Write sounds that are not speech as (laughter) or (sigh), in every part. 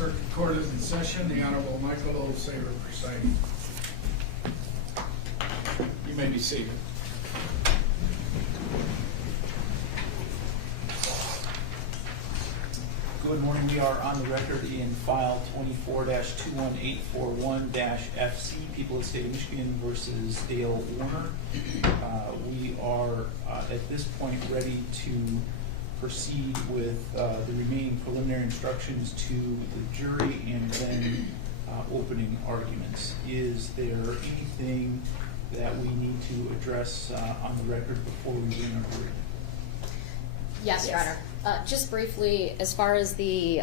Circuit Court is in session. The Honorable Michael O. Saver presiding. You may be seated. Good morning. We are on the record in file 24-21841-FC, People of the State of Michigan versus Dale Warner. We are at this point ready to proceed with the remaining preliminary instructions to the jury and then opening arguments. Is there anything that we need to address on the record before we begin our hearing? Yes, Your Honor. Just briefly, as far as the,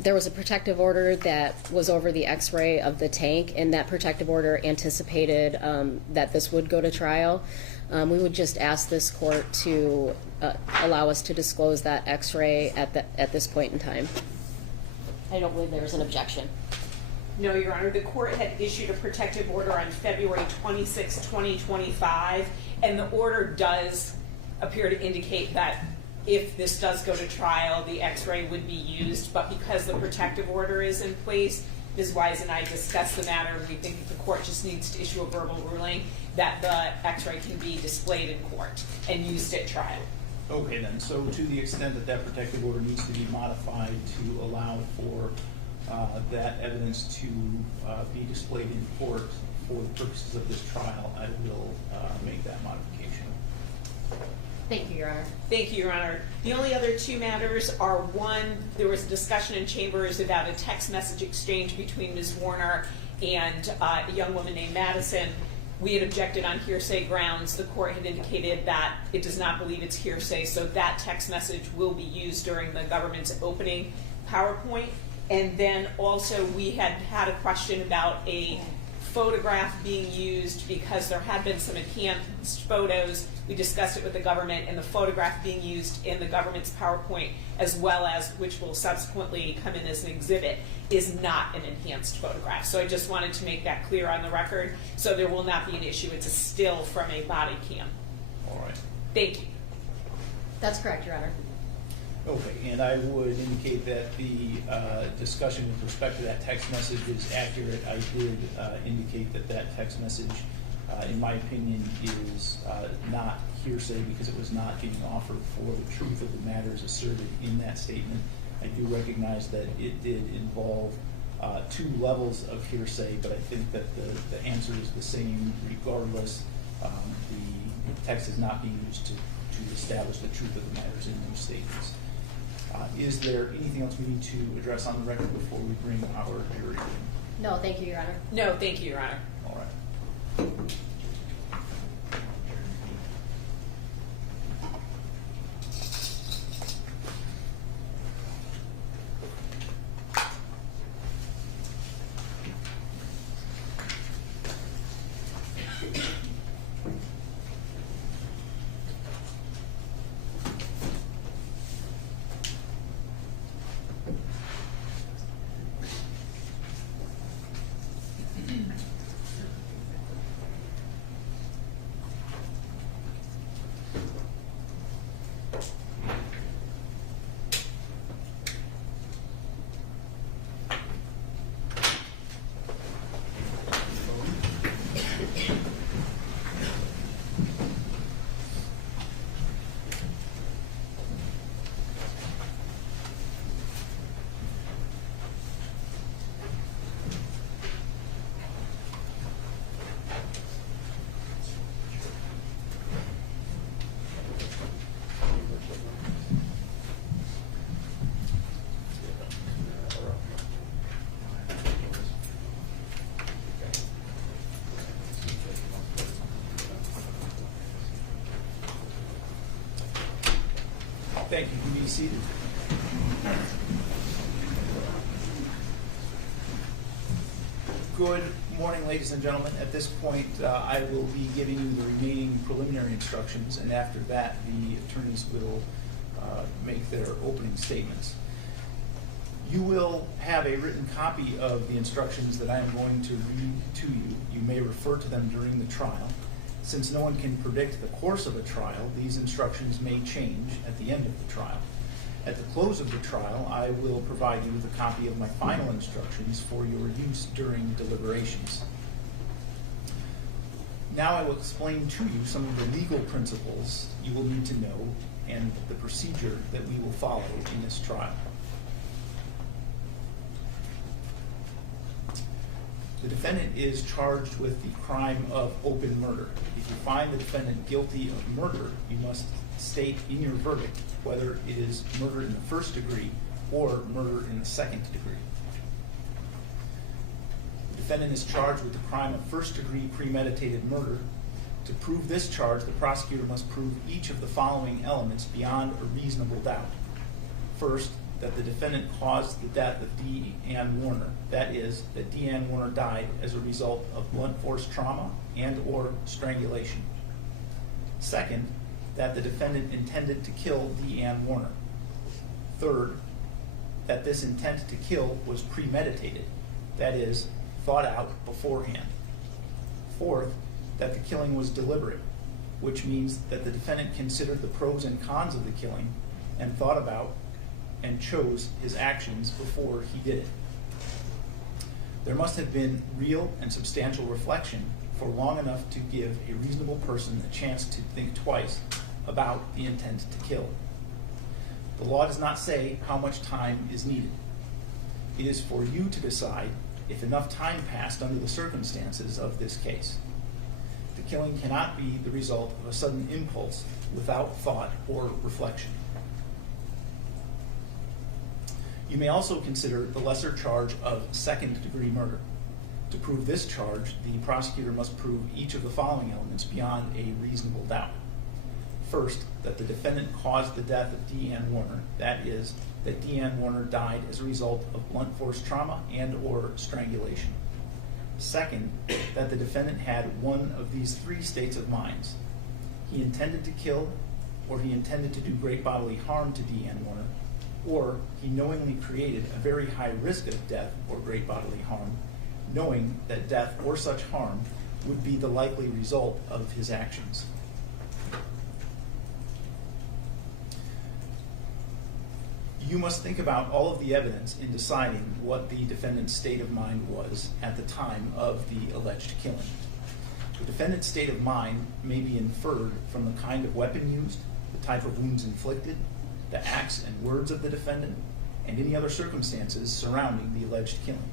there was a protective order that was over the x-ray of the tank, and that protective order anticipated that this would go to trial. We would just ask this court to allow us to disclose that x-ray at this point in time. I don't believe there is an objection. No, Your Honor. The court had issued a protective order on February 26, 2025, and the order does appear to indicate that if this does go to trial, the x-ray would be used, but because the protective order is in place, Ms. Wise and I discussed the matter, and we think that the court just needs to issue a verbal ruling that the x-ray can be displayed in court and used at trial. Okay then, so to the extent that that protective order needs to be modified to allow for that evidence to be displayed in court for the purposes of this trial, I will make that modification. Thank you, Your Honor. Thank you, Your Honor. The only other two matters are, one, there was a discussion in chambers about a text message exchange between Ms. Warner and a young woman named Madison. We had objected on hearsay grounds. The court had indicated that it does not believe it's hearsay, so that text message will be used during the government's opening PowerPoint. And then also we had a question about a photograph being used because there had been some enhanced photos. We discussed it with the government, and the photograph being used in the government's PowerPoint, as well as which will subsequently come in as an exhibit, is not an enhanced photograph. So I just wanted to make that clear on the record, so there will not be an issue. It's a still from a body cam. All right. Thank you. That's correct, Your Honor. Okay, and I would indicate that the discussion with respect to that text message is accurate. I did indicate that that text message, in my opinion, is not hearsay because it was not being offered for the truth of the matters asserted in that statement. I do recognize that it did involve two levels of hearsay, but I think that the answer is the same regardless. The text is not being used to establish the truth of the matters in those statements. Is there anything else we need to address on the record before we bring our jury in? No, thank you, Your Honor. No, thank you, Your Honor. All right. Thank you. You can be seated. Good morning, ladies and gentlemen. At this point, I will be giving you the remaining preliminary instructions, and after that, the attorneys will make their opening statements. You will have a written copy of the instructions that I am going to read to you. You may refer to them during the trial. Since no one can predict the course of a trial, these instructions may change at the end of the trial. At the close of the trial, I will provide you with a copy of my final instructions for your use during deliberations. Now I will explain to you some of the legal principles you will need to know and the procedure that we will follow in this trial. The defendant is charged with the crime of open murder. If you find the defendant guilty of murder, you must state in your verdict whether it is murder in the first degree or murder in the second degree. The defendant is charged with the crime of first degree premeditated murder. To prove this charge, the prosecutor must prove each of the following elements beyond a reasonable doubt. First, that the defendant caused the death of Deanne Warner. That is, that Deanne Warner died as a result of blunt force trauma and or strangulation. Second, that the defendant intended to kill Deanne Warner. Third, that this intent to kill was premeditated. That is, thought out beforehand. Fourth, that the killing was deliberate, which means that the defendant considered the pros and cons of the killing and thought about and chose his actions before he did it. There must have been real and substantial reflection for long enough to give a reasonable person a chance to think twice about the intent to kill. The law does not say how much time is needed. It is for you to decide if enough time passed under the circumstances of this case. The killing cannot be the result of a sudden impulse without thought or reflection. You may also consider the lesser charge of second-degree murder. To prove this charge, the prosecutor must prove each of the following elements beyond a reasonable doubt. First, that the defendant caused the death of Deanne Warner. That is, that Deanne Warner died as a result of blunt force trauma and or strangulation. Second, that the defendant had one of these three states of mind. He intended to kill, or he intended to do great bodily harm to Deanne Warner, or he knowingly created a very high risk of death or great bodily harm, knowing that death or such harm would be the likely result of his actions. You must think about all of the evidence in deciding what the defendant's state of mind was at the time of the alleged killing. The defendant's state of mind may be inferred from the kind of weapon used, the type of wounds inflicted, the acts and words of the defendant, and any other circumstances surrounding the alleged killing.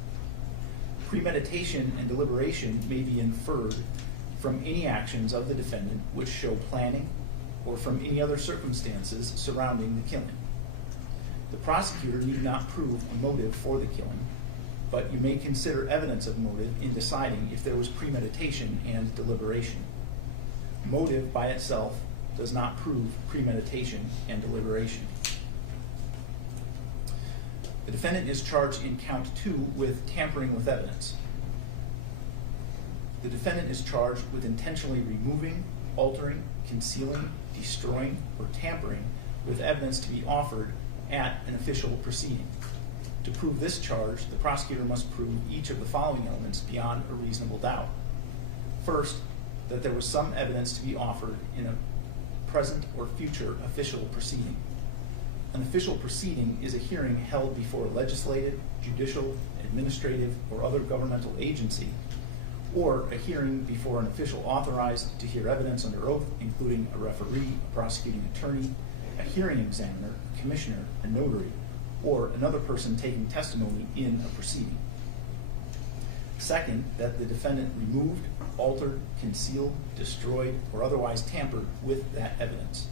Premeditation and deliberation may be inferred from any actions of the defendant which show planning, or from any other circumstances surrounding the killing. The prosecutor need not prove a motive for the killing, but you may consider evidence of motive in deciding if there was premeditation and deliberation. Motive by itself does not prove premeditation and deliberation. The defendant is charged in count 2 with tampering with evidence. The defendant is charged with intentionally removing, altering, concealing, destroying, or tampering with evidence to be offered at an official proceeding. To prove this charge, the prosecutor must prove each of the following elements beyond a reasonable doubt. First, that there was some evidence to be offered in a present or future official proceeding. An official proceeding is a hearing held before a legislative, judicial, administrative, or other governmental agency, or a hearing before an official authorized to hear evidence under oath, including a referee, a prosecuting attorney, a hearing examiner, a commissioner, a notary, or another person taking testimony in a proceeding. Second, that the defendant removed, altered, concealed, destroyed, or otherwise tampered with that evidence.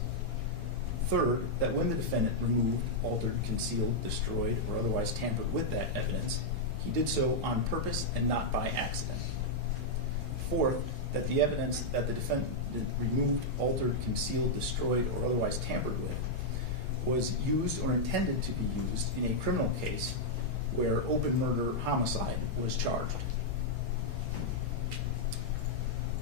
Third, that when the defendant removed, altered, concealed, destroyed, or otherwise tampered with that evidence, he did so on purpose and not by accident. Fourth, that the evidence that the defendant removed, altered, concealed, destroyed, or otherwise tampered with was used or intended to be used in a criminal case where open murder homicide was charged.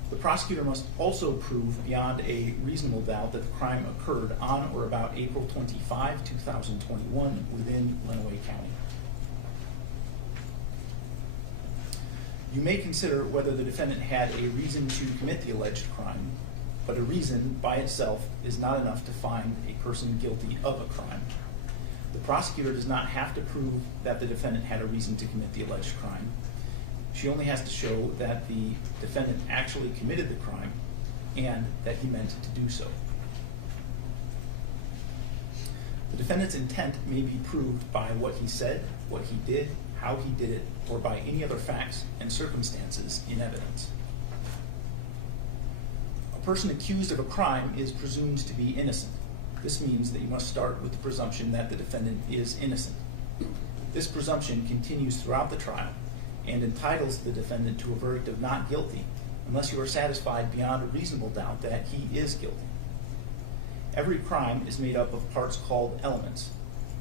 The prosecutor must also prove beyond a reasonable doubt that the crime occurred on or about April 25, 2021 within Lenawee County. You may consider whether the defendant had a reason to commit the alleged crime, but a reason by itself is not enough to find a person guilty of a crime. The prosecutor does not have to prove that the defendant had a reason to commit the alleged crime. She only has to show that the defendant actually committed the crime and that he meant to do so. The defendant's intent may be proved by what he said, what he did, how he did it, or by any other facts and circumstances in evidence. A person accused of a crime is presumed to be innocent. This means that you must start with the presumption that the defendant is innocent. This presumption continues throughout the trial and entitles the defendant to a verdict of not guilty unless you are satisfied beyond a reasonable doubt that he is guilty. Every crime is made up of parts called elements.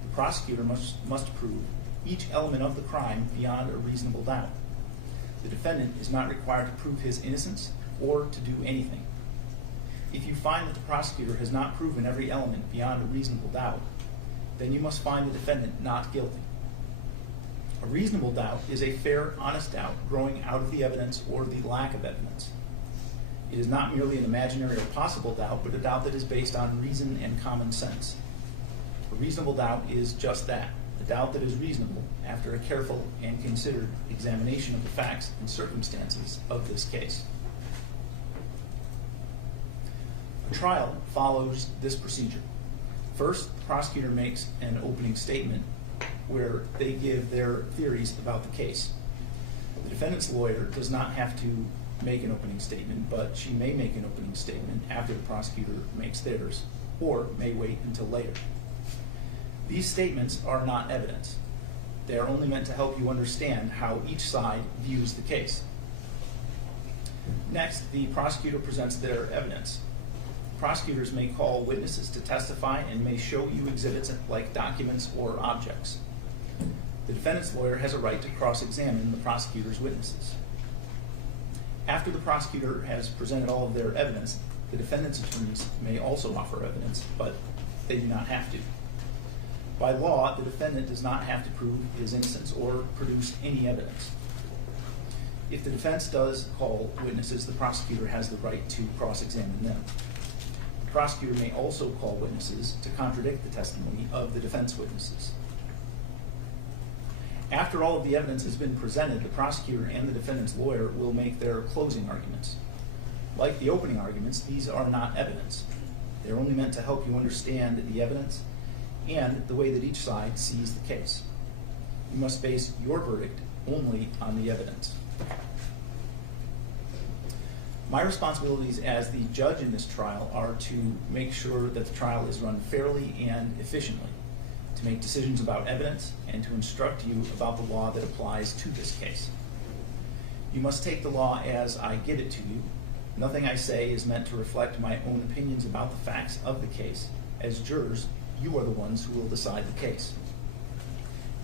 The prosecutor must prove each element of the crime beyond a reasonable doubt. The defendant is not required to prove his innocence or to do anything. If you find that the prosecutor has not proven every element beyond a reasonable doubt, then you must find the defendant not guilty. A reasonable doubt is a fair, honest doubt growing out of the evidence or the lack of evidence. It is not merely an imaginary or possible doubt, but a doubt that is based on reason and common sense. A reasonable doubt is just that, a doubt that is reasonable after a careful and considered examination of the facts and circumstances of this case. A trial follows this procedure. First, the prosecutor makes an opening statement where they give their theories about the case. The defendant's lawyer does not have to make an opening statement, but she may make an opening statement after the prosecutor makes theirs, or may wait until later. These statements are not evidence. They are only meant to help you understand how each side views the case. Next, the prosecutor presents their evidence. Prosecutors may call witnesses to testify and may show you exhibits like documents or objects. The defendant's lawyer has a right to cross-examine the prosecutor's witnesses. After the prosecutor has presented all of their evidence, the defendant's attorneys may also offer evidence, but they do not have to. By law, the defendant does not have to prove his innocence or produce any evidence. If the defense does call witnesses, the prosecutor has the right to cross-examine them. The prosecutor may also call witnesses to contradict the testimony of the defense witnesses. After all of the evidence has been presented, the prosecutor and the defendant's lawyer will make their closing arguments. Like the opening arguments, these are not evidence. They're only meant to help you understand the evidence and the way that each side sees the case. You must base your verdict only on the evidence. My responsibilities as the judge in this trial are to make sure that the trial is run fairly and efficiently, to make decisions about evidence, and to instruct you about the law that applies to this case. You must take the law as I give it to you. Nothing I say is meant to reflect my own opinions about the facts of the case. As jurors, you are the ones who will decide the case.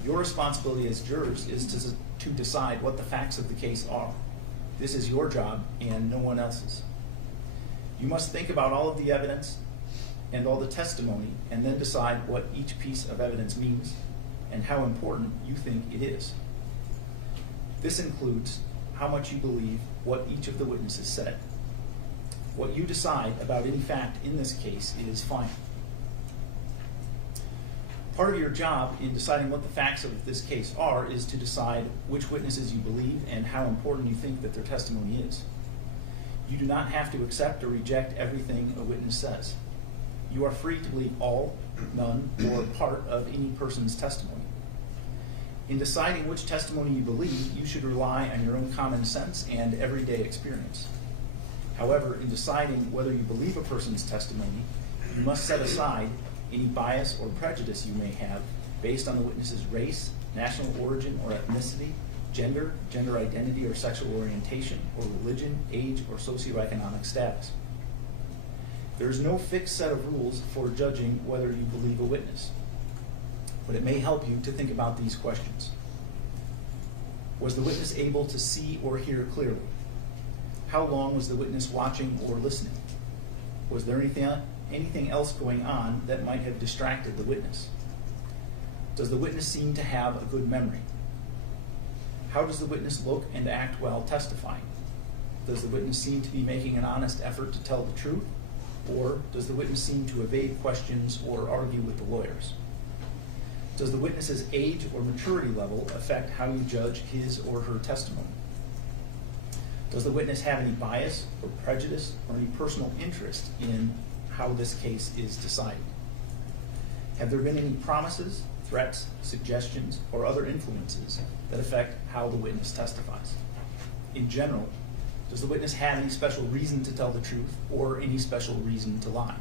Your responsibility as jurors is to decide what the facts of the case are. This is your job and no one else's. You must think about all of the evidence and all the testimony and then decide what each piece of evidence means and how important you think it is. This includes how much you believe what each of the witnesses said. What you decide about any fact in this case is final. Part of your job in deciding what the facts of this case are is to decide which witnesses you believe and how important you think that their testimony is. You do not have to accept or reject everything a witness says. You are free to believe all, none, or part of any person's testimony. In deciding which testimony you believe, you should rely on your own common sense and everyday experience. However, in deciding whether you believe a person's testimony, you must set aside any bias or prejudice you may have based on the witness's race, national origin or ethnicity, gender, gender identity or sexual orientation, or religion, age, or socioeconomic status. There is no fixed set of rules for judging whether you believe a witness, but it may help you to think about these questions. Was the witness able to see or hear clearly? How long was the witness watching or listening? Was there anything else going on that might have distracted the witness? Does the witness seem to have a good memory? How does the witness look and act while testifying? Does the witness seem to be making an honest effort to tell the truth? Or does the witness seem to evade questions or argue with the lawyers? Does the witness's age or maturity level affect how you judge his or her testimony? Does the witness have any bias or prejudice or any personal interest in how this case is decided? Have there been any promises, threats, suggestions, or other influences that affect how the witness testifies? In general, does the witness have any special reason to tell the truth or any special reason to lie?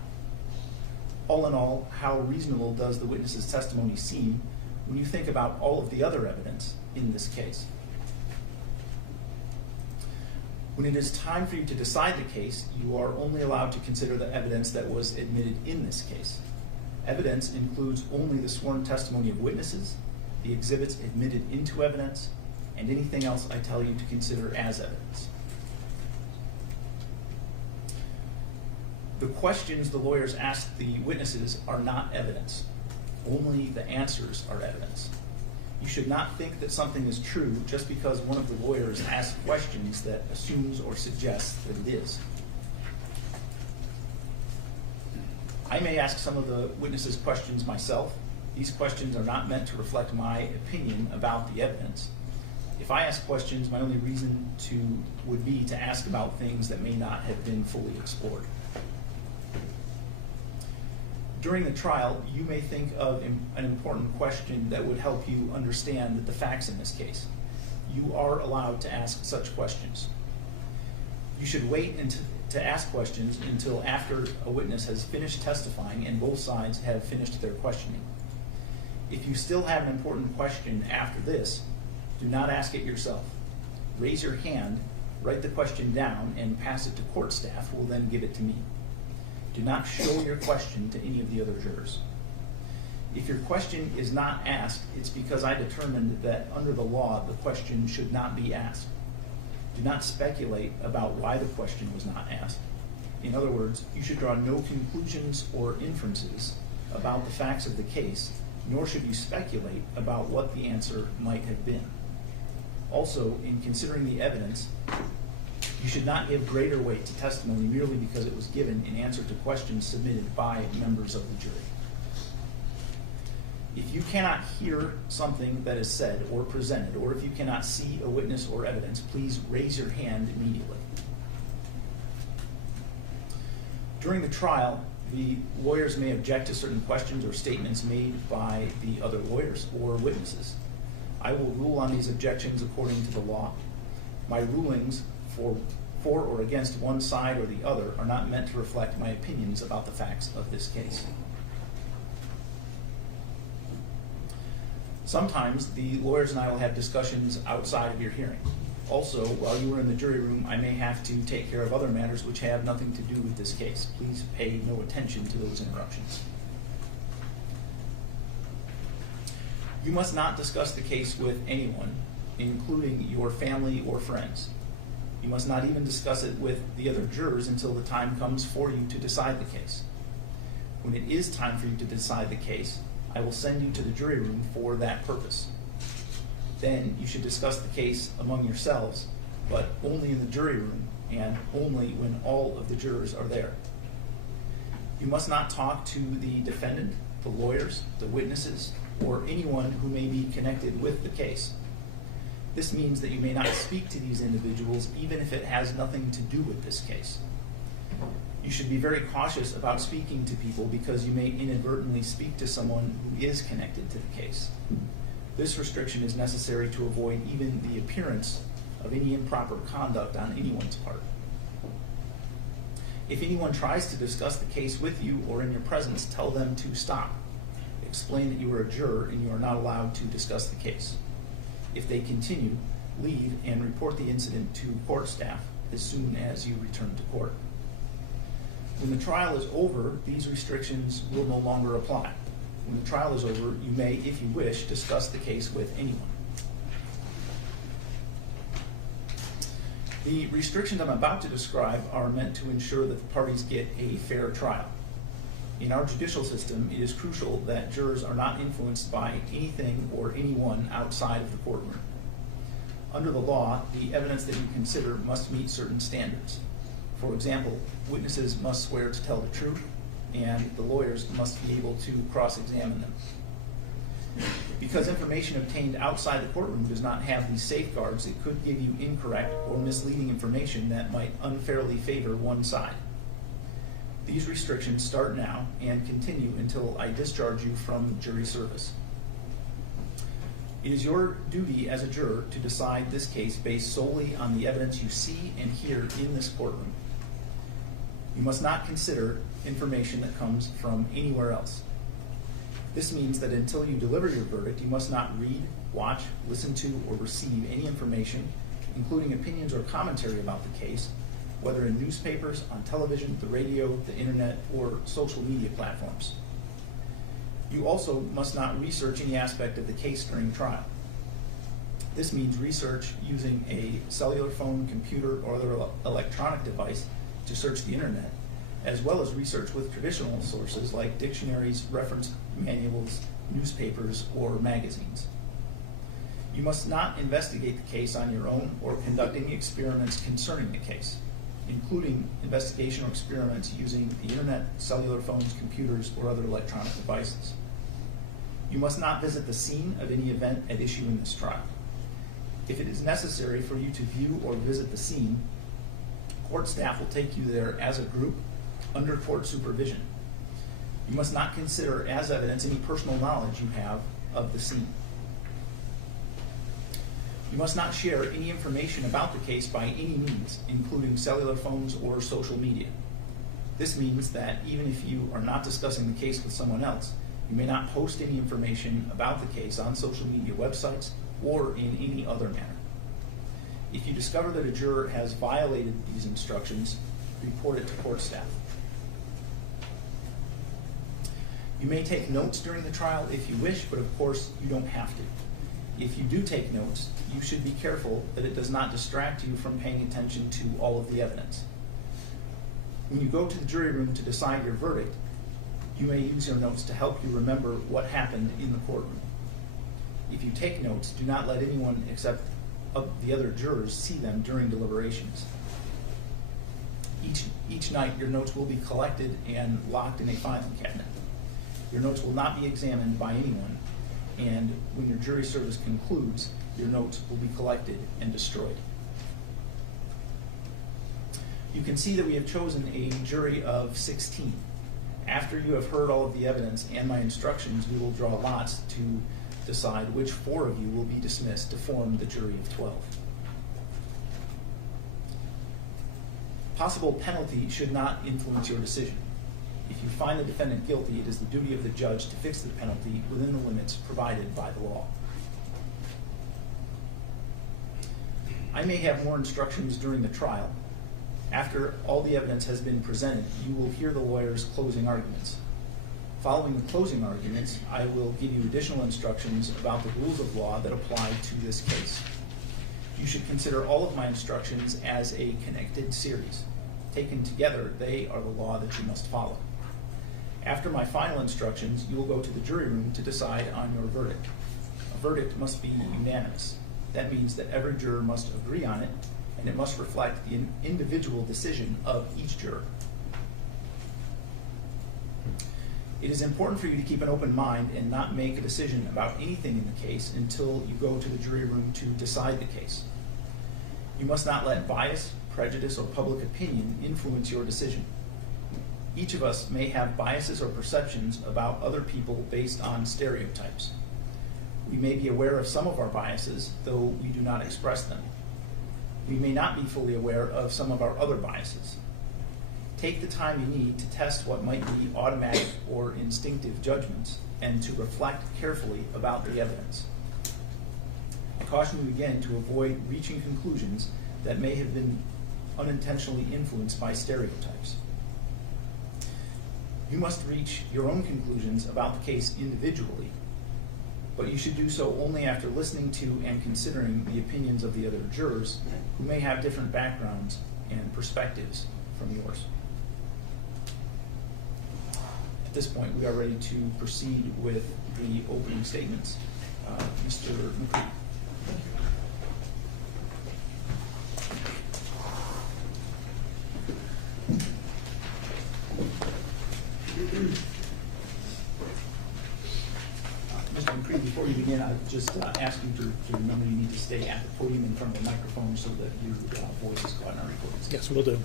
All in all, how reasonable does the witness's testimony seem when you think about all of the other evidence in this case? When it is time for you to decide the case, you are only allowed to consider the evidence that was admitted in this case. Evidence includes only the sworn testimony of witnesses, the exhibits admitted into evidence, and anything else I tell you to consider as evidence. The questions the lawyers ask the witnesses are not evidence. Only the answers are evidence. You should not think that something is true just because one of the lawyers asks questions that assumes or suggests that it is. I may ask some of the witnesses questions myself. These questions are not meant to reflect my opinion about the evidence. If I ask questions, my only reason would be to ask about things that may not have been fully explored. During the trial, you may think of an important question that would help you understand the facts in this case. You are allowed to ask such questions. You should wait to ask questions until after a witness has finished testifying and both sides have finished their questioning. If you still have an important question after this, do not ask it yourself. Raise your hand, write the question down, and pass it to court staff, who will then give it to me. Do not show your question to any of the other jurors. If your question is not asked, it's because I determined that under the law, the question should not be asked. Do not speculate about why the question was not asked. In other words, you should draw no conclusions or inferences about the facts of the case, nor should you speculate about what the answer might have been. Also, in considering the evidence, you should not give greater weight to testimony merely because it was given in answer to questions submitted by members of the jury. If you cannot hear something that is said or presented, or if you cannot see a witness or evidence, please raise your hand immediately. During the trial, the lawyers may object to certain questions or statements made by the other lawyers or witnesses. I will rule on these objections according to the law. My rulings for or against one side or the other are not meant to reflect my opinions about the facts of this case. Sometimes the lawyers and I will have discussions outside of your hearing. Also, while you are in the jury room, I may have to take care of other matters which have nothing to do with this case. Please pay no attention to those interruptions. You must not discuss the case with anyone, including your family or friends. You must not even discuss it with the other jurors until the time comes for you to decide the case. When it is time for you to decide the case, I will send you to the jury room for that purpose. Then you should discuss the case among yourselves, but only in the jury room and only when all of the jurors are there. You must not talk to the defendant, the lawyers, the witnesses, or anyone who may be connected with the case. This means that you may not speak to these individuals even if it has nothing to do with this case. You should be very cautious about speaking to people because you may inadvertently speak to someone who is connected to the case. This restriction is necessary to avoid even the appearance of any improper conduct on anyone's part. If anyone tries to discuss the case with you or in your presence, tell them to stop. Explain that you are a juror and you are not allowed to discuss the case. If they continue, leave and report the incident to court staff as soon as you return to court. When the trial is over, these restrictions will no longer apply. When the trial is over, you may, if you wish, discuss the case with anyone. The restrictions I'm about to describe are meant to ensure that the parties get a fair trial. In our judicial system, it is crucial that jurors are not influenced by anything or anyone outside of the courtroom. Under the law, the evidence that you consider must meet certain standards. For example, witnesses must swear to tell the truth, and the lawyers must be able to cross-examine them. Because information obtained outside the courtroom does not have these safeguards, it could give you incorrect or misleading information that might unfairly favor one side. These restrictions start now and continue until I discharge you from jury service. It is your duty as a juror to decide this case based solely on the evidence you see and hear in this courtroom. You must not consider information that comes from anywhere else. This means that until you deliver your verdict, you must not read, watch, listen to, or receive any information, including opinions or commentary about the case, whether in newspapers, on television, the radio, the internet, or social media platforms. You also must not research any aspect of the case during trial. This means research using a cellular phone, computer, or other electronic device to search the internet, as well as research with traditional sources like dictionaries, reference manuals, newspapers, or magazines. You must not investigate the case on your own or conduct any experiments concerning the case, including investigation or experiments using the internet, cellular phones, computers, or other electronic devices. You must not visit the scene of any event at issue in this trial. If it is necessary for you to view or visit the scene, court staff will take you there as a group under court supervision. You must not consider as evidence any personal knowledge you have of the scene. You must not share any information about the case by any means, including cellular phones or social media. This means that even if you are not discussing the case with someone else, you may not post any information about the case on social media websites or in any other manner. If you discover that a juror has violated these instructions, report it to court staff. You may take notes during the trial if you wish, but of course you don't have to. If you do take notes, you should be careful that it does not distract you from paying attention to all of the evidence. When you go to the jury room to decide your verdict, you may use your notes to help you remember what happened in the courtroom. If you take notes, do not let anyone except the other jurors see them during deliberations. Each night, your notes will be collected and locked in a filing cabinet. Your notes will not be examined by anyone, and when your jury service concludes, your notes will be collected and destroyed. You can see that we have chosen a jury of 16. After you have heard all of the evidence and my instructions, we will draw lots to decide which 4 of you will be dismissed to form the jury of 12. Possible penalty should not influence your decision. If you find the defendant guilty, it is the duty of the judge to fix the penalty within the limits provided by the law. I may have more instructions during the trial. After all the evidence has been presented, you will hear the lawyer's closing arguments. Following the closing arguments, I will give you additional instructions about the rules of law that apply to this case. You should consider all of my instructions as a connected series. Taken together, they are the law that you must follow. After my final instructions, you will go to the jury room to decide on your verdict. A verdict must be unanimous. That means that every juror must agree on it, and it must reflect the individual decision of each juror. It is important for you to keep an open mind and not make a decision about anything in the case until you go to the jury room to decide the case. You must not let bias, prejudice, or public opinion influence your decision. Each of us may have biases or perceptions about other people based on stereotypes. We may be aware of some of our biases, though we do not express them. We may not be fully aware of some of our other biases. Take the time you need to test what might be automatic or instinctive judgments and to reflect carefully about the evidence. I caution you again to avoid reaching conclusions that may have been unintentionally influenced by stereotypes. You must reach your own conclusions about the case individually, but you should do so only after listening to and considering the opinions of the other jurors who may have different backgrounds and perspectives from yours. At this point, we are ready to proceed with the opening statements. Mr. McCree. Mr. McCree, just ask you to remember you need to stay at the podium in front of the microphone so that your voice is caught in our recordings. Yes, we'll do.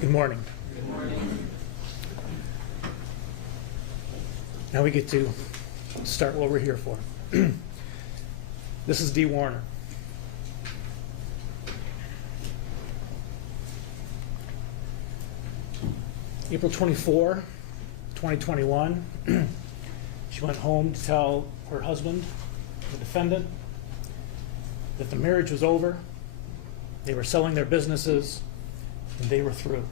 Good morning. Good morning. Now we get to start what we're here for. This is Dee Warner. April 24, 2021, she went home to tell her husband, the defendant, that the marriage was over, they were selling their businesses, and they were through.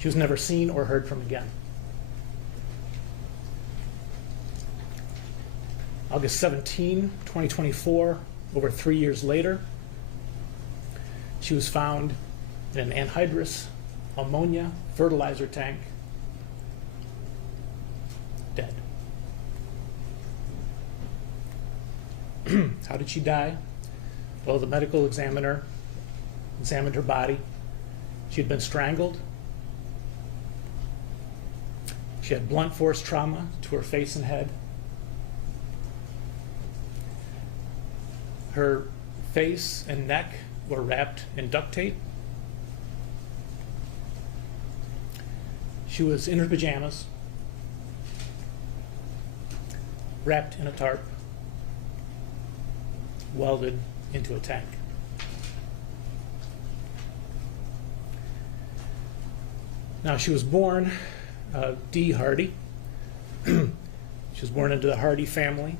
She was never seen or heard from again. August 17, 2024, over 3 years later, she was found in an anhydrous ammonia fertilizer tank, dead. How did she die? Well, the medical examiner examined her body. She had been strangled. She had blunt force trauma to her face and head. Her face and neck were wrapped in duct tape. She was in her pajamas, wrapped in a tarp, welded into a tank. Now, she was born Dee Hardy. She was born into the Hardy family.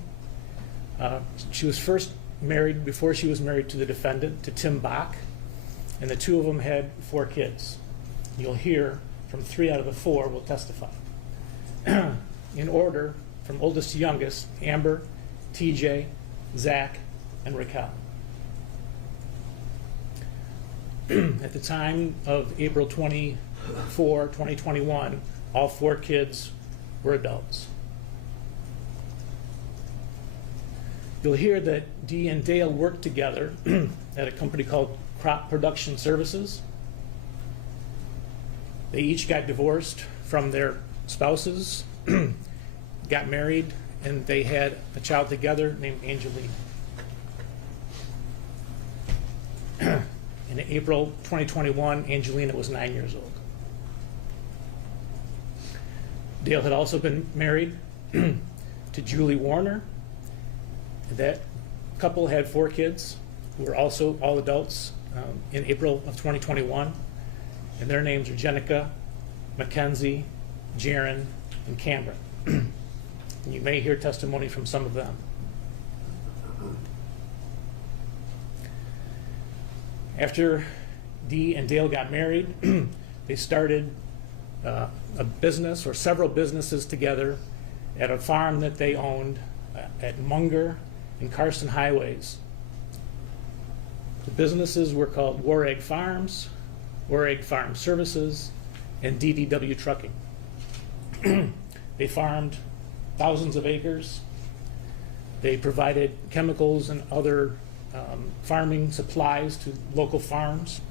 She was first married, before she was married to the defendant, to Tim Bach, and the two of them had 4 kids. You'll hear from 3 out of the 4 will testify. In order, from oldest to youngest, Amber, TJ, Zach, and Raquel. At the time of April 24, 2021, all 4 kids were adults. You'll hear that Dee and Dale worked together at a company called Crop Production Services. They each got divorced from their spouses, got married, and they had a child together named Angelina. In April 2021, Angelina was 9 years old. Dale had also been married to Julie Warner. That couple had 4 kids who were also all adults in April of 2021. And their names are Jenica, Mackenzie, Jaron, and Cameron. And you may hear testimony from some of them. After Dee and Dale got married, they started a business or several businesses together at a farm that they owned at Munger and Carson Highways. The businesses were called War Egg Farms, War Egg Farm Services, and DDW Trucking. They farmed thousands of acres. They provided chemicals and other farming supplies to local farms.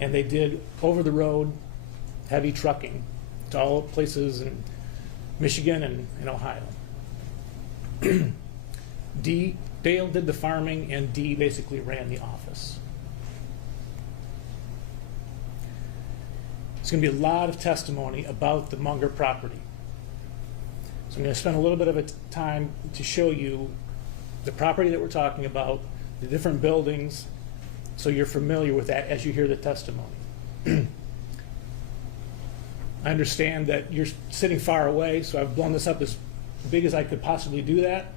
And they did over-the-road heavy trucking to all places in Michigan and in Ohio. Dale did the farming, and Dee basically ran the office. There's going to be a lot of testimony about the Munger property. So I'm going to spend a little bit of time to show you the property that we're talking about, the different buildings, so you're familiar with that as you hear the testimony. I understand that you're sitting far away, so I've blown this up as big as I could possibly do that.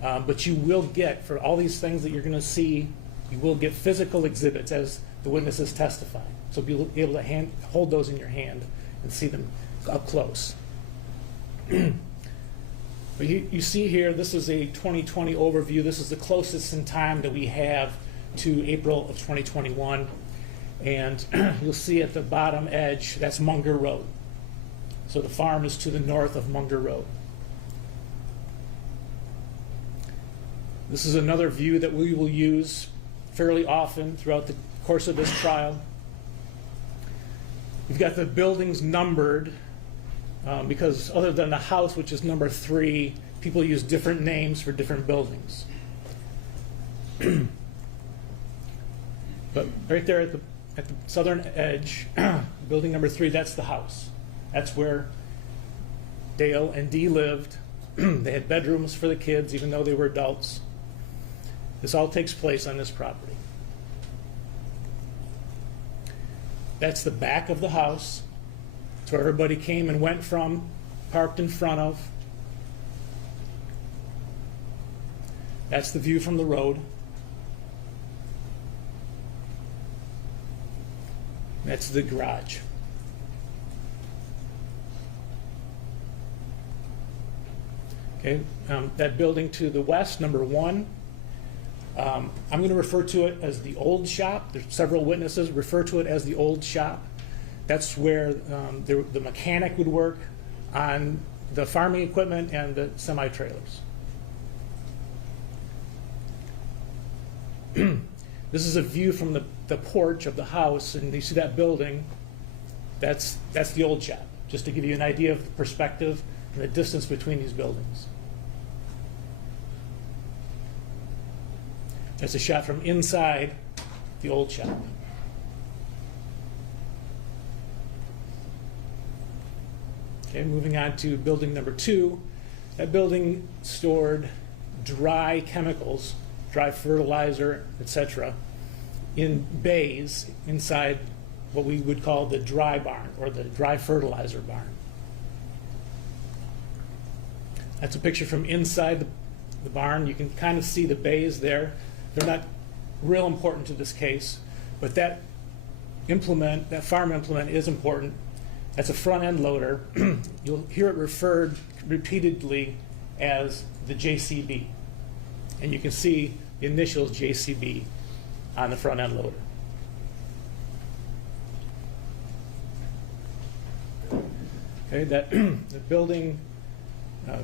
But you will get, for all these things that you're going to see, you will get physical exhibits as the witnesses testify. So be able to hold those in your hand and see them up close. But you see here, this is a 2020 overview. This is the closest in time that we have to April of 2021. And you'll see at the bottom edge, that's Munger Road. So the farm is to the north of Munger Road. This is another view that we will use fairly often throughout the course of this trial. We've got the buildings numbered because other than the house, which is number 3, people use different names for different buildings. But right there at the southern edge, building number 3, that's the house. That's where Dale and Dee lived. They had bedrooms for the kids, even though they were adults. This all takes place on this property. That's the back of the house. That's where everybody came and went from, parked in front of. That's the view from the road. That's the garage. Okay, that building to the west, number 1, I'm going to refer to it as the old shop. There's several witnesses refer to it as the old shop. That's where the mechanic would work on the farming equipment and the semi-trailers. This is a view from the porch of the house, and you see that building. That's the old shop, just to give you an idea of the perspective and the distance between these buildings. That's a shot from inside the old shop. Okay, moving on to building number 2. That building stored dry chemicals, dry fertilizer, etc., in bays inside what we would call the dry barn or the dry fertilizer barn. That's a picture from inside the barn. You can kind of see the bays there. They're not real important to this case, but that implement, that farm implement, is important. That's a front end loader. You'll hear it referred repeatedly as the JCB. And you can see the initials JCB on the front end loader. Okay, the building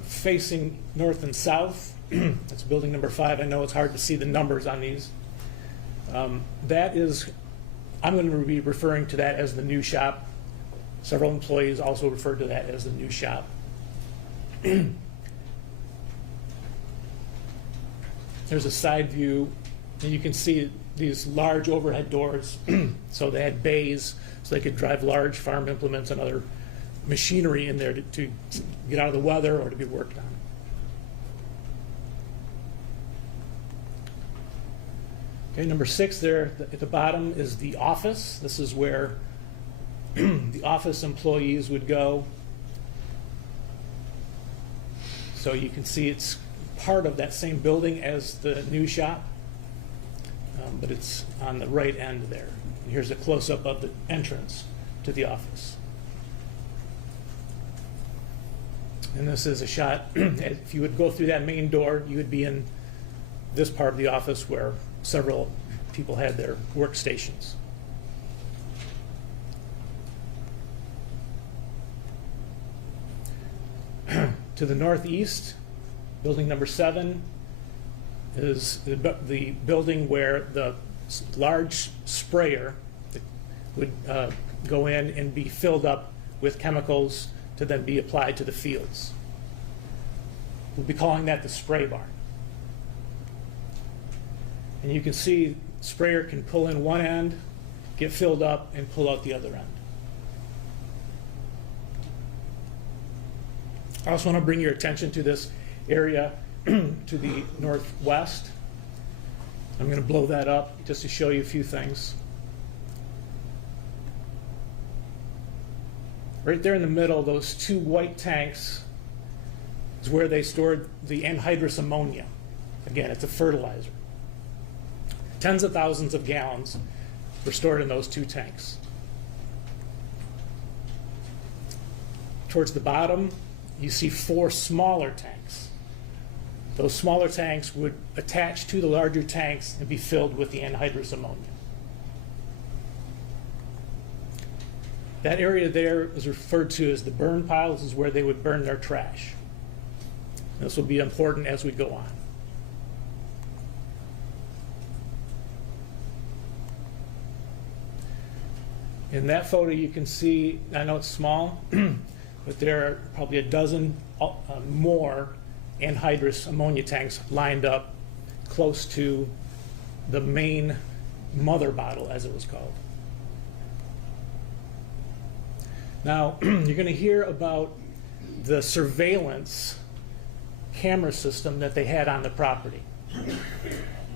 facing north and south, that's building number 5. I know it's hard to see the numbers on these. That is, I'm going to be referring to that as the new shop. Several employees also refer to that as the new shop. There's a side view, and you can see these large overhead doors. So they had bays, so they could drive large farm implements and other machinery in there to get out of the weather or to be worked on. Okay, number 6 there at the bottom is the office. This is where the office employees would go. So you can see it's part of that same building as the new shop, but it's on the right end there. And here's a close-up of the entrance to the office. And this is a shot. If you would go through that main door, you would be in this part of the office where several people had their workstations. To the northeast, building number 7 is the building where the large sprayer would go in and be filled up with chemicals to then be applied to the fields. We'll be calling that the spray barn. And you can see the sprayer can pull in one end, get filled up, and pull out the other end. I also want to bring your attention to this area to the northwest. I'm going to blow that up just to show you a few things. Right there in the middle, those 2 white tanks is where they stored the anhydrous ammonia. Again, it's a fertilizer. Tens of thousands of gallons were stored in those 2 tanks. Towards the bottom, you see 4 smaller tanks. Those smaller tanks would attach to the larger tanks and be filled with the anhydrous ammonia. That area there is referred to as the burn pile. This is where they would burn their trash. This will be important as we go on. In that photo you can see, I know it's small, but there are probably a dozen more anhydrous ammonia tanks lined up close to the main mother bottle, as it was called. Now, you're going to hear about the surveillance camera system that they had on the property.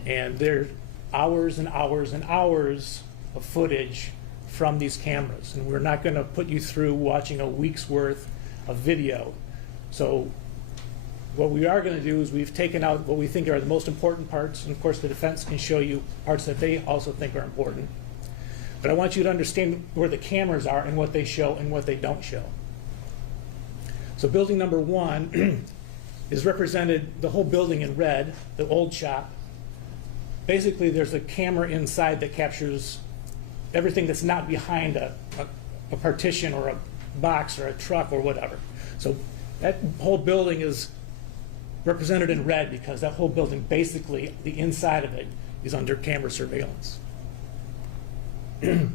And there are hours and hours and hours of footage from these cameras. And we're not going to put you through watching a week's worth of video. So what we are going to do is we've taken out what we think are the most important parts. And of course, the defense can show you parts that they also think are important. But I want you to understand where the cameras are and what they show and what they don't show. So building number 1 is represented, the whole building in red, the old shop. Basically, there's a camera inside that captures everything that's not behind a partition or a box or a truck or whatever. So that whole building is represented in red because that whole building, basically, the inside of it is under camera surveillance. The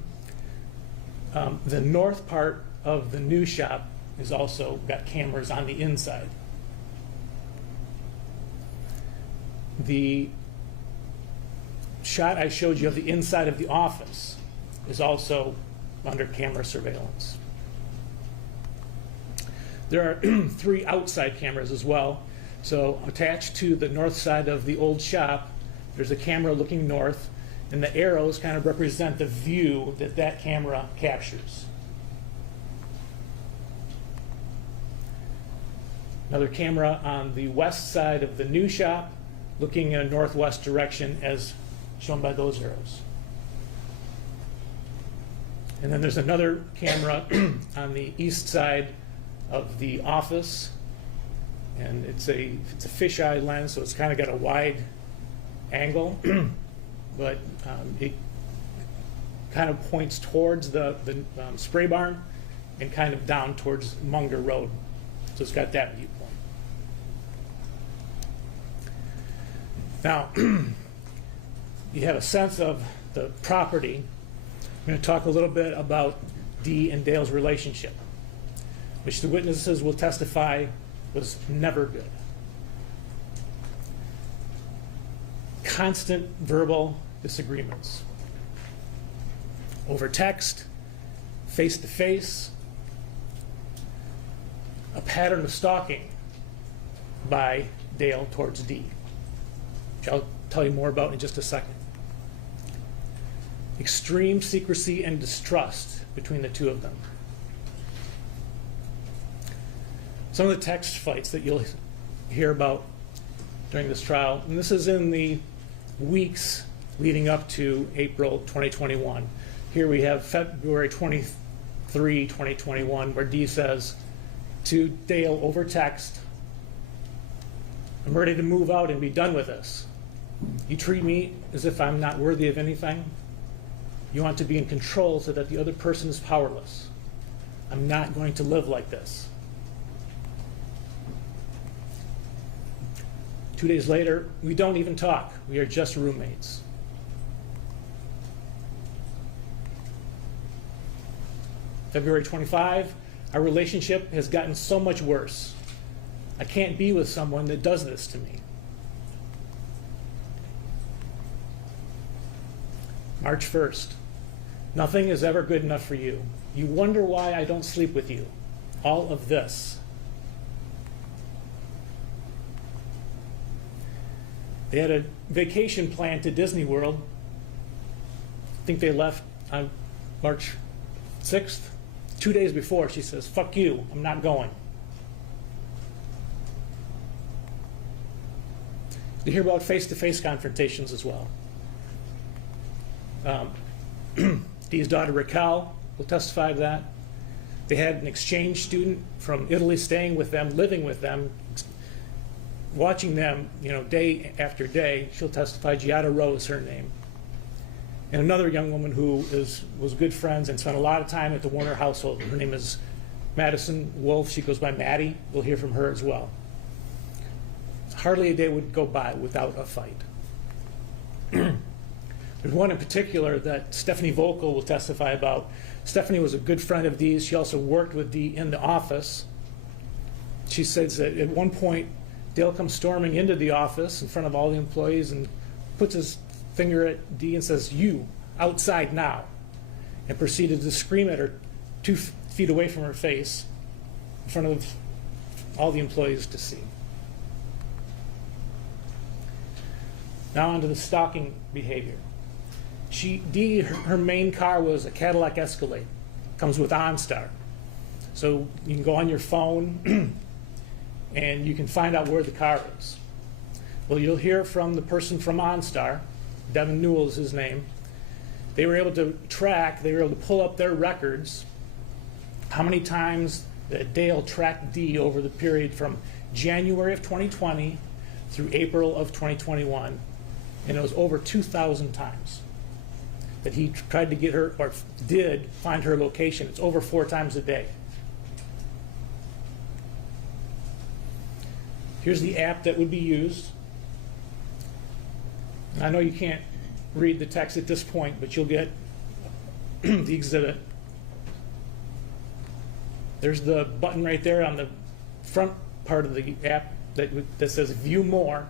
north part of the new shop is also got cameras on the inside. The shot I showed you of the inside of the office is also under camera surveillance. There are 3 outside cameras as well. So attached to the north side of the old shop, there's a camera looking north, and the arrows kind of represent the view that that camera captures. Another camera on the west side of the new shop, looking in a northwest direction as shown by those arrows. And then there's another camera on the east side of the office, and it's a fisheye lens, so it's kind of got a wide angle, but it kind of points towards the spray barn and kind of down towards Munger Road. So it's got that viewpoint. Now, you have a sense of the property. I'm going to talk a little bit about Dee and Dale's relationship, which the witnesses will testify was never good. Constant verbal disagreements over text, face-to-face, a pattern of stalking by Dale towards Dee, which I'll tell you more about in just a second. Extreme secrecy and distrust between the two of them. Some of the text fights that you'll hear about during this trial, and this is in the weeks leading up to April 2021. Here we have February 23, 2021, where Dee says to Dale over text, "I'm ready to move out and be done with this. You treat me as if I'm not worthy of anything. You want to be in control so that the other person is powerless. I'm not going to live like this." 2 days later, we don't even talk. We are just roommates. February 25, our relationship has gotten so much worse. I can't be with someone that does this to me. March 1st, nothing is ever good enough for you. You wonder why I don't sleep with you. All of this. They had a vacation planned to Disney World. I think they left on March 6th. 2 days before, she says, "Fuck you, I'm not going." You hear about face-to-face confrontations as well. Dee's daughter Raquel will testify to that. They had an exchange student from Italy staying with them, living with them, watching them, day after day. She'll testify. Giada Rowe is her name. And another young woman who was good friends and spent a lot of time at the Warner household. Her name is Madison Wolf. She goes by Maddie. We'll hear from her as well. Hardly a day would go by without a fight. There's one in particular that Stephanie Vocal will testify about. Stephanie was a good friend of Dee's. She also worked with Dee in the office. She says that at one point, Dale comes storming into the office in front of all the employees and puts his finger at Dee and says, "You, outside now," and proceeded to scream at her 2 feet away from her face in front of all the employees to see. Now on to the stalking behavior. Dee, her main car was a Cadillac Escalade. Comes with OnStar. So you can go on your phone and you can find out where the car is. Well, you'll hear from the person from OnStar, Devin Newell is his name. They were able to pull up their records, how many times that Dale tracked Dee over the period from January of 2020 through April of 2021, and it was over 2,000 times that he tried to get her, or did find her location. It's over 4 times a day. Here's the app that would be used. I know you can't read the text at this point, but you'll get the exhibit. There's the button right there on the front part of the app that says View More.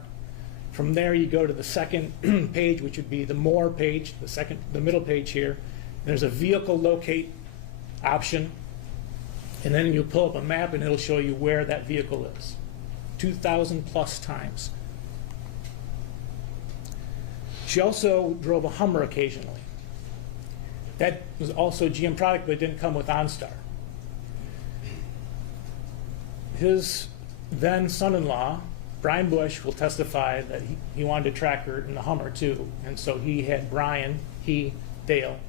From there, you go to the second page, which would be the More page, the middle page here. There's a vehicle locate option, and then you'll pull up a map and it'll show you where that vehicle is. 2,000 plus times. She also drove a Hummer occasionally. That was also a GM product, but it didn't come with OnStar. His then son-in-law, Brian Bush, will testify that he wanted to track her in the Hummer too. And so he had Brian, Dale,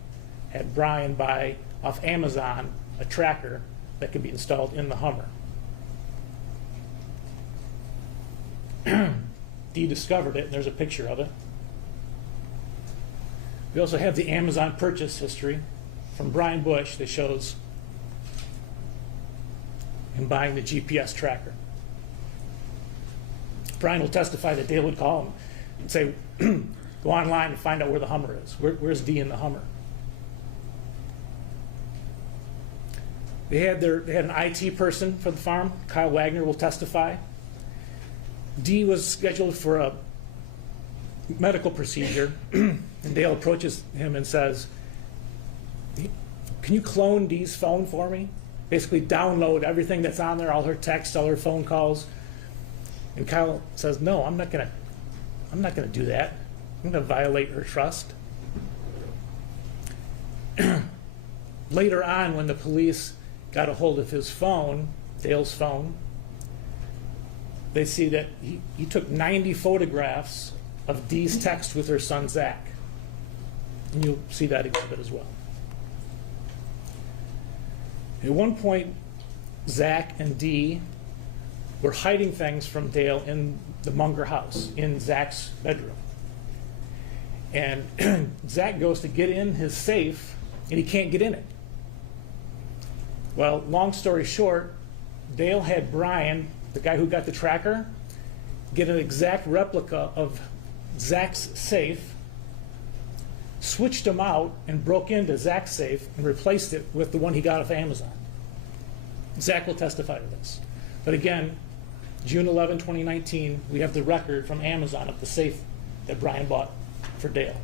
had Brian buy off Amazon a tracker that could be installed in the Hummer. Dee discovered it, and there's a picture of it. We also have the Amazon purchase history from Brian Bush that shows him buying the GPS tracker. Brian will testify that Dale would call him and say, go online and find out where the Hummer is. Where's Dee in the Hummer? They had an IT person for the farm. Kyle Wagner will testify. Dee was scheduled for a medical procedure, and Dale approaches him and says, "Can you clone Dee's phone for me? Basically download everything that's on there, all her texts, all her phone calls." And Kyle says, "No, I'm not gonna do that. I'm gonna violate her trust." Later on, when the police got a hold of his phone, Dale's phone, they see that he took 90 photographs of Dee's text with her son Zach. And you'll see that exhibit as well. At one point, Zach and Dee were hiding things from Dale in the Munger house, in Zach's bedroom. And Zach goes to get in his safe, and he can't get in it. Well, long story short, Dale had Brian, the guy who got the tracker, get an exact replica of Zach's safe, switched them out, and broke into Zach's safe and replaced it with the one he got off Amazon. Zach will testify to this. But again, June 11, 2019, we have the record from Amazon of the safe that Brian bought for Dale.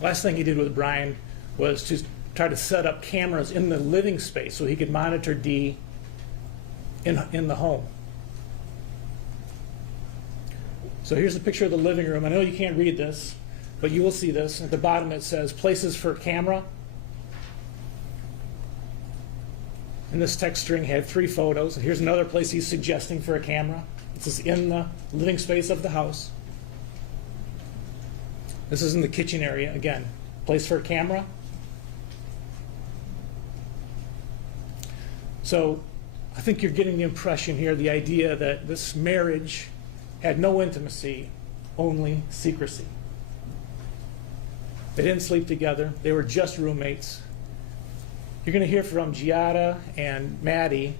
Last thing he did with Brian was to try to set up cameras in the living space so he could monitor Dee in the home. So here's a picture of the living room. I know you can't read this, but you will see this. At the bottom it says places for camera. And this text string had 3 photos. And here's another place he's suggesting for a camera. This is in the living space of the house. This is in the kitchen area. Again, place for a camera. So I think you're getting the impression here, the idea that this marriage had no intimacy, only secrecy. They didn't sleep together. They were just roommates. You're going to hear from Giada and Maddie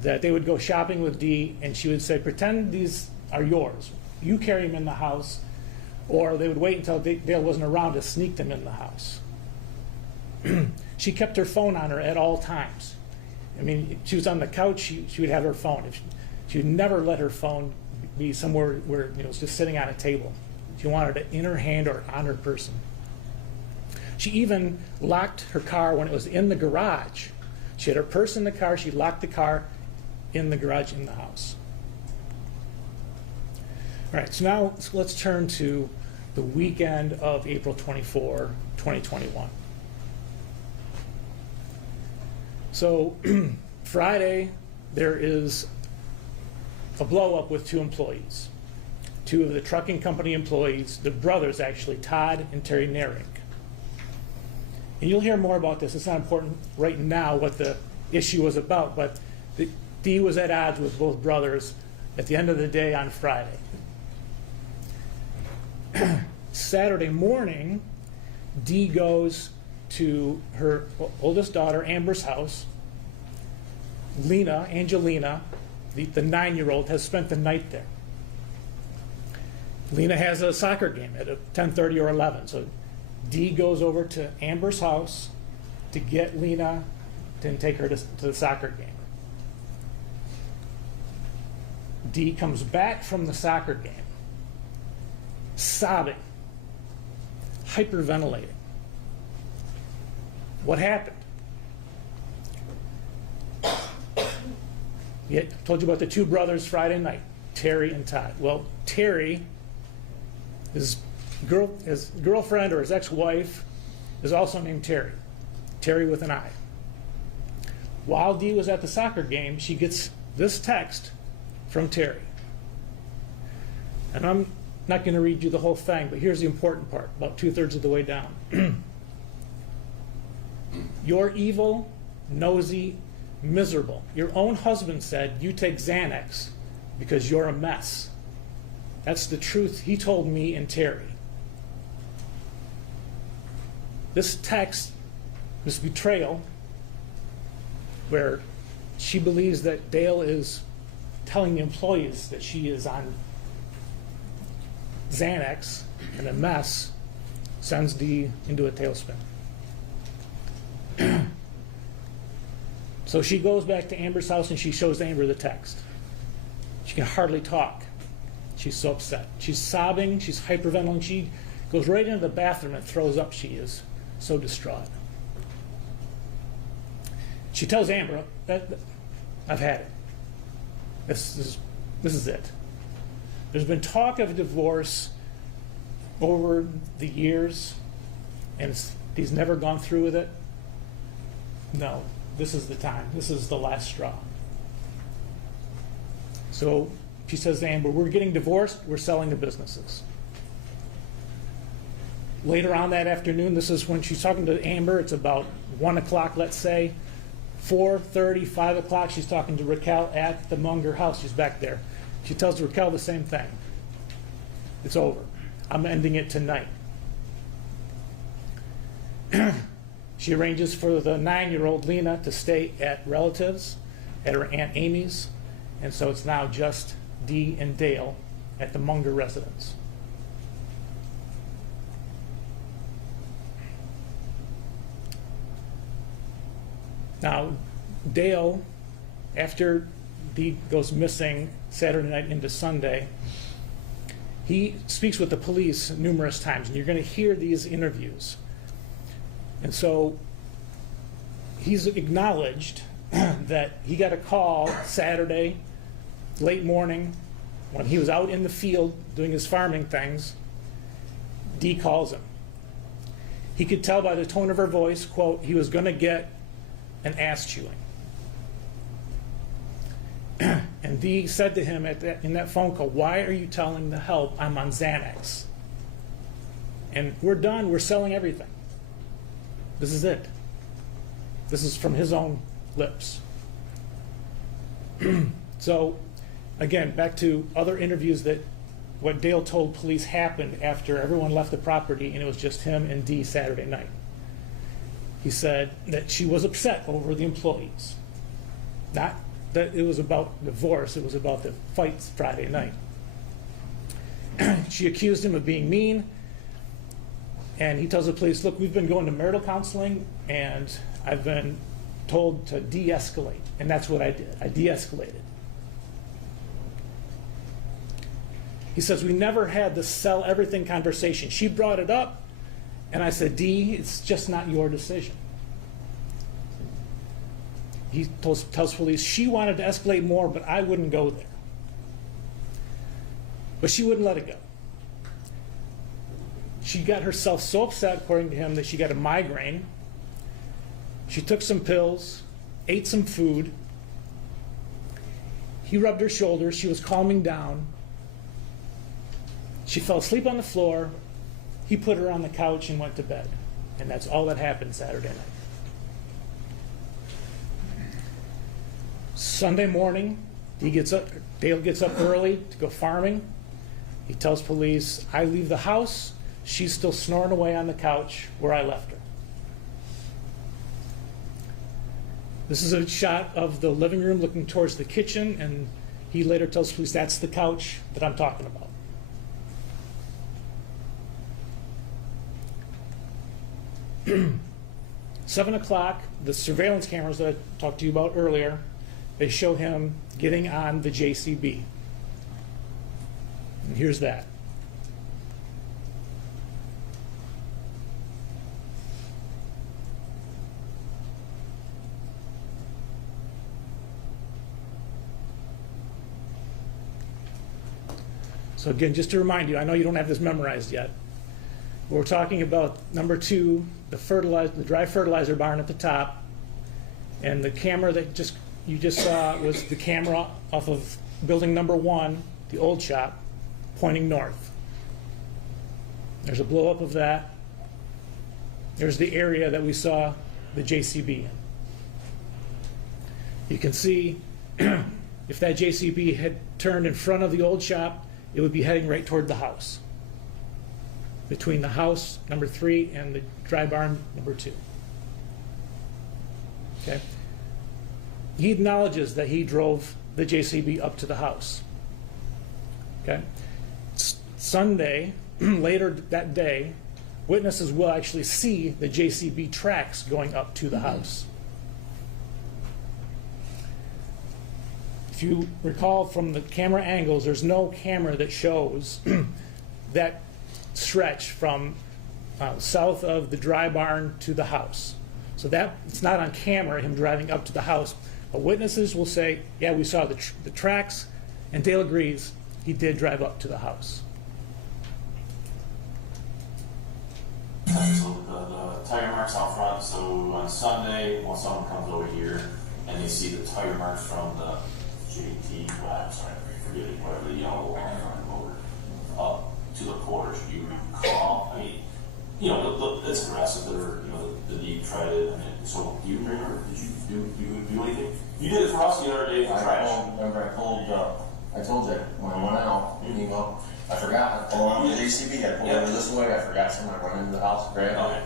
that they would go shopping with Dee, and she would say, pretend these are yours. You carry them in the house. Or they would wait until Dale wasn't around to sneak them in the house. She kept her phone on her at all times. I mean, she was on the couch, she would have her phone. She would never let her phone be somewhere where it was just sitting on a table. She wanted it in her hand or on her person. She even locked her car when it was in the garage. She had her purse in the car, she locked the car in the garage in the house. All right, so now let's turn to the weekend of April 24, 2021. So Friday, there is a blow up with two employees. Two of the trucking company employees, the brothers actually, Todd and Terry Narick. And you'll hear more about this. It's not important right now what the issue was about, but Dee was at odds with both brothers at the end of the day on Friday. Saturday morning, Dee goes to her oldest daughter, Amber's house. Angelina, the 9-year-old, has spent the night there. Lena has a soccer game at 10:30 or 11, so Dee goes over to Amber's house to get Lena to take her to the soccer game. Dee comes back from the soccer game, sobbing, hyperventilating. What happened? I told you about the two brothers Friday night, Terry and Todd. Well, Terry, his girlfriend or his ex-wife is also named Terry. Terry with an I. While Dee was at the soccer game, she gets this text from Terry. And I'm not going to read you the whole thing, but here's the important part, about 2/3 of the way down. You're evil, nosy, miserable. Your own husband said you take Xanax because you're a mess. That's the truth he told me and Terry. This text, this betrayal, where she believes that Dale is telling the employees that she is on Xanax and a mess, sends Dee into a tailspin. So she goes back to Amber's house and she shows Amber the text. She can hardly talk. She's so upset. She's sobbing, she's hyperventilating. She goes right into the bathroom and throws up. She is so distraught. She tells Amber, I've had it. This is it. There's been talk of a divorce over the years, and he's never gone through with it. No, this is the time. This is the last straw. So she says to Amber, we're getting divorced, we're selling the businesses. Later on that afternoon, this is when she's talking to Amber, it's about 1 o'clock, let's say. 4:30, 5 o'clock, she's talking to Raquel at the Munger house. She's back there. She tells Raquel the same thing. It's over. I'm ending it tonight. She arranges for the 9-year-old Lena to stay at relatives, at her Aunt Amy's, and so it's now just Dee and Dale at the Munger residence. Now, Dale, after Dee goes missing Saturday night into Sunday, he speaks with the police numerous times, and you're going to hear these interviews. And so he's acknowledged that he got a call Saturday, late morning, when he was out in the field doing his farming things. Dee calls him. He could tell by the tone of her voice, quote, he was going to get an ass chewing. And Dee said to him in that phone call, why are you telling the help I'm on Xanax? And we're done, we're selling everything. This is it. This is from his own lips. So, again, back to other interviews, that what Dale told police happened after everyone left the property and it was just him and Dee Saturday night. He said that she was upset over the employees. Not that it was about divorce. It was about the fights Friday night. She accused him of being mean, and he tells the police, look, we've been going to marital counseling, and I've been told to de-escalate, and that's what I did. I de-escalated. He says, we never had the sell everything conversation. She brought it up, and I said, Dee, it's just not your decision. He tells police, she wanted to escalate more, but I wouldn't go there. But she wouldn't let it go. She got herself so upset, according to him, that she got a migraine. She took some pills, ate some food. He rubbed her shoulders. She was calming down. She fell asleep on the floor. He put her on the couch and went to bed. And that's all that happened Saturday night. Sunday morning, Dale gets up early to go farming. He tells police, I leave the house. She's still snoring away on the couch where I left her. This is a shot of the living room looking towards the kitchen, and he later tells police that's the couch that I'm talking about. (clears throat) 7 o'clock, the surveillance cameras that I talked to you about earlier, they show him getting on the JCB. And here's that. So again, just to remind you, I know you don't have this memorized yet. We're talking about number 2, the dry fertilizer barn at the top, and the camera that you just saw was the camera off of building number 1, the old shop, pointing north. There's a blow up of that. There's the area that we saw the JCB in. You can see if that JCB had turned in front of the old shop, it would be heading right toward the house. Between the house, number 3, and the dry barn, number 2. Okay? He acknowledges that he drove the JCB up to the house. Okay? Sunday, later that day, witnesses will actually see the JCB tracks going up to the house. If you recall from the camera angles, there's no camera that shows that stretch from south of the dry barn to the house. So that it's not on camera, him driving up to the house. But witnesses will say, yeah, we saw the tracks, and Dale agrees he did drive up to the house. So the tire marks out front, so on Sunday, when someone comes over here and they see the tire marks from the JT, I'm sorry, I forget it, whatever the yellow one on the motor, up to the porch, do you recall? I mean, you know, it's aggressive. The deep tried it. I mean, so do you remember? Did you do anything? You did it for us the other day for trash. I told you when I went out, you know, I forgot. I pulled on the JCB. I pulled over this way. I forgot something. I run into the house, grabbed it.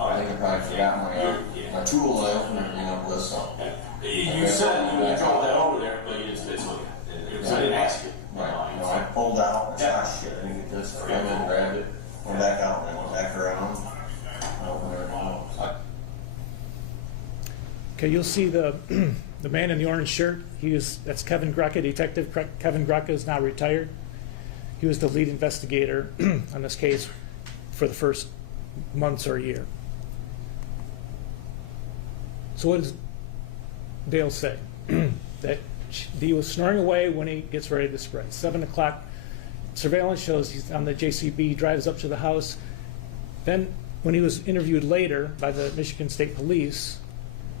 I think I probably forgot my tool that I opened everything up with. So you said you drove that over there, but you didn't say so. I didn't ask you. Right. You know, I pulled out. I said, shit, I didn't get this. I ran in, grabbed it, went back out, and then went back around. I opened everything up. Okay, you'll see the man in the orange shirt. That's Kevin Grucka, Detective Kevin Grucka is now retired. He was the lead investigator on this case for the first months or year. So what does Dale say? That he was snoring away when he gets ready to spray. 7 o'clock, surveillance shows he's on the JCB, drives up to the house. Then when he was interviewed later by the Michigan State Police,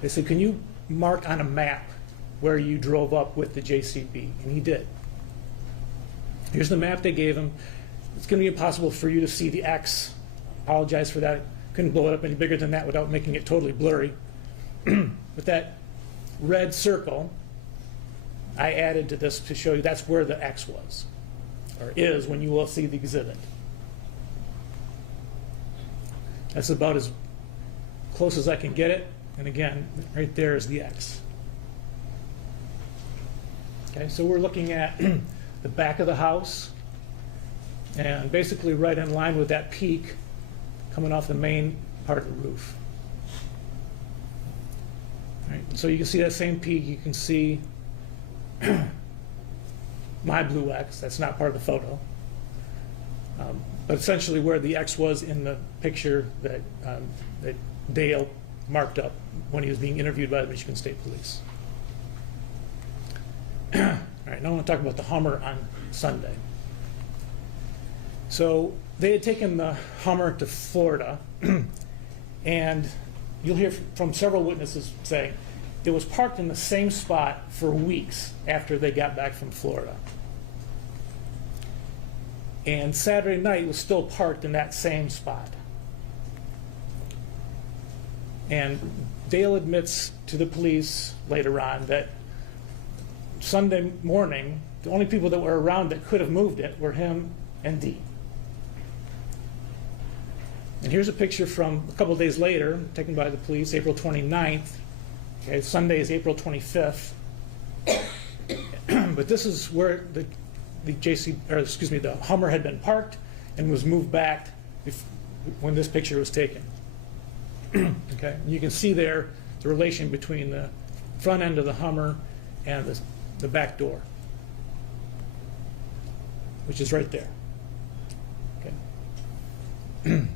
they said, can you mark on a map where you drove up with the JCB? And he did. Here's the map they gave him. It's going to be impossible for you to see the X. Apologize for that. Couldn't blow it up any bigger than that without making it totally blurry. With that red circle, I added to this to show you that's where the X was, or is, when you will see the exhibit. That's about as close as I can get it. And again, right there is the X. Okay, so we're looking at the back of the house, and basically right in line with that peak coming off the main part of the roof. All right, so you can see that same peak. You can see my blue X. That's not part of the photo. But essentially where the X was in the picture that Dale marked up when he was being interviewed by the Michigan State Police. All right, now I want to talk about the Hummer on Sunday. So they had taken the Hummer to Florida, and you'll hear from several witnesses saying it was parked in the same spot for weeks after they got back from Florida. And Saturday night it was still parked in that same spot. And Dale admits to the police later on that Sunday morning, the only people that were around that could have moved it were him and Dee. And here's a picture from a couple of days later, taken by the police, April 29th. Okay, Sunday is April 25th. But this is where the Hummer had been parked and was moved back when this picture was taken. Okay, and you can see there the relation between the front end of the Hummer and the back door, which is right there. Okay.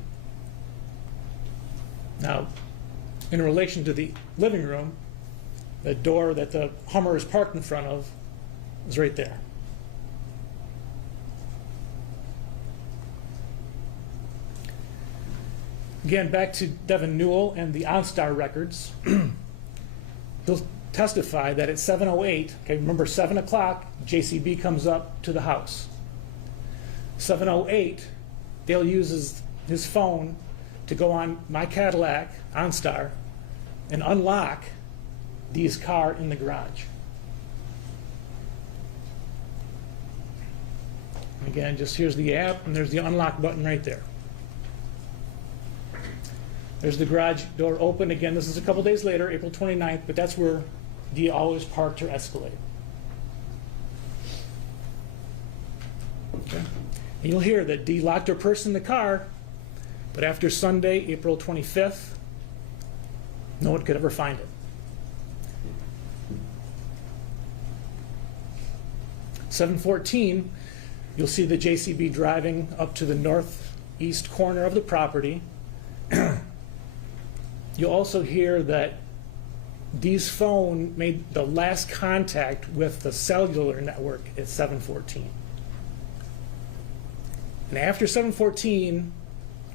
Now, in relation to the living room, the door that the Hummer is parked in front of is right there. Again, back to Devin Newell and the OnStar records. He'll testify that at 7:08, okay, remember 7 o'clock, JCB comes up to the house. 7:08, Dale uses his phone to go on My Cadillac, OnStar, and unlock Dee's car in the garage. Again, just here's the app, and there's the unlock button right there. There's the garage door open. Again, this is a couple days later, April 29th, but that's where Dee always parked her Escalade. Okay. And you'll hear that Dee locked her purse in the car, but after Sunday, April 25th, no one could ever find it. 7:14, you'll see the JCB driving up to the northeast corner of the property. You'll also hear that Dee's phone made the last contact with the cellular network at 7:14. And after 7:14,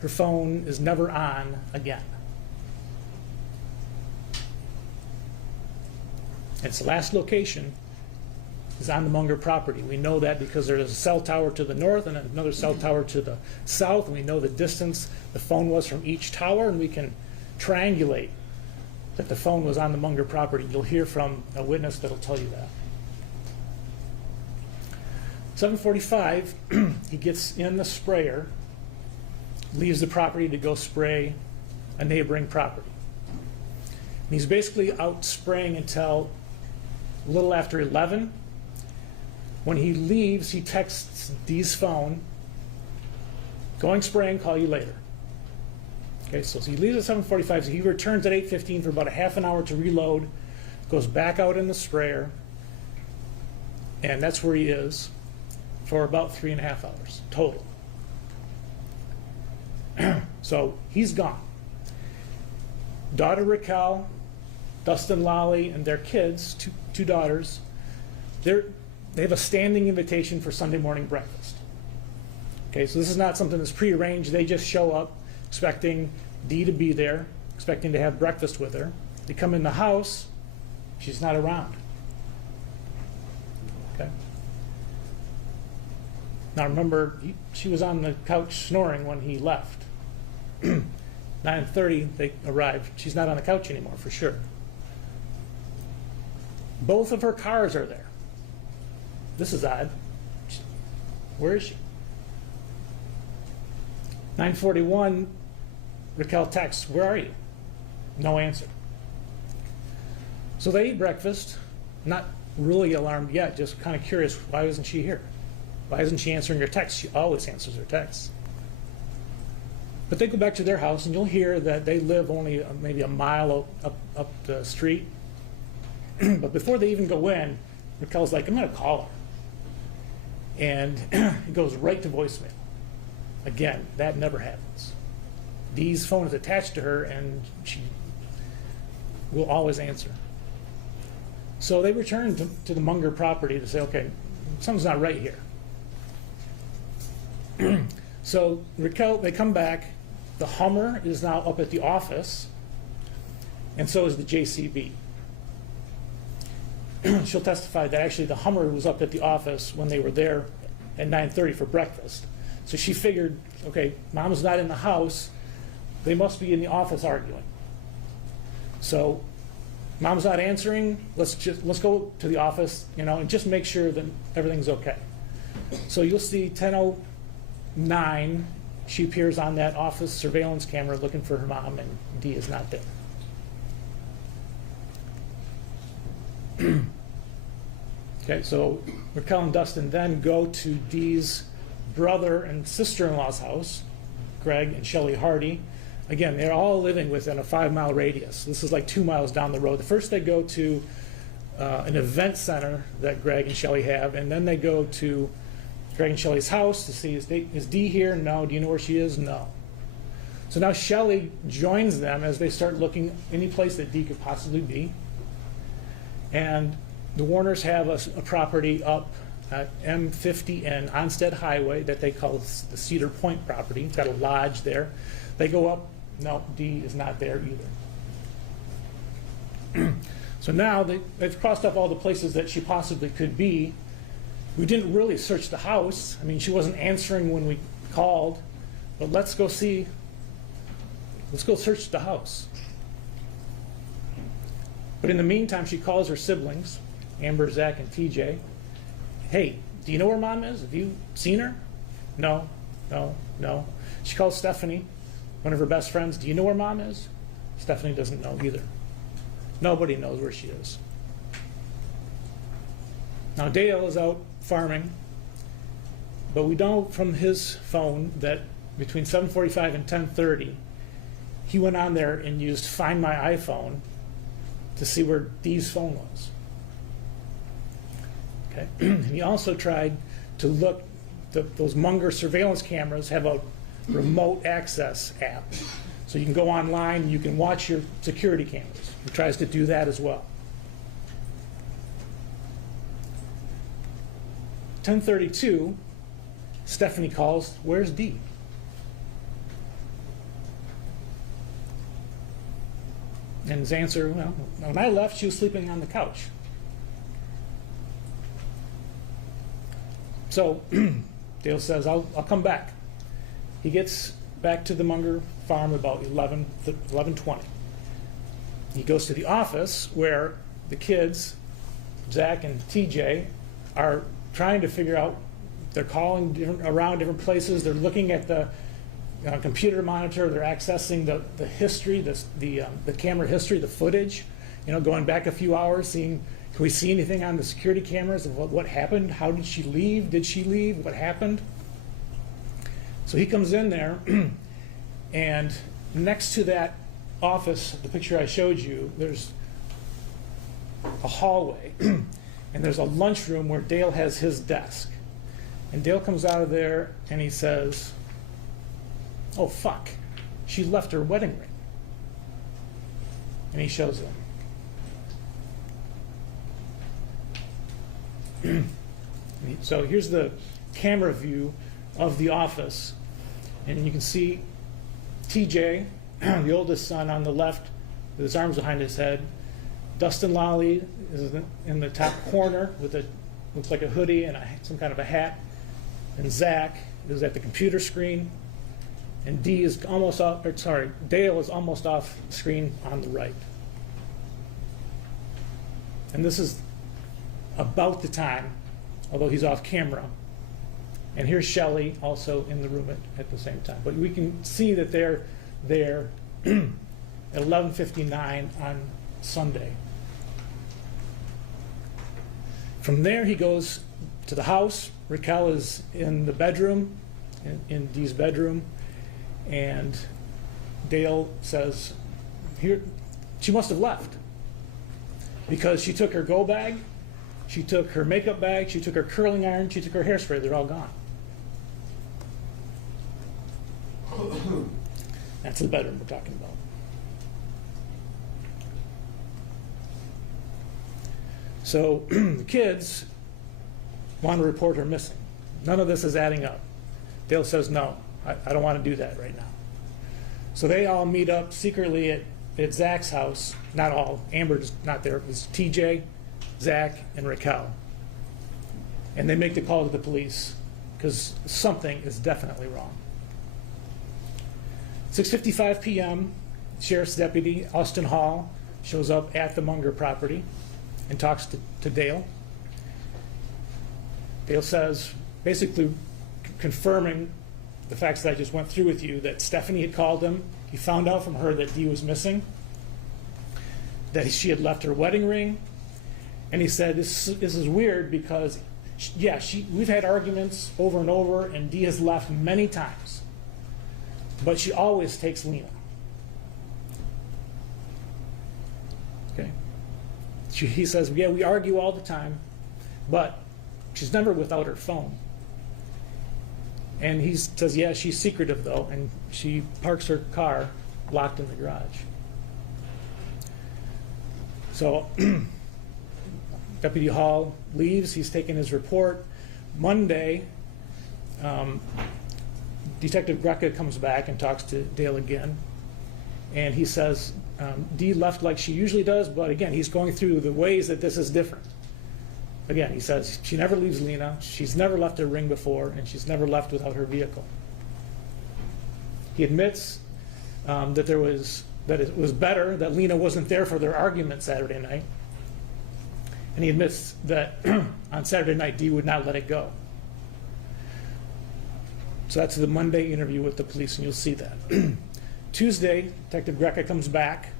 her phone is never on again. Its last location is on the Munger property. We know that because there's a cell tower to the north and another cell tower to the south, and we know the distance the phone was from each tower, and we can triangulate that the phone was on the Munger property. You'll hear from a witness that'll tell you that. 7:45, he gets in the sprayer, leaves the property to go spray a neighboring property. And he's basically out spraying until a little after 11. When he leaves, he texts Dee's phone, going spraying, call you later. Okay, so he leaves at 7:45, so he returns at 8:15 for about a half an hour to reload, goes back out in the sprayer, and that's where he is for about 3.5 hours total. So he's gone. Daughter Raquel, Dustin Lally, and their kids, two daughters, they have a standing invitation for Sunday morning breakfast. Okay, so this is not something that's prearranged. They just show up expecting Dee to be there, expecting to have breakfast with her. They come in the house, she's not around. Okay. Now remember, she was on the couch snoring when he left. 9:30, they arrived. She's not on the couch anymore, for sure. Both of her cars are there. This is odd. Where is she? 9:41, Raquel texts, "Where are you?" No answer. So they eat breakfast, not really alarmed yet, just kind of curious, why isn't she here? Why isn't she answering her texts? She always answers her texts. But they go back to their house, and you'll hear that they live only maybe a mile up the street. But before they even go in, Raquel's like, I'm going to call her. And it goes right to voicemail. Again, that never happens. Dee's phone is attached to her, and she will always answer. So they return to the Munger property to say, okay, something's not right here. So Raquel, they come back. The Hummer is now up at the office, and so is the JCB. She'll testify that actually the Hummer was up at the office when they were there at 9:30 for breakfast. So she figured, okay, Mom's not in the house. They must be in the office arguing. So Mom's not answering. Let's go to the office, and just make sure that everything's okay. So you'll see 10:09. She appears on that office surveillance camera looking for her mom, and Dee is not there. Okay, so Raquel and Dustin then go to Dee's brother and sister-in-law's house, Greg and Shelley Hardy. Again, they're all living within a 5-mile radius. This is like 2 miles down the road. First they go to an event center that Greg and Shelley have, and then they go to Greg and Shelley's house to see, is Dee here? No. Do you know where she is? No. So now Shelley joins them as they start looking any place that Dee could possibly be. And the Warners have a property up at M50 and Onstead Highway that they call the Cedar Point property. It's got a lodge there. They go up. No, Dee is not there either. So now they've crossed off all the places that she possibly could be. We didn't really search the house. I mean, she wasn't answering when we called, but let's go search the house. But in the meantime, she calls her siblings, Amber, Zach, and TJ. Hey, do you know where Mom is? Have you seen her? No. She calls Stephanie, one of her best friends. Do you know where Mom is? Stephanie doesn't know either. Nobody knows where she is. Now, Dale is out farming, but we know from his phone that between 7:45 and 10:30, he went on there and used Find My iPhone to see where Dee's phone was. Okay. And he also tried to look, those Munger surveillance cameras have a remote access app. So you can go online and you can watch your security cameras. He tries to do that as well. 10:32, Stephanie calls, where's Dee? And his answer, well, when I left, she was sleeping on the couch. So Dale says, I'll come back. He gets back to the Munger farm about 11:20. He goes to the office where the kids, Zach and TJ, are trying to figure out, they're calling around different places, they're looking at the computer monitor, they're accessing the history, the camera history, the footage, going back a few hours, seeing, can we see anything on the security cameras of what happened? How did she leave? Did she leave? What happened? So he comes in there, and next to that office, the picture I showed you, there's a hallway, and there's a lunchroom where Dale has his desk. And Dale comes out of there, and he says, oh, fuck, she left her wedding ring. And he shows them. So here's the camera view of the office. And you can see TJ, the oldest son, on the left with his arms behind his head. Dustin Lally is in the top corner with looks like a hoodie and some kind of a hat. And Zach is at the computer screen. And Dale is almost off screen on the right. And this is about the time, although he's off camera. And here's Shelley also in the room at the same time. But we can see that they're there at 11:59 on Sunday. From there, he goes to the house. Raquel is in the bedroom, in Dee's bedroom, and Dale says, "Here, she must have left because she took her go bag, she took her makeup bag, she took her curling iron, she took her hairspray. They're all gone." That's the bedroom we're talking about. So the kids want to report her missing. None of this is adding up. Dale says, "No, I don't want to do that right now." So they all meet up secretly at Zach's house. Not all. Amber's not there. It's TJ, Zach, and Raquel. And they make the call to the police because something is definitely wrong. 6:55 p.m., Sheriff's Deputy Austin Hall shows up at the Munger property and talks to Dale. Dale says, basically confirming the facts that I just went through with you, that Stephanie had called him. He found out from her that Dee was missing, that she had left her wedding ring, and he said, this is weird because, we've had arguments over and over, and Dee has left many times, but she always takes Lena. Okay? He says, yeah, we argue all the time, but she's never without her phone. And he says, yeah, she's secretive though, and she parks her car locked in the garage. So Deputy Hall leaves, he's taken his report. Monday, Detective Greca comes back and talks to Dale again, and he says, Dee left like she usually does, but again, he's going through the ways that this is different. Again, he says she never leaves Lena, she's never left her ring before, and she's never left without her vehicle. He admits that it was better that Lena wasn't there for their argument Saturday night, and he admits that on Saturday night Dee would not let it go. So that's the Monday interview with the police, and you'll see that. Tuesday, Detective Greca comes back,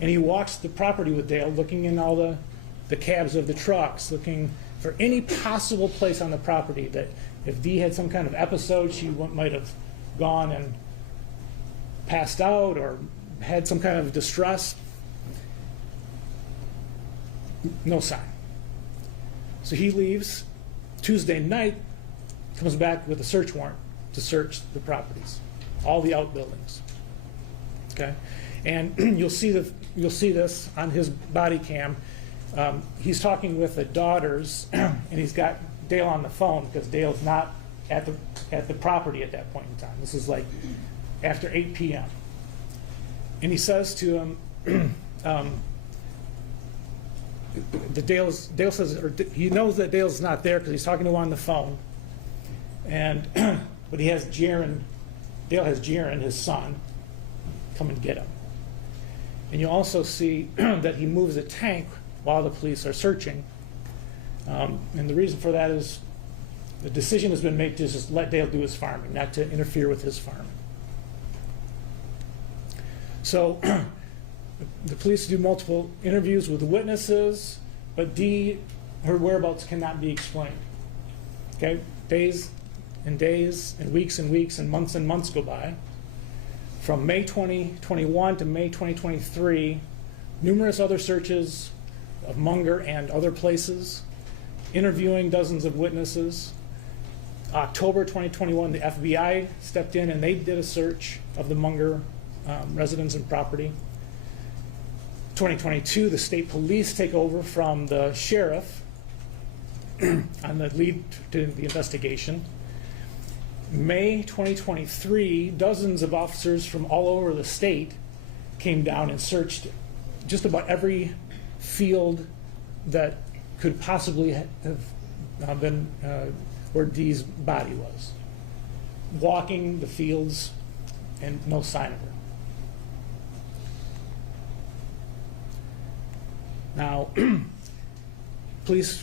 and he walks the property with Dale, looking in all the cabs of the trucks, looking for any possible place on the property that if Dee had some kind of episode, she might have gone and passed out or had some kind of distress. No sign. So he leaves. Tuesday night, comes back with a search warrant to search the properties, all the outbuildings. Okay, and you'll see this on his body cam. He's talking with the daughters, and he's got Dale on the phone because Dale's not at the property at that point in time. This is like after 8 p.m. And he says to him, Dale says, or he knows that Dale's not there because he's talking to him on the phone, and but he has Dale has Jaron, his son, come and get him. And you also see that he moves a tank while the police are searching. And the reason for that is the decision has been made to just let Dale do his farming, not to interfere with his farming. So the police do multiple interviews with the witnesses, but Dee, her whereabouts cannot be explained. Okay, days and days and weeks and months go by. From May 2021 to May 2023, numerous other searches of Munger and other places, interviewing dozens of witnesses. October 2021, the FBI stepped in and they did a search of the Munger residence and property. 2022, the state police take over from the sheriff on the lead to the investigation. May 2023, dozens of officers from all over the state came down and searched just about every field that could possibly have been where Dee's body was. Walking the fields and no sign of her. Now, police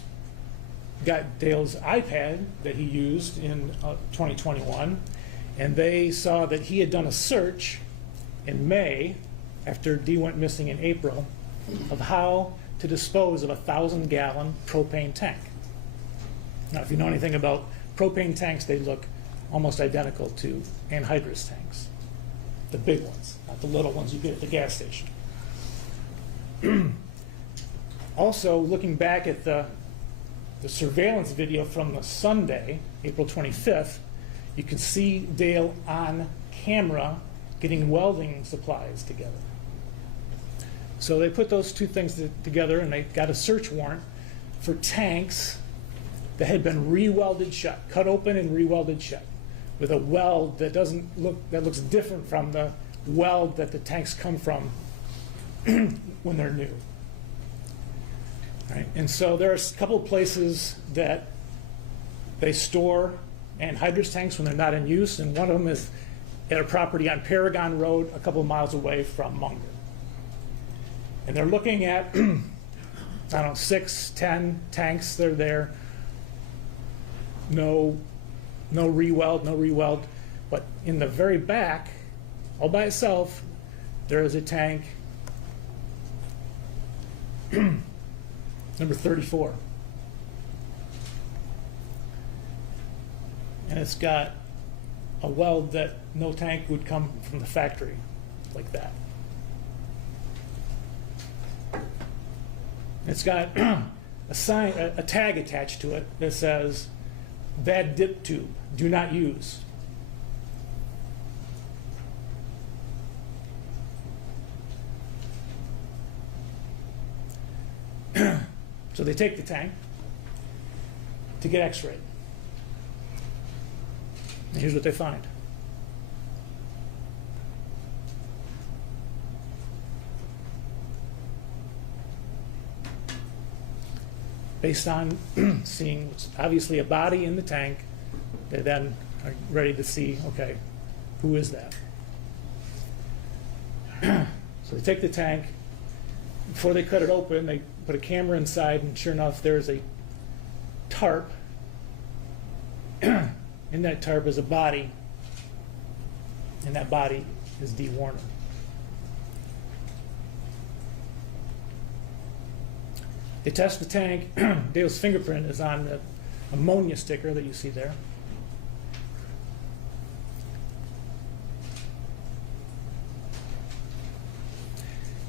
got Dale's iPad that he used in 2021, and they saw that he had done a search in May, after Dee went missing in April, of how to dispose of a 1,000-gallon propane tank. Now, if you know anything about propane tanks, they look almost identical to anhydrous tanks. The big ones, not the little ones you get at the gas station. Also, looking back at the surveillance video from the Sunday, April 25th, you can see Dale on camera getting welding supplies together. So they put those two things together and they got a search warrant for tanks that had been re-welded shut, cut open and re-welded shut, with a weld that looks different from the weld that the tanks come from when they're new. Right? And so there's a couple of places that they store anhydrous tanks when they're not in use, and one of them is at a property on Paragon Road, a couple of miles away from Munger. And they're looking at, I don't know, 6, 10 tanks that are there. No re-weld. But in the very back, all by itself, there is a tank, number 34. And it's got a weld that no tank would come from the factory like that. It's got a sign, a tag attached to it that says, "Bad dip tube, do not use." So they take the tank to get x-rayed. And here's what they find. Based on seeing what's obviously a body in the tank, they then are ready to see, okay, who is that? So they take the tank. Before they cut it open, they put a camera inside, and sure enough, there's a tarp. In that tarp is a body, and that body is D. Warner. They test the tank. Dale's fingerprint is on the ammonia sticker that you see there.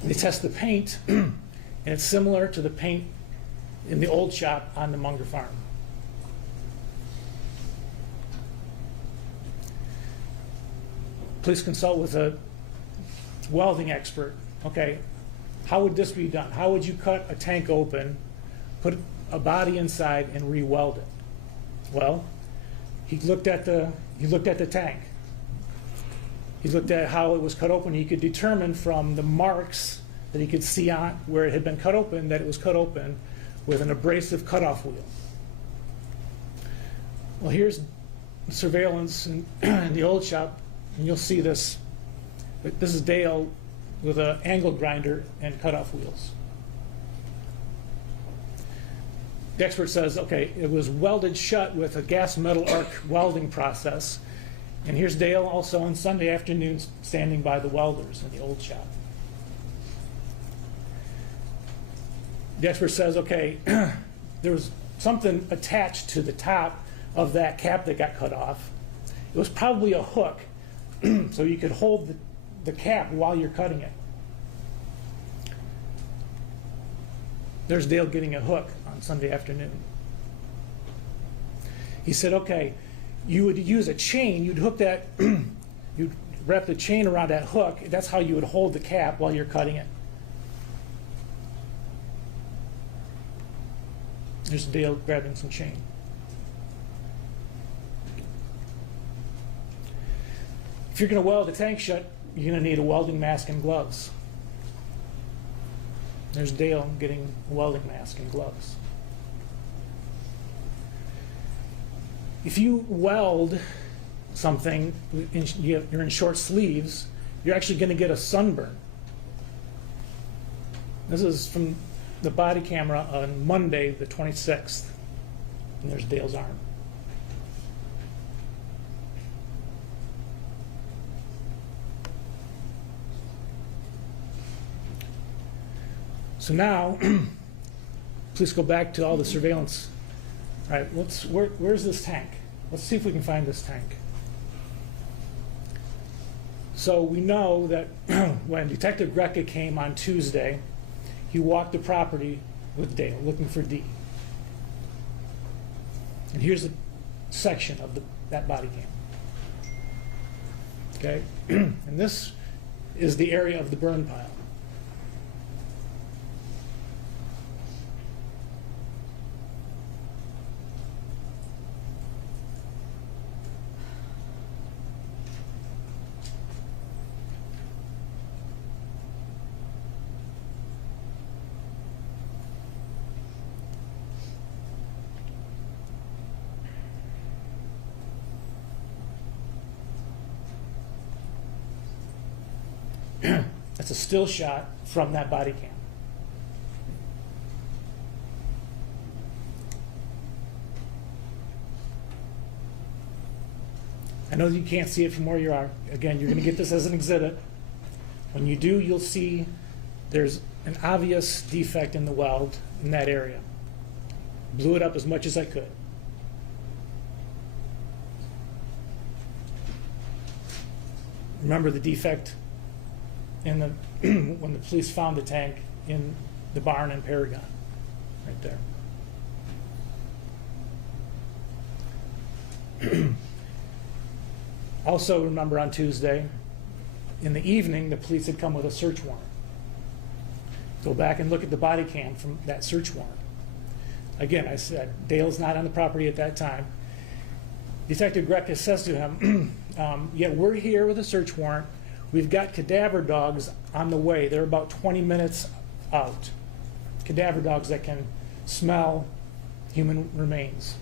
They test the paint, and it's similar to the paint in the old shop on the Munger farm. Please consult with a welding expert. Okay, how would this be done? How would you cut a tank open, put a body inside, and re-weld it? Well, he looked at the tank. He looked at how it was cut open. He could determine from the marks that he could see on where it had been cut open that it was cut open with an abrasive cutoff wheel. Well, here's surveillance in the old shop, and you'll see this. This is Dale with an angle grinder and cutoff wheels. The expert says, okay, it was welded shut with a gas metal arc welding process. And here's Dale also on Sunday afternoons standing by the welders in the old shop. The expert says, okay, there was something attached to the top of that cap that got cut off. It was probably a hook, so you could hold the cap while you're cutting it. There's Dale getting a hook on Sunday afternoon. He said, okay, you would use a chain, you'd hook that, you'd wrap the chain around that hook, that's how you would hold the cap while you're cutting it. There's Dale grabbing some chain. If you're going to weld a tank shut, you're going to need a welding mask and gloves. There's Dale getting a welding mask and gloves. If you weld something, you're in short sleeves, you're actually going to get a sunburn. This is from the body camera on Monday, the 26th. And there's Dale's arm. So now, please go back to all the surveillance. All right, where's this tank? Let's see if we can find this tank. So we know that when Detective Greca came on Tuesday, he walked the property with Dale looking for D. And here's a section of that body cam. Okay, and this is the area of the burn pile. That's a still shot from that body cam. I know that you can't see it from where you are. Again, you're going to get this as an exhibit. When you do, you'll see there's an obvious defect in the weld in that area. Blew it up as much as I could. Remember the defect in the when the police found the tank in the barn in Paragon, right there. Also remember on Tuesday, in the evening, the police had come with a search warrant. Go back and look at the body cam from that search warrant. Again, I said, Dale's not on the property at that time. Detective Greca says to him, yeah, we're here with a search warrant. We've got cadaver dogs on the way. They're about 20 minutes out. Cadaver dogs that can smell human remains.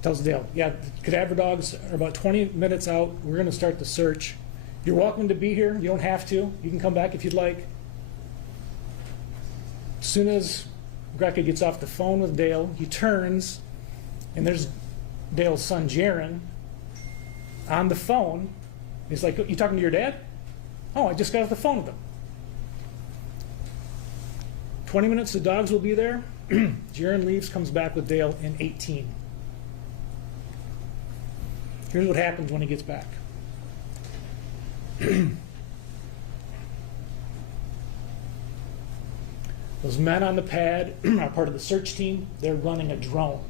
Tells Dale, yeah, the cadaver dogs are about 20 minutes out. We're going to start the search. You're welcome to be here. You don't have to. You can come back if you'd like. As soon as Greca gets off the phone with Dale, he turns, and there's Dale's son, Jaron, on the phone. He's like, you talking to your dad? Oh, I just got off the phone with him. 20 minutes, the dogs will be there. Jaron leaves, comes back with Dale in 18. Here's what happens when he gets back. Those men on the pad are part of the search team. They're running a drone.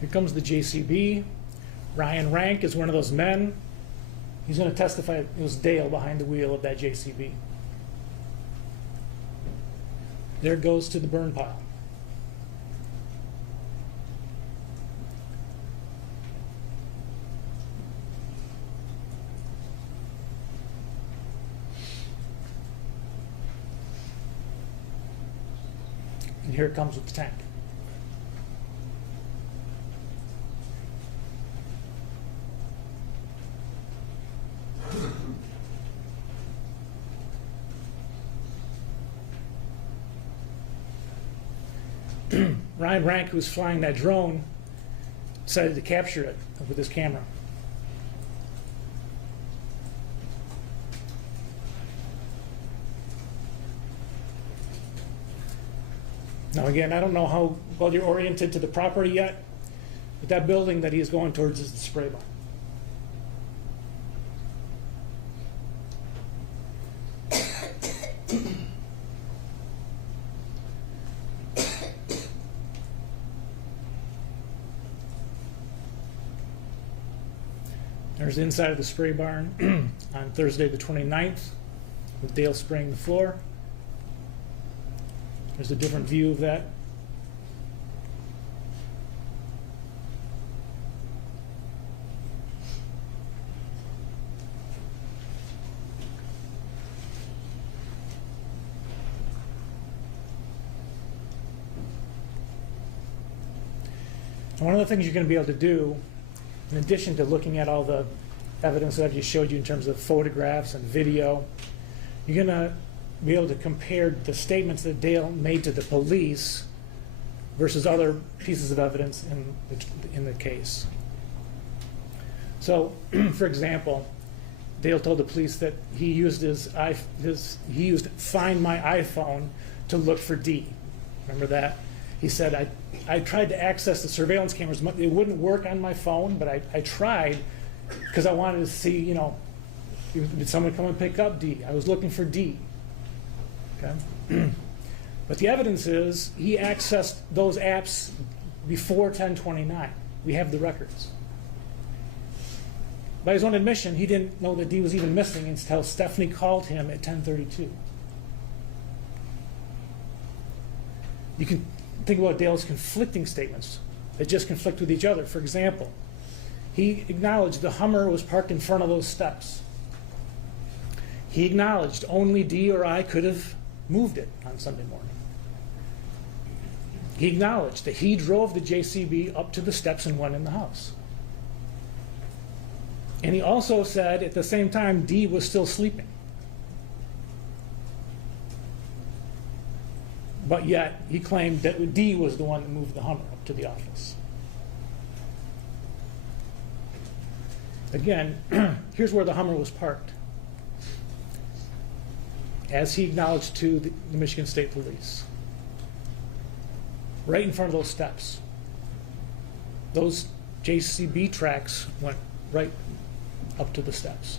Here comes the JCB. Ryan Rank is one of those men. He's going to testify it was Dale behind the wheel of that JCB. There it goes to the burn pile. And here it comes with the tank. Ryan Rank, who was flying that drone, decided to capture it with his camera. Now again, I don't know how well you're oriented to the property yet, but that building that he's going towards is the spray barn. There's the inside of the spray barn on Thursday the 29th with Dale spraying the floor. There's a different view of that. And one of the things you're going to be able to do, in addition to looking at all the evidence that I've just showed you in terms of photographs and video, you're going to be able to compare the statements that Dale made to the police versus other pieces of evidence in the case. So, for example, Dale told the police that he used he used Find My iPhone to look for D. Remember that? He said, I tried to access the surveillance cameras. It wouldn't work on my phone, but I tried because I wanted to see, you know, did someone come and pick up D? I was looking for D. Okay? But the evidence is he accessed those apps before 10/29. We have the records. By his own admission, he didn't know that D was even missing until Stephanie called him at 10:32. You can think about Dale's conflicting statements that just conflict with each other. For example, he acknowledged the Hummer was parked in front of those steps. He acknowledged only D or I could have moved it on Sunday morning. He acknowledged that he drove the JCB up to the steps and went in the house. And he also said at the same time D was still sleeping. But yet he claimed that D was the one that moved the Hummer up to the office. Again, here's where the Hummer was parked, as he acknowledged to the Michigan State Police. Right in front of those steps. Those JCB tracks went right up to the steps.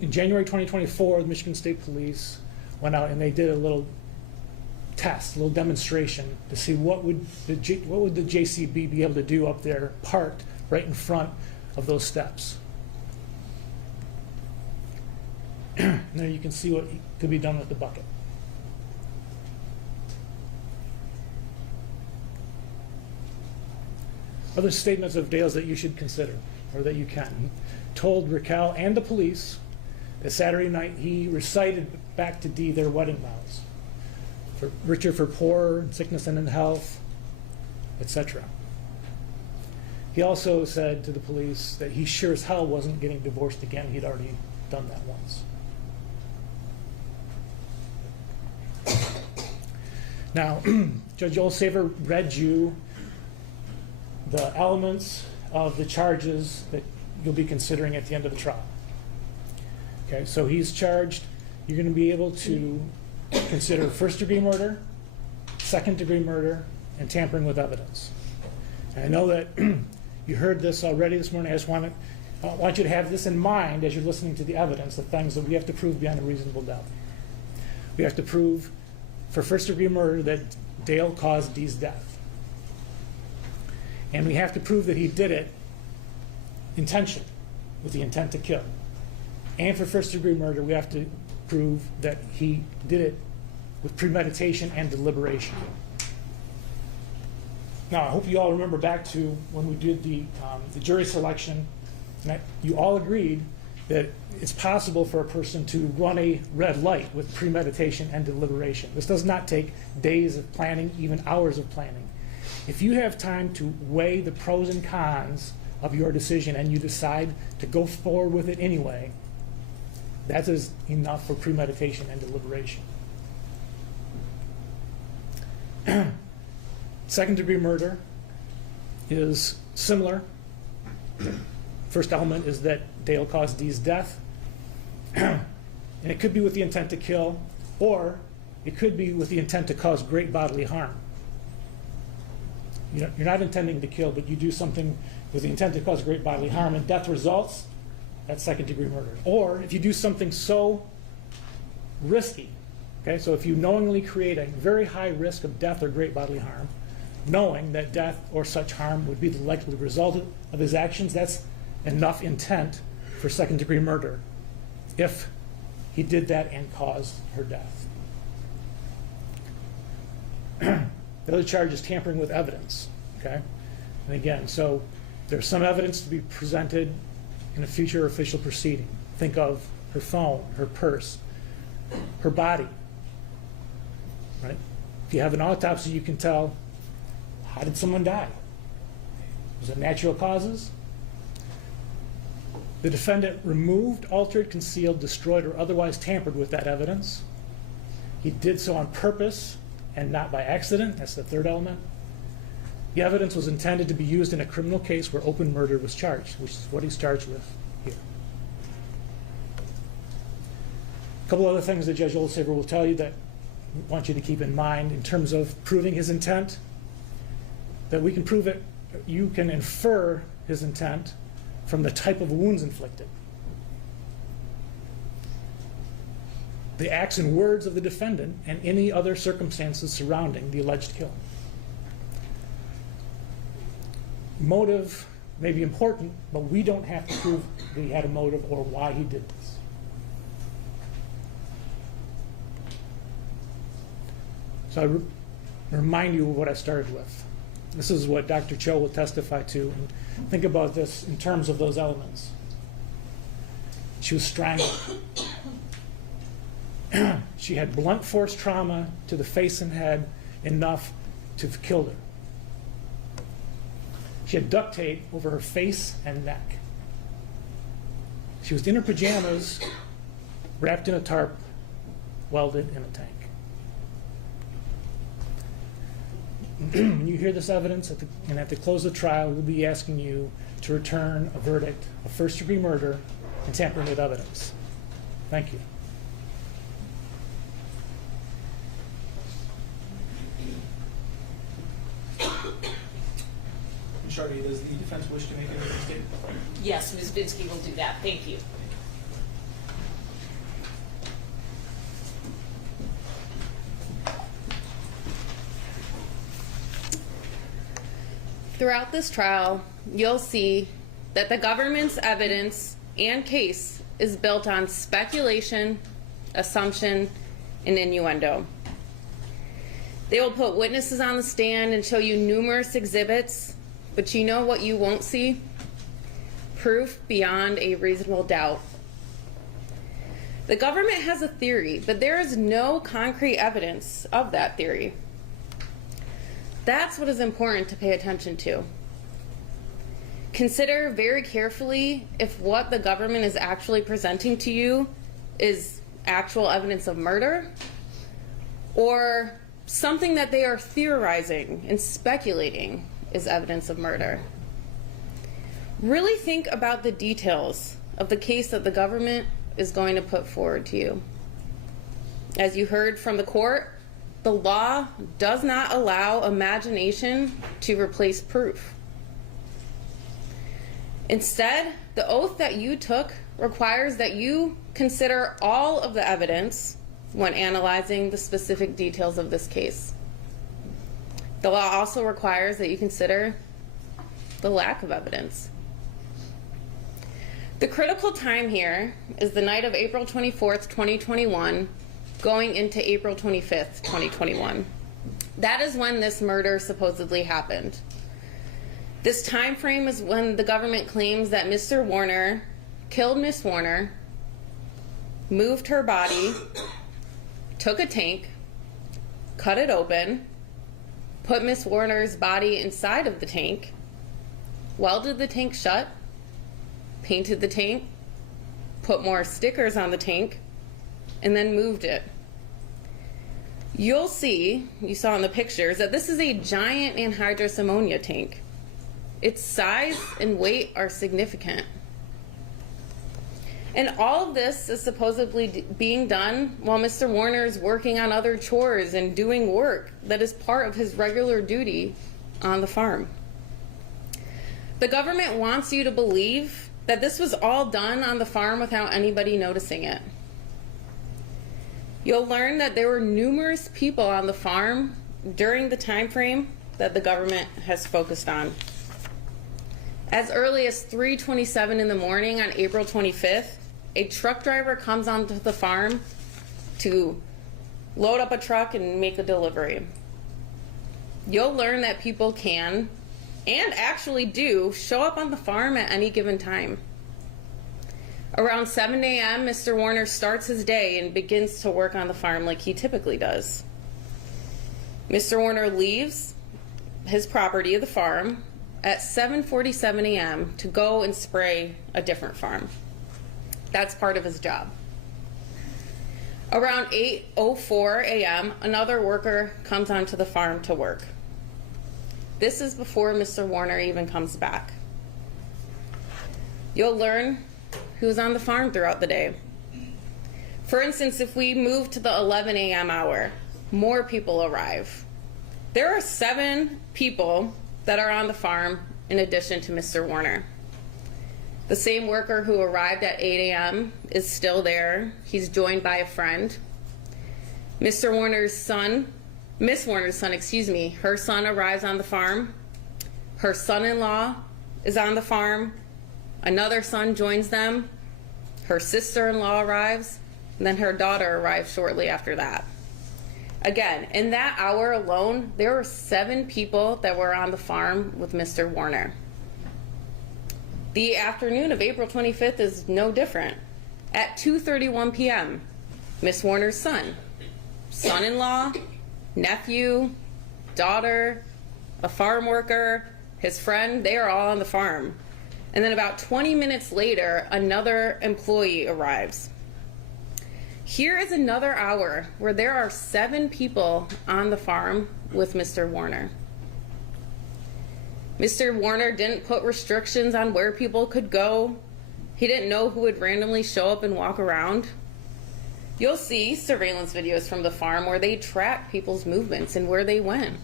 In January 2024, the Michigan State Police went out and they did a little test, a little demonstration to see what would the JCB be able to do up there, parked right in front of those steps. And there you can see what could be done with the bucket. Other statements of Dale's that you should consider, or that you can. He told Raquel and the police that Saturday night he recited back to D their wedding vows. For richer for poorer, sickness and in health, etc. He also said to the police that he sure as hell wasn't getting divorced again. He'd already done that once. Now, Judge Olsaver read you the elements of the charges that you'll be considering at the end of the trial. Okay, so he's charged, you're going to be able to consider first-degree murder, second-degree murder, and tampering with evidence. And I know that you heard this already this morning. I just want you to have this in mind as you're listening to the evidence, the things that we have to prove beyond a reasonable doubt. We have to prove for first-degree murder that Dale caused Dee's death. And we have to prove that he did it intentionally, with the intent to kill. And for first-degree murder, we have to prove that he did it with premeditation and deliberation. Now, I hope you all remember back to when we did the jury selection, and you all agreed that it's possible for a person to run a red light with premeditation and deliberation. This does not take days of planning, even hours of planning. If you have time to weigh the pros and cons of your decision and you decide to go forward with it anyway, that is enough for premeditation and deliberation. Second-degree murder is similar. The first element is that Dale caused Dee's death. And it could be with the intent to kill, or it could be with the intent to cause great bodily harm. You're not intending to kill, but you do something with the intent to cause great bodily harm, and death results, that's second-degree murder. Or if you do something so risky, okay, so if you knowingly create a very high risk of death or great bodily harm, knowing that death or such harm would be the likely result of his actions, that's enough intent for second-degree murder if he did that and caused her death. The other charge is tampering with evidence, okay? And again, so there's some evidence to be presented in a future official proceeding. Think of her phone, her purse, her body, right? If you have an autopsy, you can tell, how did someone die? Was it natural causes? The defendant removed, altered, concealed, destroyed, or otherwise tampered with that evidence. He did so on purpose and not by accident. That's the third element. The evidence was intended to be used in a criminal case where open murder was charged, which is what he's charged with here. A couple other things that Judge Oldsaver will tell you that I want you to keep in mind in terms of proving his intent, that we can prove it, you can infer his intent from the type of wounds inflicted, the acts and words of the defendant, and any other circumstances surrounding the alleged kill. Motive may be important, but we don't have to prove that he had a motive or why he did this. So I remind you of what I started with. This is what Dr. Cho will testify to. And think about this in terms of those elements. She was strangled. She had blunt force trauma to the face and head enough to have killed her. She had duct tape over her face and neck. She was in her pajamas, wrapped in a tarp, welded in a tank. When you hear this evidence, and at the close of the trial, we'll be asking you to return a verdict of first-degree murder and tampering with evidence. Thank you. Shardy, does the defense wish to make any statement? Yes, Ms. Binsky will do that. Thank you. Throughout this trial, you'll see that the government's evidence and case is built on speculation, assumption, and innuendo. They will put witnesses on the stand and show you numerous exhibits, but you know what you won't see? Proof beyond a reasonable doubt. The government has a theory, but there is no concrete evidence of that theory. That's what is important to pay attention to. Consider very carefully if what the government is actually presenting to you is actual evidence of murder or something that they are theorizing and speculating is evidence of murder. Really think about the details of the case that the government is going to put forward to you. As you heard from the court, the law does not allow imagination to replace proof. Instead, the oath that you took requires that you consider all of the evidence when analyzing the specific details of this case. The law also requires that you consider the lack of evidence. The critical time here is the night of April 24th, 2021, going into April 25th, 2021. That is when this murder supposedly happened. This time frame is when the government claims that Mr. Warner killed Miss Warner, moved her body, took a tank, cut it open, put Miss Warner's body inside of the tank, welded the tank shut, painted the tank, put more stickers on the tank, and then moved it. You'll see, you saw in the pictures, that this is a giant anhydrous ammonia tank. Its size and weight are significant. And all of this is supposedly being done while Mr. Warner is working on other chores and doing work that is part of his regular duty on the farm. The government wants you to believe that this was all done on the farm without anybody noticing it. You'll learn that there were numerous people on the farm during the time frame that the government has focused on. As early as 3:27 in the morning on April 25th, a truck driver comes onto the farm to load up a truck and make a delivery. You'll learn that people can, and actually do, show up on the farm at any given time. Around 7 a.m., Mr. Warner starts his day and begins to work on the farm like he typically does. Mr. Warner leaves his property of the farm at 7:47 a.m. to go and spray a different farm. That's part of his job. Around 8:04 a.m., another worker comes onto the farm to work. This is before Mr. Warner even comes back. You'll learn who's on the farm throughout the day. For instance, if we move to the 11 a.m. hour, more people arrive. There are 7 people that are on the farm in addition to Mr. Warner. The same worker who arrived at 8 a.m. is still there. He's joined by a friend. Miss Warner's son, her son arrives on the farm. Her son-in-law is on the farm. Another son joins them. Her sister-in-law arrives, and then her daughter arrives shortly after that. Again, in that hour alone, there were 7 people that were on the farm with Mr. Warner. The afternoon of April 25th is no different. At 2:31 p.m., Miss Warner's son-in-law, nephew, daughter, a farm worker, his friend, they are all on the farm. And then about 20 minutes later, another employee arrives. Here is another hour where there are 7 people on the farm with Mr. Warner. Mr. Warner didn't put restrictions on where people could go. He didn't know who would randomly show up and walk around. You'll see surveillance videos from the farm where they track people's movements and where they went.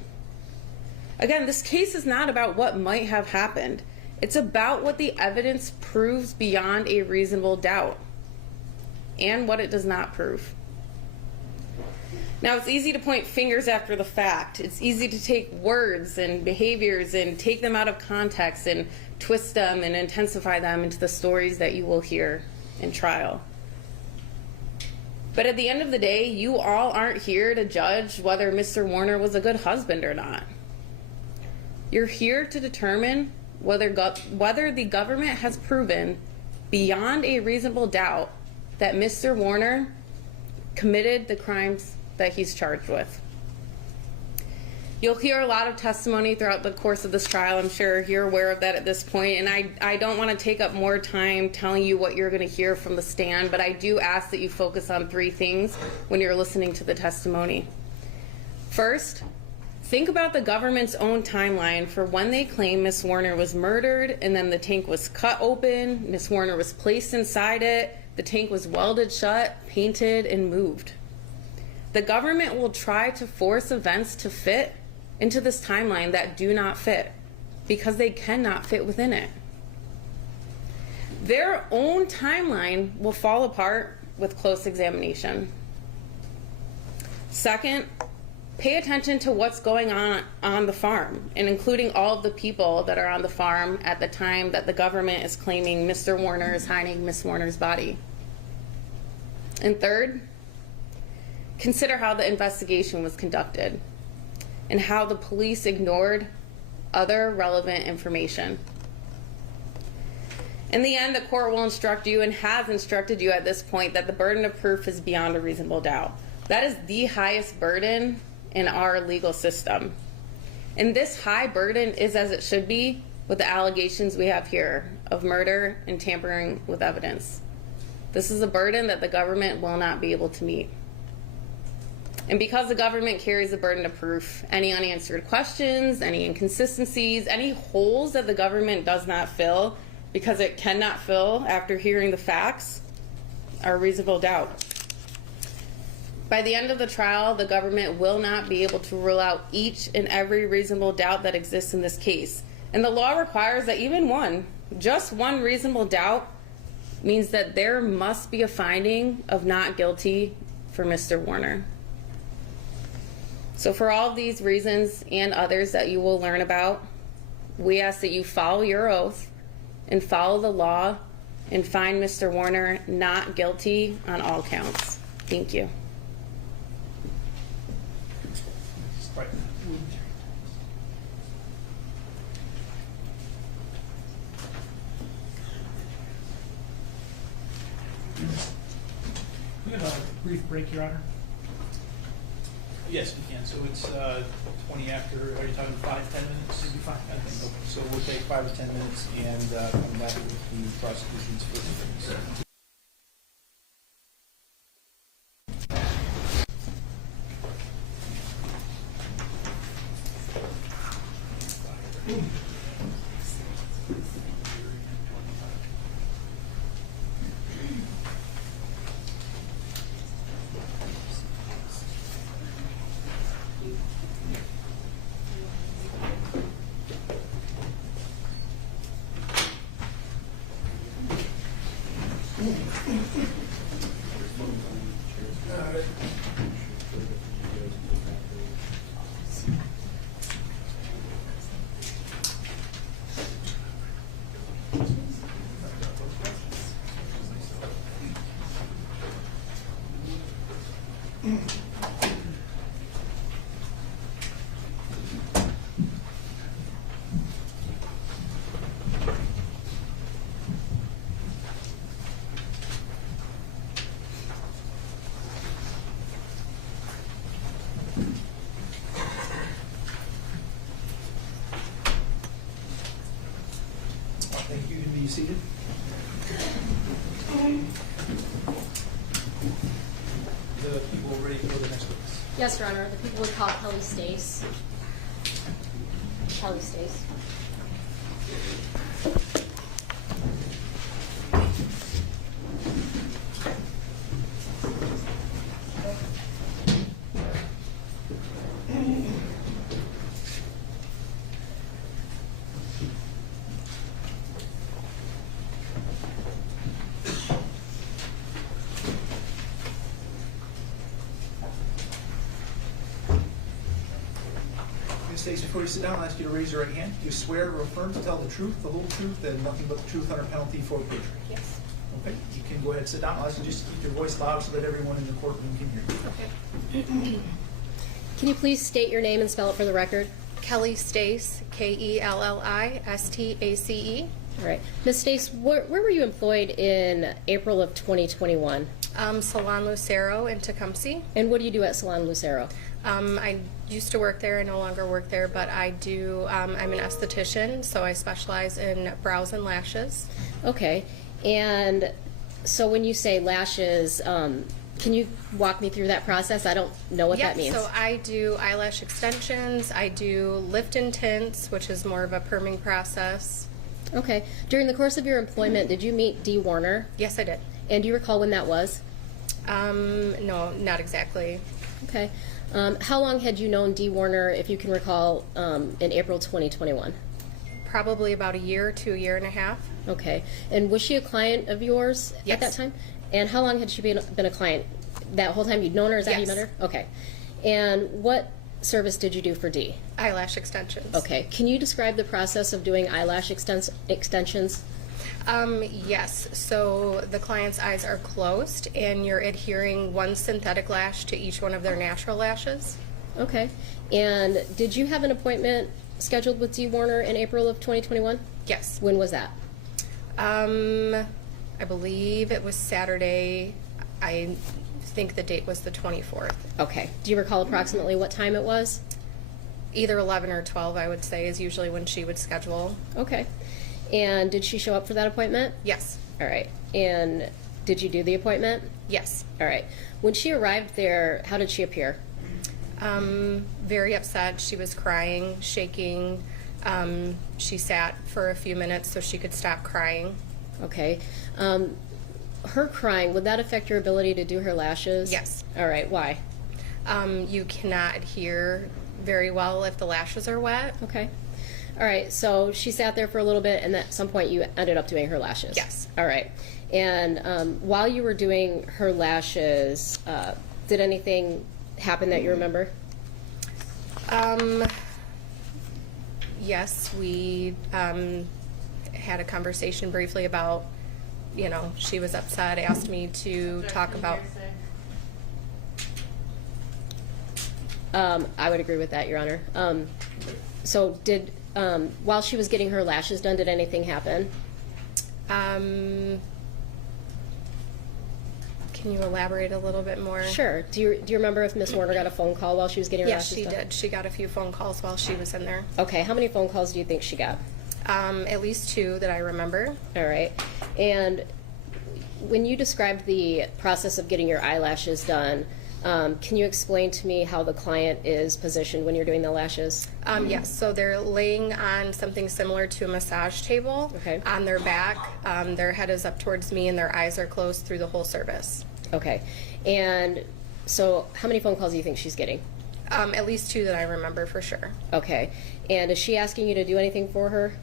Again, this case is not about what might have happened. It's about what the evidence proves beyond a reasonable doubt and what it does not prove. Now, it's easy to point fingers after the fact. It's easy to take words and behaviors and take them out of context and twist them and intensify them into the stories that you will hear in trial. But at the end of the day, you all aren't here to judge whether Mr. Warner was a good husband or not. You're here to determine whether the government has proven beyond a reasonable doubt that Mr. Warner committed the crimes that he's charged with. You'll hear a lot of testimony throughout the course of this trial. I'm sure you're aware of that at this point, and I don't want to take up more time telling you what you're going to hear from the stand, but I do ask that you focus on 3 things when you're listening to the testimony. First, think about the government's own timeline for when they claim Miss Warner was murdered, and then the tank was cut open, Miss Warner was placed inside it, the tank was welded shut, painted, and moved. The government will try to force events to fit into this timeline that do not fit because they cannot fit within it. Their own timeline will fall apart with close examination. Second, pay attention to what's going on the farm, and including all of the people that are on the farm at the time that the government is claiming Mr. Warner is hiding Miss Warner's body. And third, consider how the investigation was conducted and how the police ignored other relevant information. In the end, the court will instruct you and has instructed you at this point that the burden of proof is beyond a reasonable doubt. That is the highest burden in our legal system. And this high burden is as it should be with the allegations we have here of murder and tampering with evidence. This is a burden that the government will not be able to meet. And because the government carries the burden of proof, any unanswered questions, any inconsistencies, any holes that the government does not fill because it cannot fill after hearing the facts are reasonable doubt. By the end of the trial, the government will not be able to rule out each and every reasonable doubt that exists in this case. And the law requires that even one, just one reasonable doubt, means that there must be a finding of not guilty for Mr. Warner. So for all of these reasons and others that you will learn about, we ask that you follow your oath and follow the law and find Mr. Warner not guilty on all counts. Thank you. We have a brief break, Your Honor. Yes, we can. So it's 20 after, are you talking 5, 10 minutes? Should be fine. I think. Okay. So we'll take 5 to 10 minutes and come back with the prosecution's further. Thank you. You can be seated. The people ready to go to the next witness? Yes, Your Honor. The people would call Kelly Stace. Kelly Stace. Ms. Stace, before you sit down, I'll ask you to raise your right hand. Do you swear or affirm to tell the truth, the whole truth, and nothing but the truth under penalty for perjury? Yes. Okay, you can go ahead and sit down. I'll ask you just to keep your voice loud so that everyone in the courtroom can hear you. Okay. Can you please state your name and spell it for the record? Kelly Stace, Kellistace. All right. Ms. Stace, where were you employed in April of 2021? Salon Lucero in Tecumseh. And what do you do at Salon Lucero? I used to work there. I no longer work there, but I do. I'm an esthetician, so I specialize in brows and lashes. Okay. And so when you say lashes, can you walk me through that process? I don't know what that means. So I do eyelash extensions. I do lift and tints, which is more of a perming process. Okay. During the course of your employment, did you meet Dee Warner? Yes, I did. And do you recall when that was? No, not exactly. Okay. How long had you known Dee Warner, if you can recall, in April 2021? Probably about a year to a year and a half. Okay. And was she a client of yours Yes. at that time? And how long had she been a client? That whole time you'd known her? Is that how you Yes. met her? Okay. And what service did you do for Dee? Eyelash extensions. Okay. Can you describe the process of doing eyelash extensions? Yes. So the client's eyes are closed, and you're adhering one synthetic lash to each one of their natural lashes. Okay. And did you have an appointment scheduled with Dee Warner in April of 2021? Yes. When was that? I believe it was Saturday. I think the date was the 24th. Okay. Do you recall approximately what time it was? Either 11 or 12, I would say, is usually when she would schedule. Okay. And did she show up for that appointment? Yes. All right. And did you do the appointment? Yes. All right. When she arrived there, how did she appear? Very upset. She was crying, shaking. She sat for a few minutes so she could stop crying. Okay. Her crying, would that affect your ability to do her lashes? Yes. All right. Why? You cannot adhere very well if the lashes are wet. Okay. All right. So she sat there for a little bit, and at some point you ended up doing her lashes. Yes. All right. And while you were doing her lashes, did anything happen that you remember? Yes, we had a conversation briefly about, she was upset, asked me to talk about. I would agree with that, Your Honor. So did, while she was getting her lashes done, did anything happen? Can Can you elaborate a little bit more? Sure. Do you remember if Miss Warner got a phone call while she was getting her Yes, lashes she done? did. She got a few phone calls while she was in there. Okay, how many phone calls do you think she got? At least 2 that I remember. All right. And when you described the process of getting your eyelashes done, can you explain to me how the client is positioned when you're doing the lashes? Yes, so they're laying on something similar to a massage table Okay. on their back. Their head is up towards me and their eyes are closed through the whole service. Okay. And so how many phone calls do you think she's getting? At least 2 that I remember for sure. Okay. And is she asking you to do anything for her?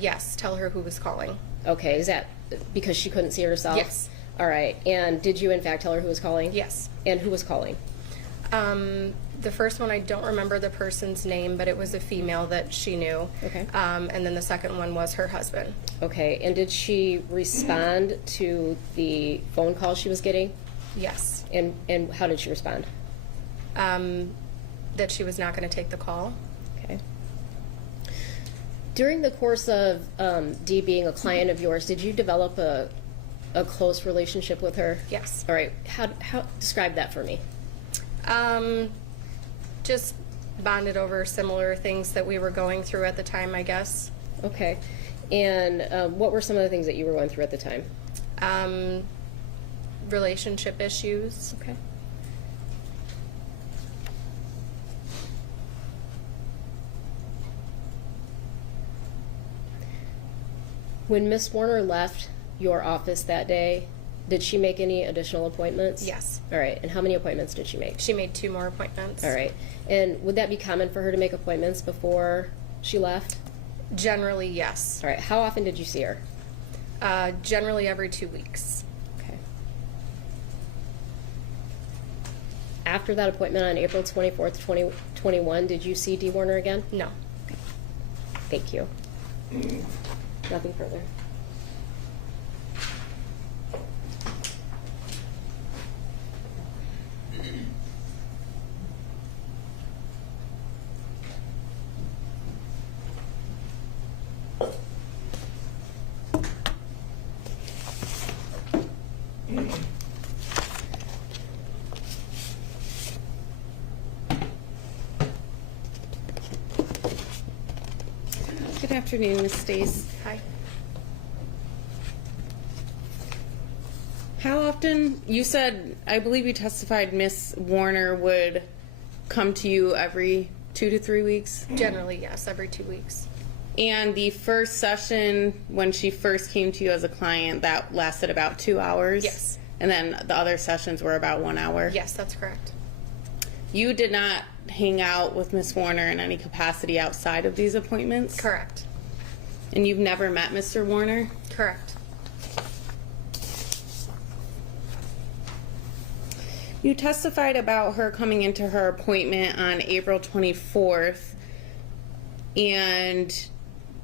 Yes, tell her who was calling. Okay. Is that because she couldn't see herself? Yes. All right. And did you in fact tell her who was calling? Yes. And who was calling? The first one, I don't remember the person's name, but it was a female that she knew. Okay. And then the second one was her husband. Okay. And did she respond to the phone call she was getting? Yes. And how did she respond? That she was not going to take the call. Okay. During the course of Dee being a client of yours, did you develop a close relationship with her? Yes. All right. How describe that for me? Just bonded over similar things that we were going through at the time, I guess. Okay. And what were some of the things that you were going through at the time? Relationship issues. Okay. When Miss Warner left your office that day, did she make any additional appointments? Yes. All right. And how many appointments did she make? She made 2 more appointments. All right. And would that be common for her to make appointments before she left? Generally, yes. All right. How often did you see her? Generally every 2 weeks. Okay. After that appointment on April 24th, 2021, did you see Dee Warner again? No. Thank you. Nothing further. Good afternoon, Ms. Stace. Hi. How often, you said, I believe you testified Miss Warner would come to you every 2 to 3 weeks? Generally, yes, every 2 weeks. And the first session, when she first came to you as a client, that lasted about 2 hours? Yes. And then the other sessions were about 1 hour? Yes, that's correct. You did not hang out with Miss Warner in any capacity outside of these appointments? Correct. And you've never met Mr. Warner? Correct. You testified about her coming into her appointment on April 24th, and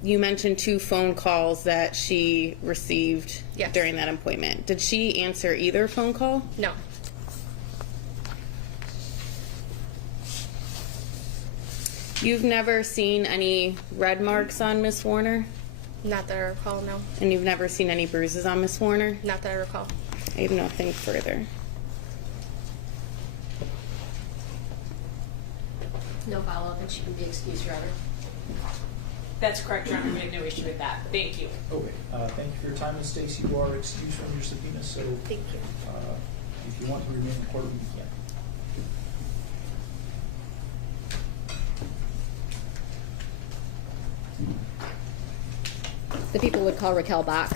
you mentioned 2 phone calls that she received Yes. during that appointment. Did she answer either phone call? No. You've never seen any red marks on Miss Warner? Not that I recall, no. And you've never seen any bruises on Miss Warner? Not that I recall. I have nothing further. No follow-up, and she can be excused, Your Honor. That's correct, Your Honor. We have no issue with that. Thank you. Okay, thank you for your time, Ms. Stacy. You are excused from your subpoena, so Thank you. if you want to remain in the courtroom, you can. The people would call Raquel Bach.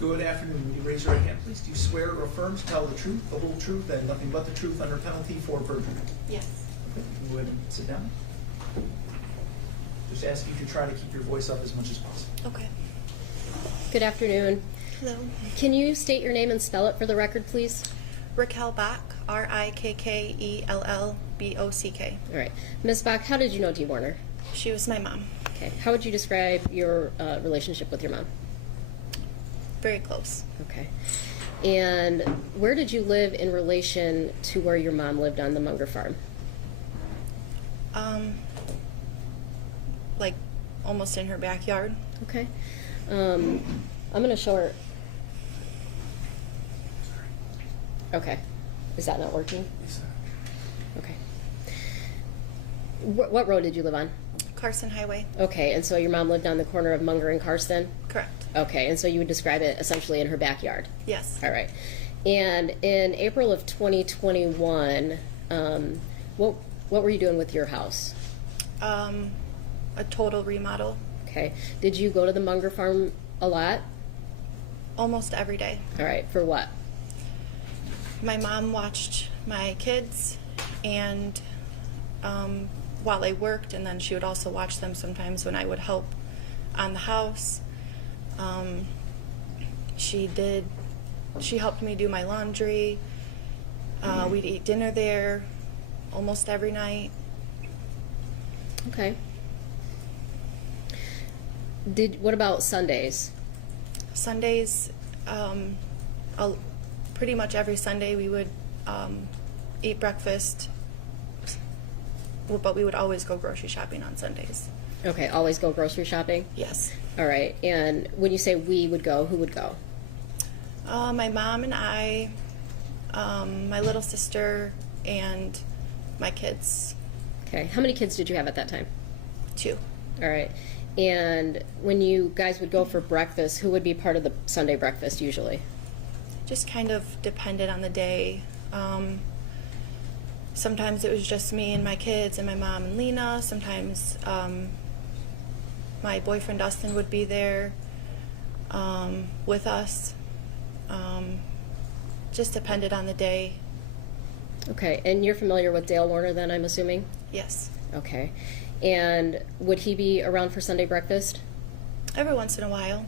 Good afternoon. Would you raise your right hand, please? Do you swear or affirm to tell the truth, the whole truth, and nothing but the truth under penalty for perjury? Yes. Okay, you can go ahead and sit down. Just ask you to try to keep your voice up as much as possible. Okay. Good afternoon. Hello. Can you state your name and spell it for the record, please? Raquel Bach, Rikkellbb. B-O-C-K. All right. Ms. Bach, how did you know Dee Warner? She was my mom. Okay. How would you describe your relationship with your mom? Very close. Okay. And where did you live in relation to where your mom lived on the Munger farm? Like almost in her backyard. Okay. I'm going to show her. Okay. Is that not working? Okay. What road did you live on? Carson Highway. Okay, and so your mom lived on the corner of Munger and Carson? Correct. Okay, and so you would describe it essentially in her backyard? Yes. All right. And in April of 2021, what were you doing with your house? A total remodel. Okay. Did you go to the Munger farm a lot? Almost every day. All right. For what? My mom watched my kids, and while I worked, and then she would also watch them sometimes when I would help on the house. She helped me do my laundry. We'd eat dinner there almost every night. Okay. What about Sundays? Sundays, pretty much every Sunday we would eat breakfast, but we would always go grocery shopping on Sundays. Okay, always go grocery shopping? Yes. All right. And when you say we would go, who would go? My mom and I, my little sister, and my kids. Okay. How many kids did you have at that time? 2. All right. And when you guys would go for breakfast, who would be part of the Sunday breakfast usually? Just kind of depended on the day. Sometimes it was just me and my kids and my mom and Lena. Sometimes my boyfriend Dustin would be there with us. Just depended on the day. Okay. And you're familiar with Dale Warner then, I'm assuming? Yes. Okay. And would he be around for Sunday breakfast? Every once in a while.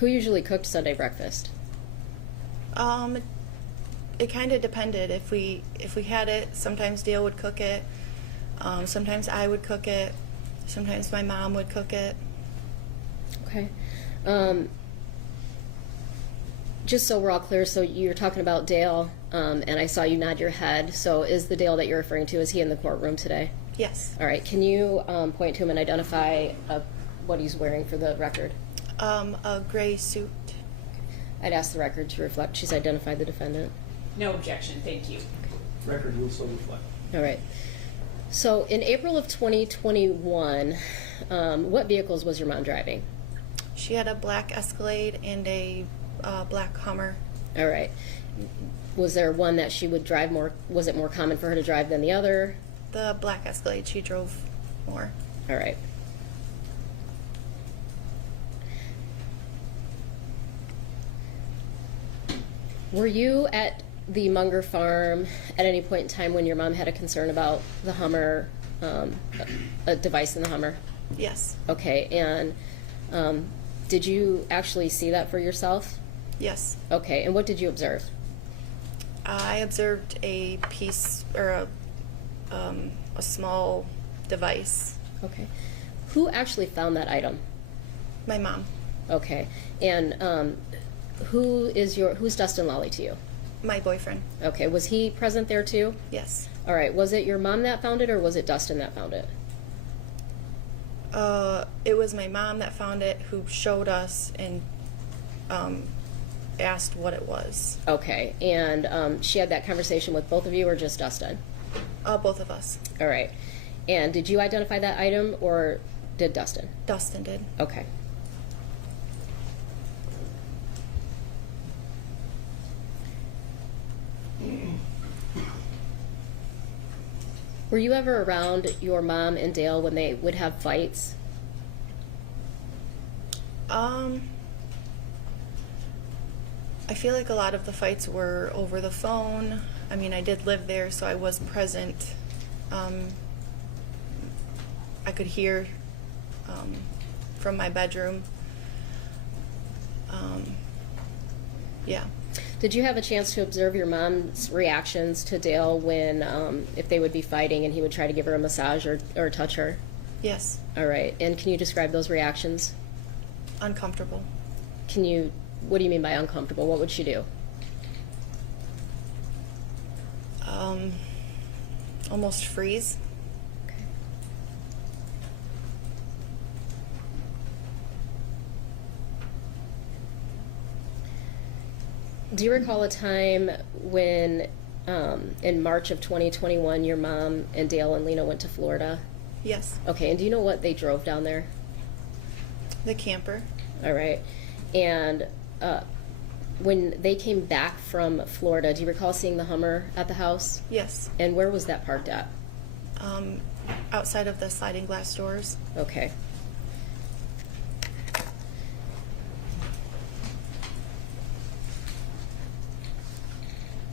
Who usually cooked Sunday breakfast? It kind of depended. If we had it, sometimes Dale would cook it. Sometimes I would cook it. Sometimes my mom would cook it. Okay. Just so we're all clear, so you're talking about Dale, and I saw you nod your head. So is the Dale that you're referring to, is he in the courtroom today? Yes. All right. Can you point to him and identify what he's wearing for the record? A gray suit. I'd ask the record to reflect she's identified the defendant. No objection, thank you. Record will so reflect. All right. So in April of 2021, what vehicles was your mom driving? She had a black Escalade and a black Hummer. All right. Was there one that she would drive more? Was it more common for her to drive than the other? The black Escalade she drove more. All right. Were you at the Munger farm at any point in time when your mom had a concern about the Hummer, a device in the Hummer? Yes. Okay, and did you actually see that for yourself? Yes. Okay, and what did you observe? I observed a piece or a small device. Okay. Who actually found that item? My mom. Okay, and who's Dustin Lally to you? My boyfriend. Okay, was he present there too? Yes. All right, was it your mom that found it or was it Dustin that found it? It was my mom that found it, who showed us and asked what it was. Okay, and she had that conversation with both of you or just Dustin? Both of us. All right, and did you identify that item or did Dustin? Dustin did. Okay. Were you ever around your mom and Dale when they would have fights? I feel like a lot of the fights were over the phone. I mean, I did live there, so I was present. I could hear from my bedroom. Yeah. Did you have a chance to observe your mom's reactions to Dale when, if they would be fighting and he would try to give her a massage or touch her? Yes. All right. And can you describe those reactions? Uncomfortable. What do you mean by uncomfortable? What would she do? Almost freeze. Do you recall a time when, in March of 2021, your mom and Dale and Lena went to Florida? Yes. Okay, and do you know what they drove down there? The camper. All right. And when they came back from Florida, do you recall seeing the Hummer at the house? Yes. And where was that parked at? Outside of the sliding glass doors. Okay.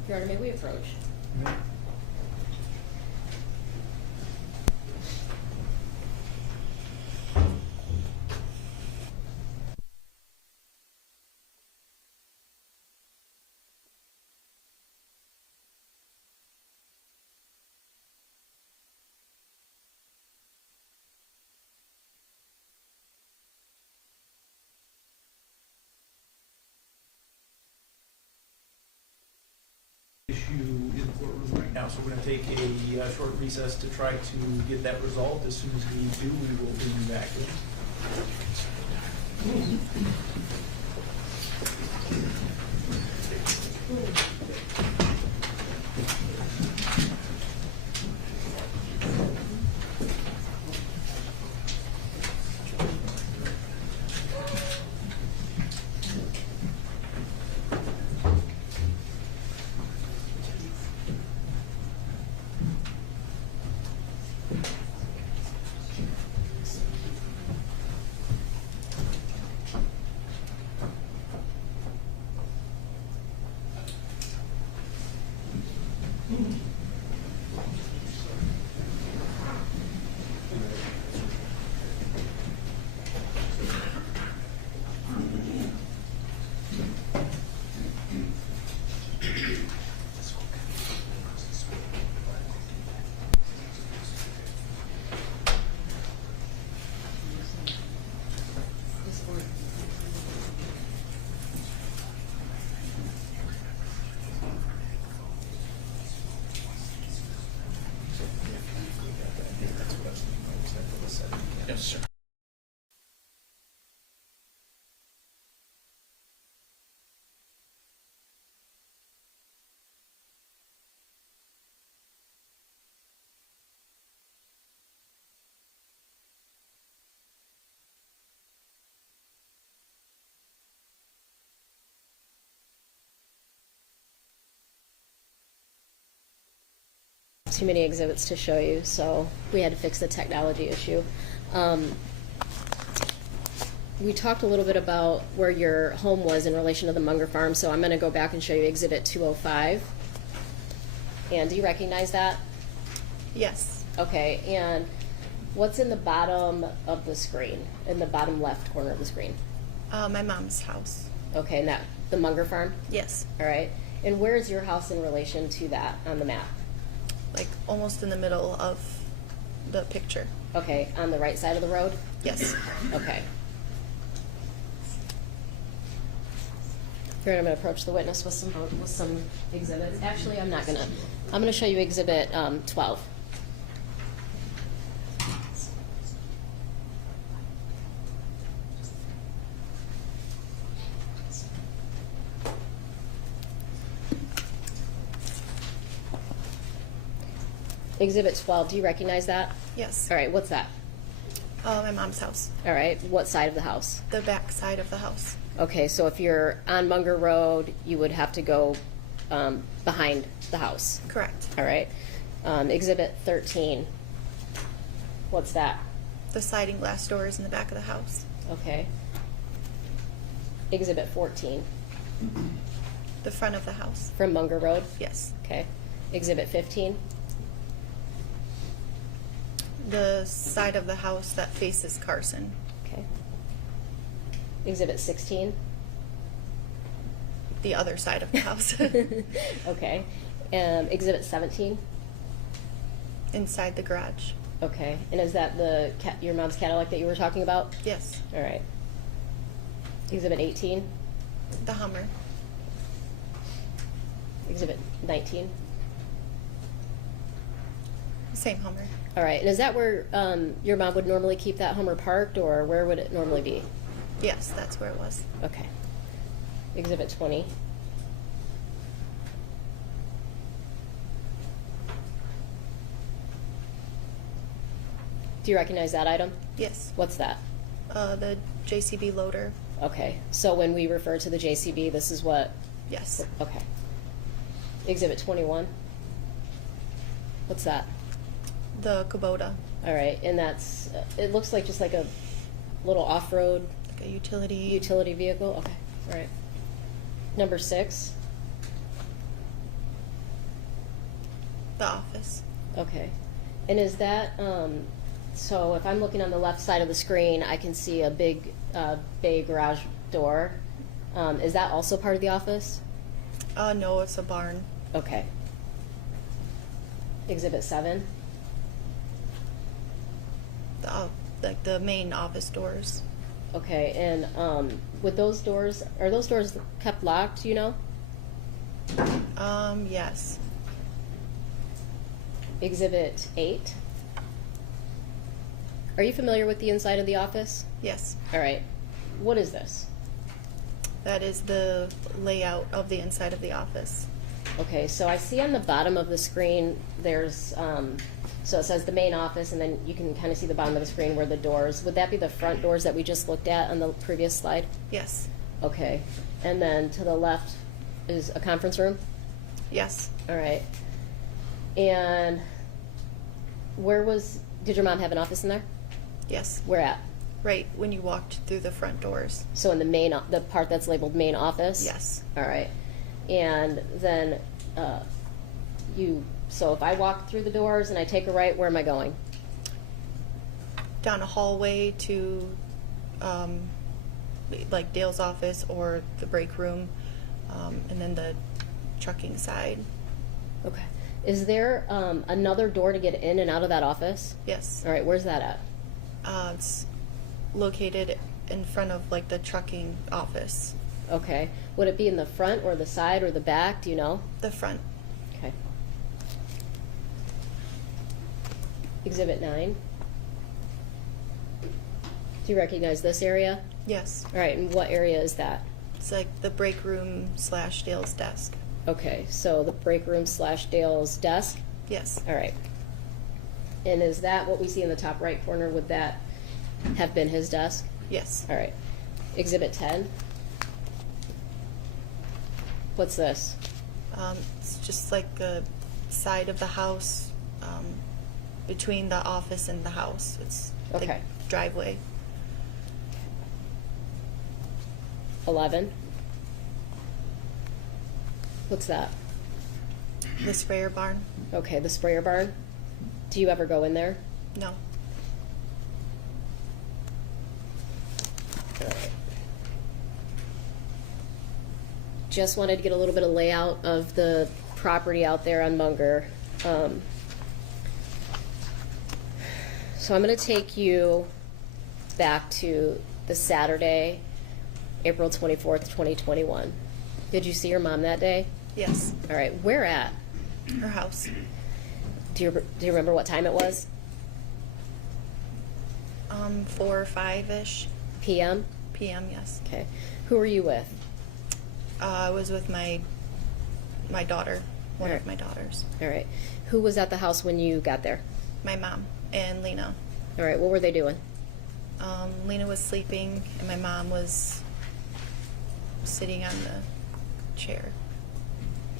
Your Honor, may we approach? Issue in the courtroom right now, so we're going to take a short recess to try to get that resolved. As soon as we do, we will bring you back in. Yes, sir. Too many exhibits to show you, so we had to fix the technology issue. We talked a little bit about where your home was in relation to the Munger farm, so I'm going to go back and show you Exhibit 205. And do you recognize that? Yes. Okay, and what's in the bottom of the screen, in the bottom left corner of the screen? My mom's house. Okay, and that, the Munger farm? Yes. All right. And where is your house in relation to that on the map? Like almost in the middle of the picture. Okay, on the right side of the road? Yes. Okay. Here, I'm going to approach the witness with some exhibits. Actually, I'm not going to. I'm going to show you Exhibit 12. Exhibit 12, do you recognize that? Yes. All right, what's that? My mom's house. All right, what side of the house? The back side of the house. Okay, so if you're on Munger Road, you would have to go behind the house. Correct. All right. Exhibit 13, what's that? The sliding glass doors in the back of the house. Okay. Exhibit 14, The front of the house. from Munger Road? Yes. Okay. Exhibit 15, The side of the house that faces Carson. okay. Exhibit 16, the other side of the house. Okay. Exhibit 17? Inside the garage. Okay. And is that your mom's Cadillac that you were talking about? Yes. All right. Exhibit 18? The Hummer. Exhibit 19? Same Hummer. All right. And is that where your mom would normally keep that Hummer parked, or where would it normally be? Yes, that's where it was. Okay. Exhibit 20? Do you recognize that item? Yes. What's that? The JCB loader. Okay. So when we refer to the JCB, this is what? Yes. Okay. Exhibit 21? What's that? The Kubota. All right. And that's, it looks like just like a little off-road Like a utility. utility vehicle? Okay. All right. Number 6? The office. Okay. And is that, so if I'm looking on the left side of the screen, I can see a big bay garage door. Is that also part of the office? No, it's a barn. Okay. Exhibit 7? Like the main office doors. Okay, and with those doors, are those doors kept locked, do you know? Yes. Exhibit 8? Are you familiar with the inside of the office? Yes. All right. What is this? That is the layout of the inside of the office. Okay, so I see on the bottom of the screen there's, so it says the main office, and then you can kind of see the bottom of the screen where the doors, would that be the front doors that we just looked at on the previous slide? Yes. Okay, and then to the left is a conference room? Yes. All right. And did your mom have an office in there? Yes. Where at? Right when you walked through the front doors. So in the part that's labeled main office? Yes. All right. And then so if I walk through the doors and I take a right, where am I going? Down a hallway to like Dale's office or the break room, and then the trucking side. Okay. Is there another door to get in and out of that office? Yes. All right. Where's that at? It's located in front of like the trucking office. Okay. Would it be in the front or the side or the back? Do you know? The front. Okay. Exhibit 9. Do you recognize this area? Yes. All right. And what area is that? It's like the break room / Dale's desk. Okay. So the break room / Dale's desk? Yes. All right. And is that what we see in the top right corner? Would that have been his desk? Yes. All right. Exhibit 10. What's this? It's just like the side of the house, between the office and the house. It's Okay. like driveway. 11. What's that? The sprayer barn. Okay, the sprayer barn. Do you ever go in there? No. All right. Just wanted to get a little bit of layout of the property out there on Munger. So I'm going to take you back to the Saturday, April 24th, 2021. Did you see your mom that day? Yes. All right, where at? Her house. Do you remember what time it was? 4 or 5-ish PM? p.m. Yes. Okay. Who were you with? I was with my daughter, one Alright. of my daughters. All right. Who was at the house when you got there? My mom and Lena. All right, what were they doing? Lena was sleeping and my mom was sitting on the chair.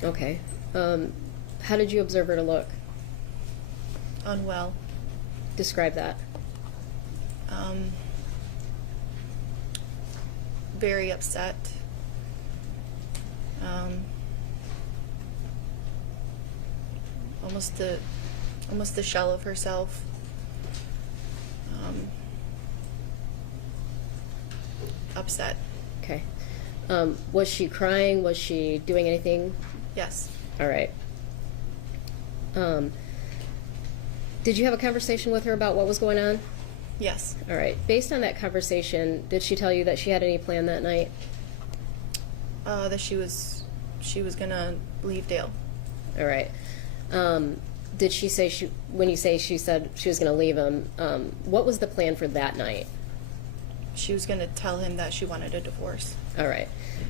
Okay. How did you observe her to look? Unwell. Describe that. Very upset. Almost the shell of herself. Upset. Okay. Was she crying? Was she doing anything? Yes. All right. Did you have a conversation with her about what was going on? Yes. All right. Based on that conversation, did she tell you that she had any plan that night? That she was gonna leave Dale. All right. Did she say when you say she said she was going to leave him, what was the plan for that night? She was gonna tell him that she wanted a divorce. All right.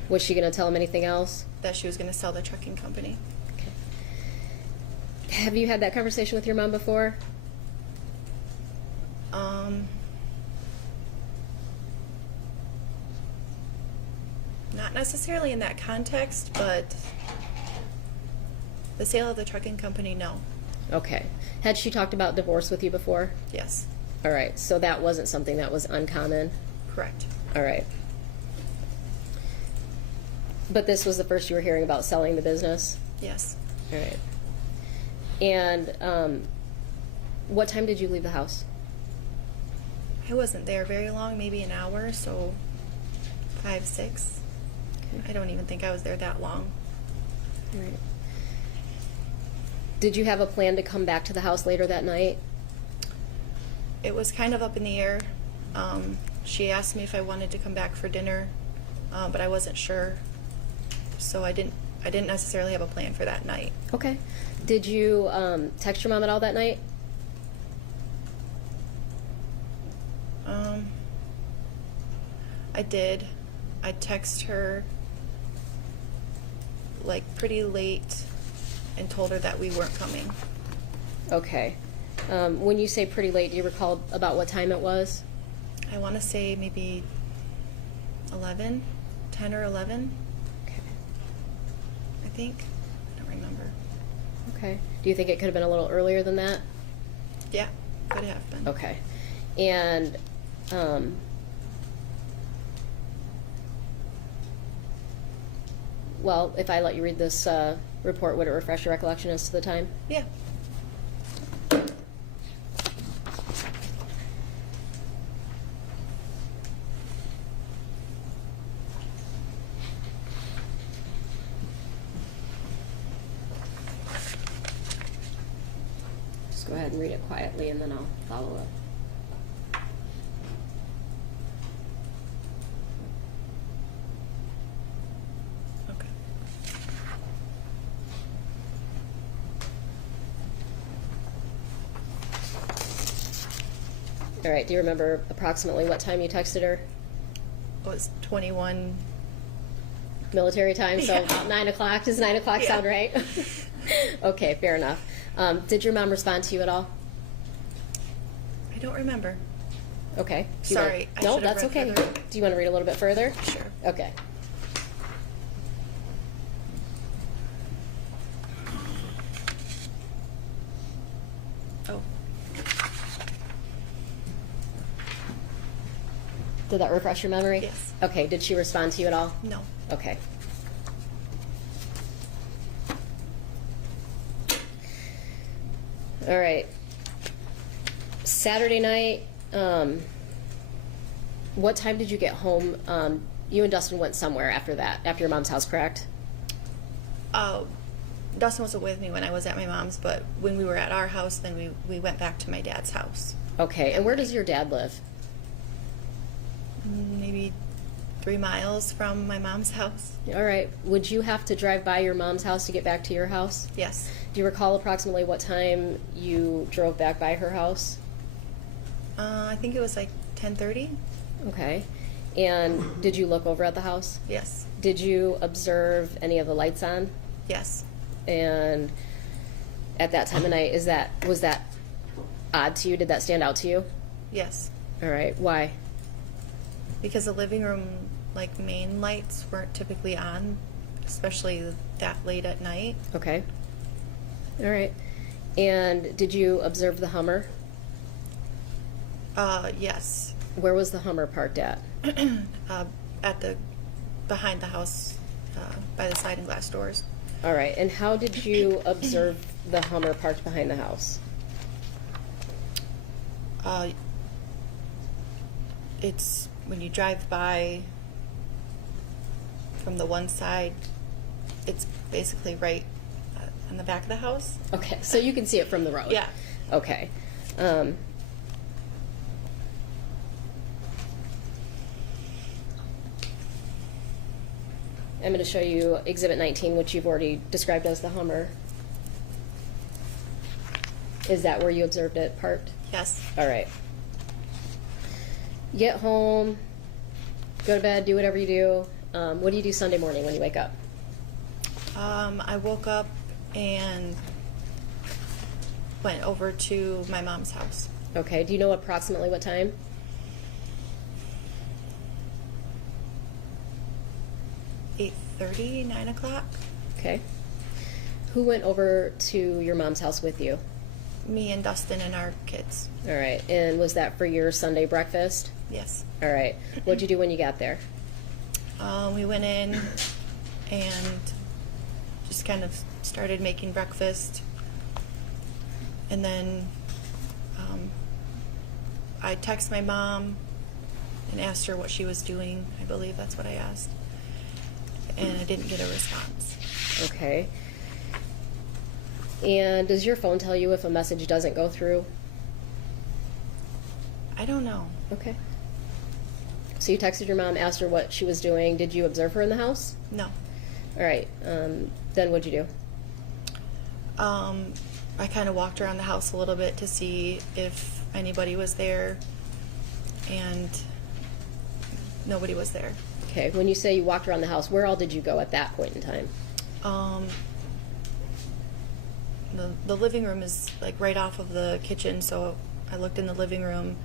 Was she going to tell him anything else? That she was gonna sell the trucking company. Have you had that conversation with your mom before? Not necessarily in that context, but the sale of the trucking company, no. Okay. Had she talked about divorce with you before? Yes. All right. So that wasn't something that was uncommon? Correct. All right. But this was the first you were hearing about selling the business? Yes. All right. And what time did you leave the house? I wasn't there very long, maybe an hour, so 5, 6. Okay. I don't even think I was there that long. All right. Did you have a plan to come back to the house later that night? It was kind of up in the air. She asked me if I wanted to come back for dinner, but I wasn't sure, so I didn't necessarily have a plan for that night. Okay. Did you text your mom at all that night? I did. I texted her like pretty late and told her that we weren't coming. Okay. When you say pretty late, do you recall about what time it was? I want to say maybe 11, 10 or 11. Okay. I think. I don't remember. Okay. Do you think it could have been a little earlier than that? Yeah, could have been. Okay. And well, if I let you read this report, would it refresh your recollection as to the time? Yeah. Just go ahead and read it quietly, and then I'll follow up. Okay. All right. Do you remember approximately what time you texted her? It was 21. Military time, so Yeah. about 9 o'clock. Does 9 o'clock Yeah. sound right? Okay, fair enough. Did your mom respond to you at all? I don't remember. Okay. Do you Sorry, I no, should have that's read okay. further. Do you want to read a little bit further? Sure. Okay. Oh, Did that refresh your memory? Yes. Okay. Did she respond to you at all? no. Okay. All right. Saturday night, what time did you get home? You and Dustin went somewhere after that, after your mom's house, correct? Dustin wasn't with me when I was at my mom's, but when we were at our house, then we went back to my dad's house. Okay. And where does your dad live? Maybe 3 miles from my mom's house. All right. Would you have to drive by your mom's house to get back to your house? Yes. Do you recall approximately what time you drove back by her house? I think it was like 10:30. Okay. And did you look over at the house? Yes. Did you observe any of the lights on? Yes. And at that time of night, was that odd to you? Did that stand out to you? Yes. All right. Why? Because the living room, like, main lights weren't typically on, especially that late at night. Okay. All right. And did you observe the Hummer? Yes. Where was the Hummer parked at? Behind the house, by the sliding glass doors. All right. And how did you observe the Hummer parked behind the house? It's when you drive by from the one side. It's basically right on the back of the house. Okay, so you can see it from the road? Yeah. Okay. I'm going to show you Exhibit 19, which you've already described as the Hummer. Is that where you observed it parked? Yes. All right. You get home, go to bed, do whatever you do. What do you do Sunday morning when you wake up? I woke up and went over to my mom's house. Okay. Do you know approximately what time? 8:30, 9 o'clock. Okay. Who went over to your mom's house with you? Me and Dustin and our kids. All right. And was that for your Sunday breakfast? Yes. All right. What'd you do when you got there? We went in and just kind of started making breakfast. And then I texted my mom and asked her what she was doing. I believe that's what I asked. And I didn't get a response. Okay. And does your phone tell you if a message doesn't go through? I don't know. Okay. So you texted your mom, asked her what she was doing. Did you observe her in the house? No. All right. Then what'd you do? I kind of walked around the house a little bit to see if anybody was there, and nobody was there. Okay. When you say you walked around the house, where all did you go at that point in time? The living room is like right off of the kitchen, so I looked in the living room,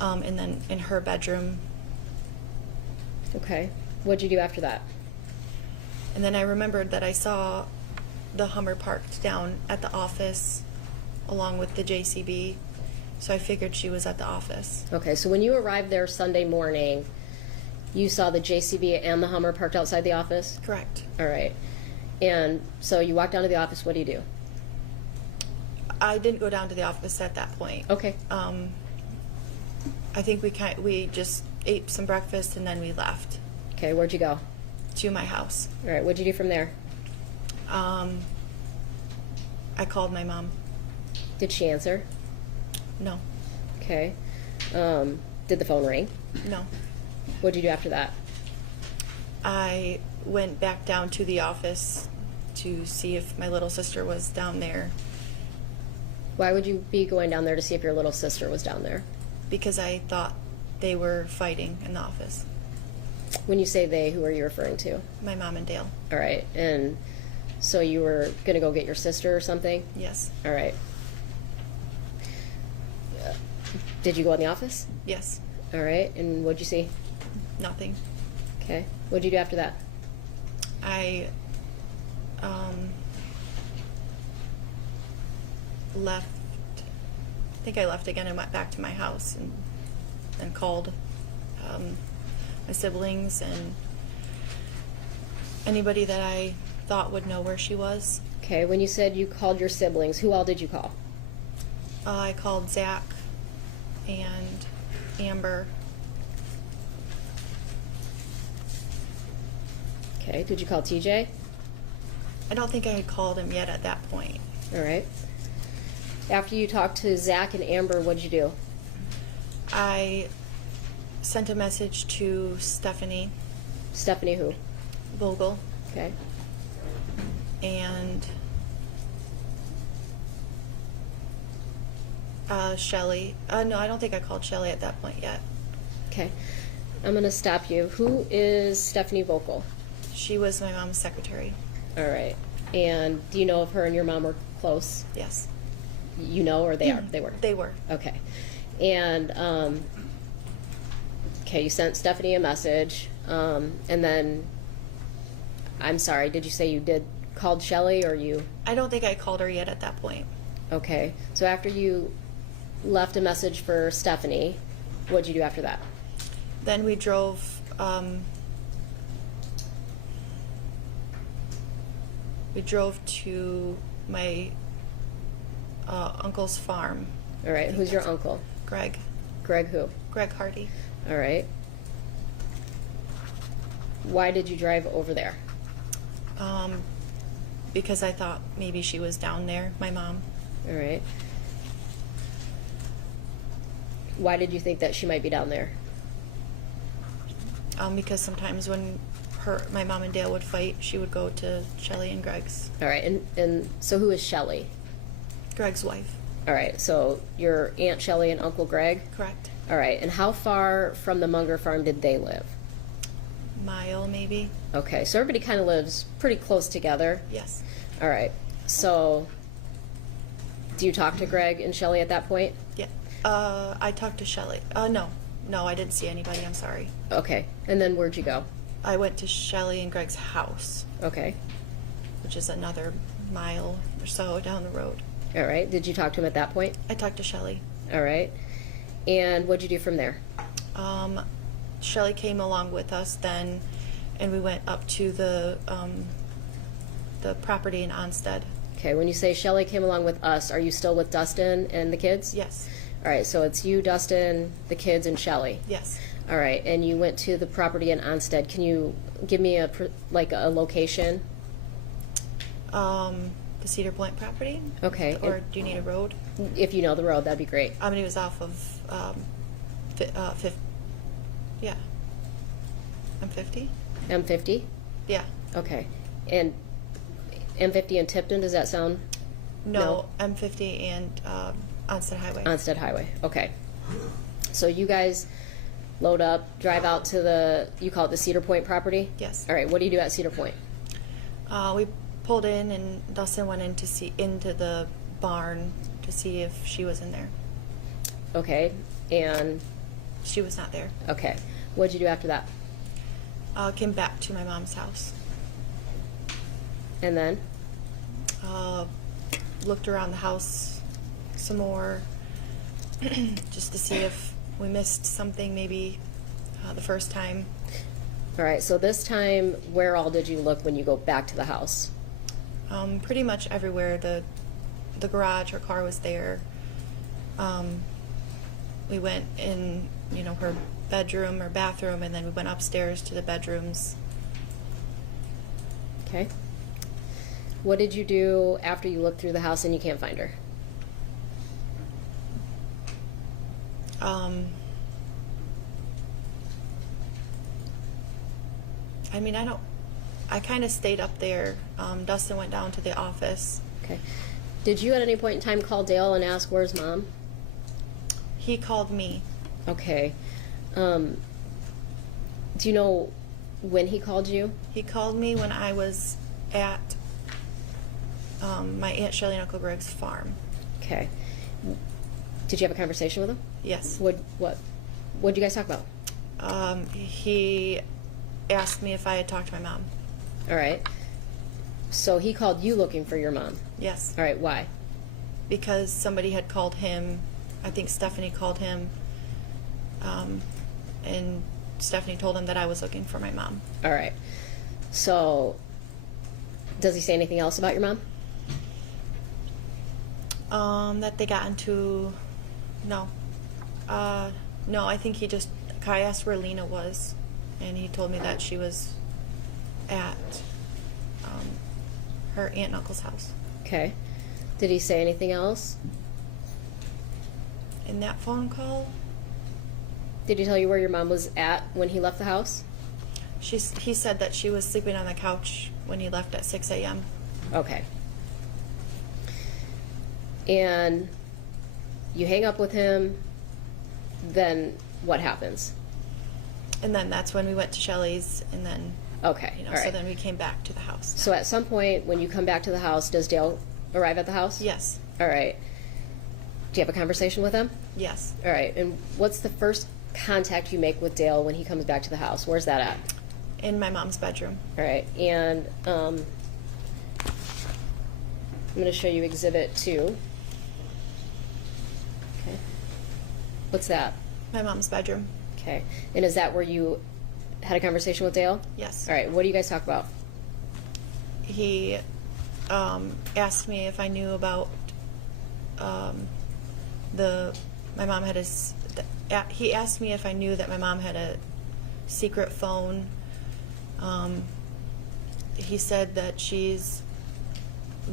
and then in her bedroom. Okay. What'd you do after that? And then I remembered that I saw the Hummer parked down at the office along with the JCB, so I figured she was at the office. Okay. So when you arrived there Sunday morning, you saw the JCB and the Hummer parked outside the office? Correct. All right. And so you walk down to the office. What do you do? I didn't go down to the office at that point. Okay. I think we just ate some breakfast and then we left Okay. Where'd you go? to my house. All right. What'd you do from there? I called my mom. Did she answer? No. Okay. Did the phone ring? No. What'd you do after that? I went back down to the office to see if my little sister was down there Why would you be going down there to see if your little sister was down there? because I thought they were fighting in the office. When you say they, who are you referring to? My mom and Dale. All right. And so you were going to go get your sister or something? Yes. All right. Did you go in the office? Yes. All right. And what'd you see? Nothing. Okay. What'd you do after that? I left. I think I left again and went back to my house and called my siblings and anybody that I thought would know where she was. Okay. When you said you called your siblings, who all did you call? I called Zach and Amber. Okay. Did you call TJ? I don't think I had called him yet at that point. All right. After you talked to Zach and Amber, what'd you do? I sent a message to Stephanie Stephanie who? Vogel Okay. and Shelly. No, I don't think I called Shelly at that point yet. Okay. I'm going to stop you. Who is Stephanie Vocal? She was my mom's secretary. All right. And do you know if her and your mom were close? Yes. You know, or they are? They were? They were. Okay. And, okay, you sent Stephanie a message, and then, I'm sorry, did you say you called Shelly, or you? I don't think I called her yet at that point. Okay. So after you left a message for Stephanie, what'd you do after that? Then we drove to my uncle's farm. All right. Who's your uncle? Greg. Greg who? Greg Hardy. All right. Why did you drive over there? Because I thought maybe she was down there, my mom. All right. Why did you think that she might be down there? Because sometimes when my mom and Dale would fight, she would go to Shelly and Greg's. All right, and so who is Shelly? Greg's wife. All right, so your Aunt Shelly and Uncle Greg? Correct. All right, and how far from the Munger farm did they live? Mile, maybe. Okay, so everybody kind of lives pretty close together. Yes. All right, so do you talk to Greg and Shelly at that point? Yeah. I talked to Shelly. No, I didn't see anybody. I'm sorry. Okay, and then where'd you go? I went to Shelly and Greg's house, Okay, which is another mile or so down the road. all right. Did you talk to him at that point? I talked to Shelly. All right, and what'd you do from there? Shelly came along with us then, and we went up to the property in Onstead. Okay, when you say Shelly came along with us, are you still with Dustin and the kids? Yes. All right, so it's you, Dustin, the kids, and Shelly. Yes. All right, and you went to the property in Onstead. Can you give me a location? The Cedar Point property. Okay. Or do you need a road? If you know the road, that'd be great. I mean, it was off of yeah. M50? M50? Yeah. Okay. And M50 and Tipton, does that sound? No, M50 and Onstead Highway. Onstead Highway. Okay. So you guys load up, drive out to you call it the Cedar Point property? Yes. All right, what do you do at Cedar Point? We pulled in, and Dustin went in to see into the barn to see if she was in there. Okay, and She was not there. okay. What'd you do after that? Came back to my mom's house. And then? Looked around the house some more just to see if we missed something maybe the first time. All right, so this time, where all did you look when you go back to the house? Pretty much everywhere. The garage, her car was there. We went in, her bedroom or bathroom, and then we went upstairs to the bedrooms. Okay. What did you do after you looked through the house and you can't find her? I kind of stayed up there. Dustin went down to the office. Okay. Did you at any point in time call Dale and ask, where's Mom? He called me. Okay. Do you know when he called you? He called me when I was at my Aunt Shelley and Uncle Greg's farm. Okay. Did you have a conversation with him? Yes. What'd you guys talk about? He asked me if I had talked to my mom. All right. So he called you looking for your mom. Yes. All right, why? Because somebody had called him. I think Stephanie called him. And Stephanie told him that I was looking for my mom. All right. So does he say anything else about your mom? That they got into, no. No, I think I asked where Lena was, and he told me that she was at her aunt and uncle's house. Okay. Did he say anything else? In that phone call, Did he tell you where your mom was at when he left the house? he said that she was sleeping on the couch when he left at 6 a.m. Okay. And you hang up with him, then what happens? And then that's when we went to Shelley's, and then, Okay, all so right. then we came back to the house. So at some point, when you come back to the house, does Dale arrive at the house? Yes. All right. Do you have a conversation with him? Yes. All right. And what's the first contact you make with Dale when he comes back to the house? Where's that at? In my mom's bedroom. All right. And I'm going to show you Exhibit 2. Okay. What's that? My mom's bedroom. Okay. And is that where you had a conversation with Dale? Yes. All right. What do you guys talk about? He asked me if I knew about my mom had he asked me if I knew that my mom had a secret phone He said that she's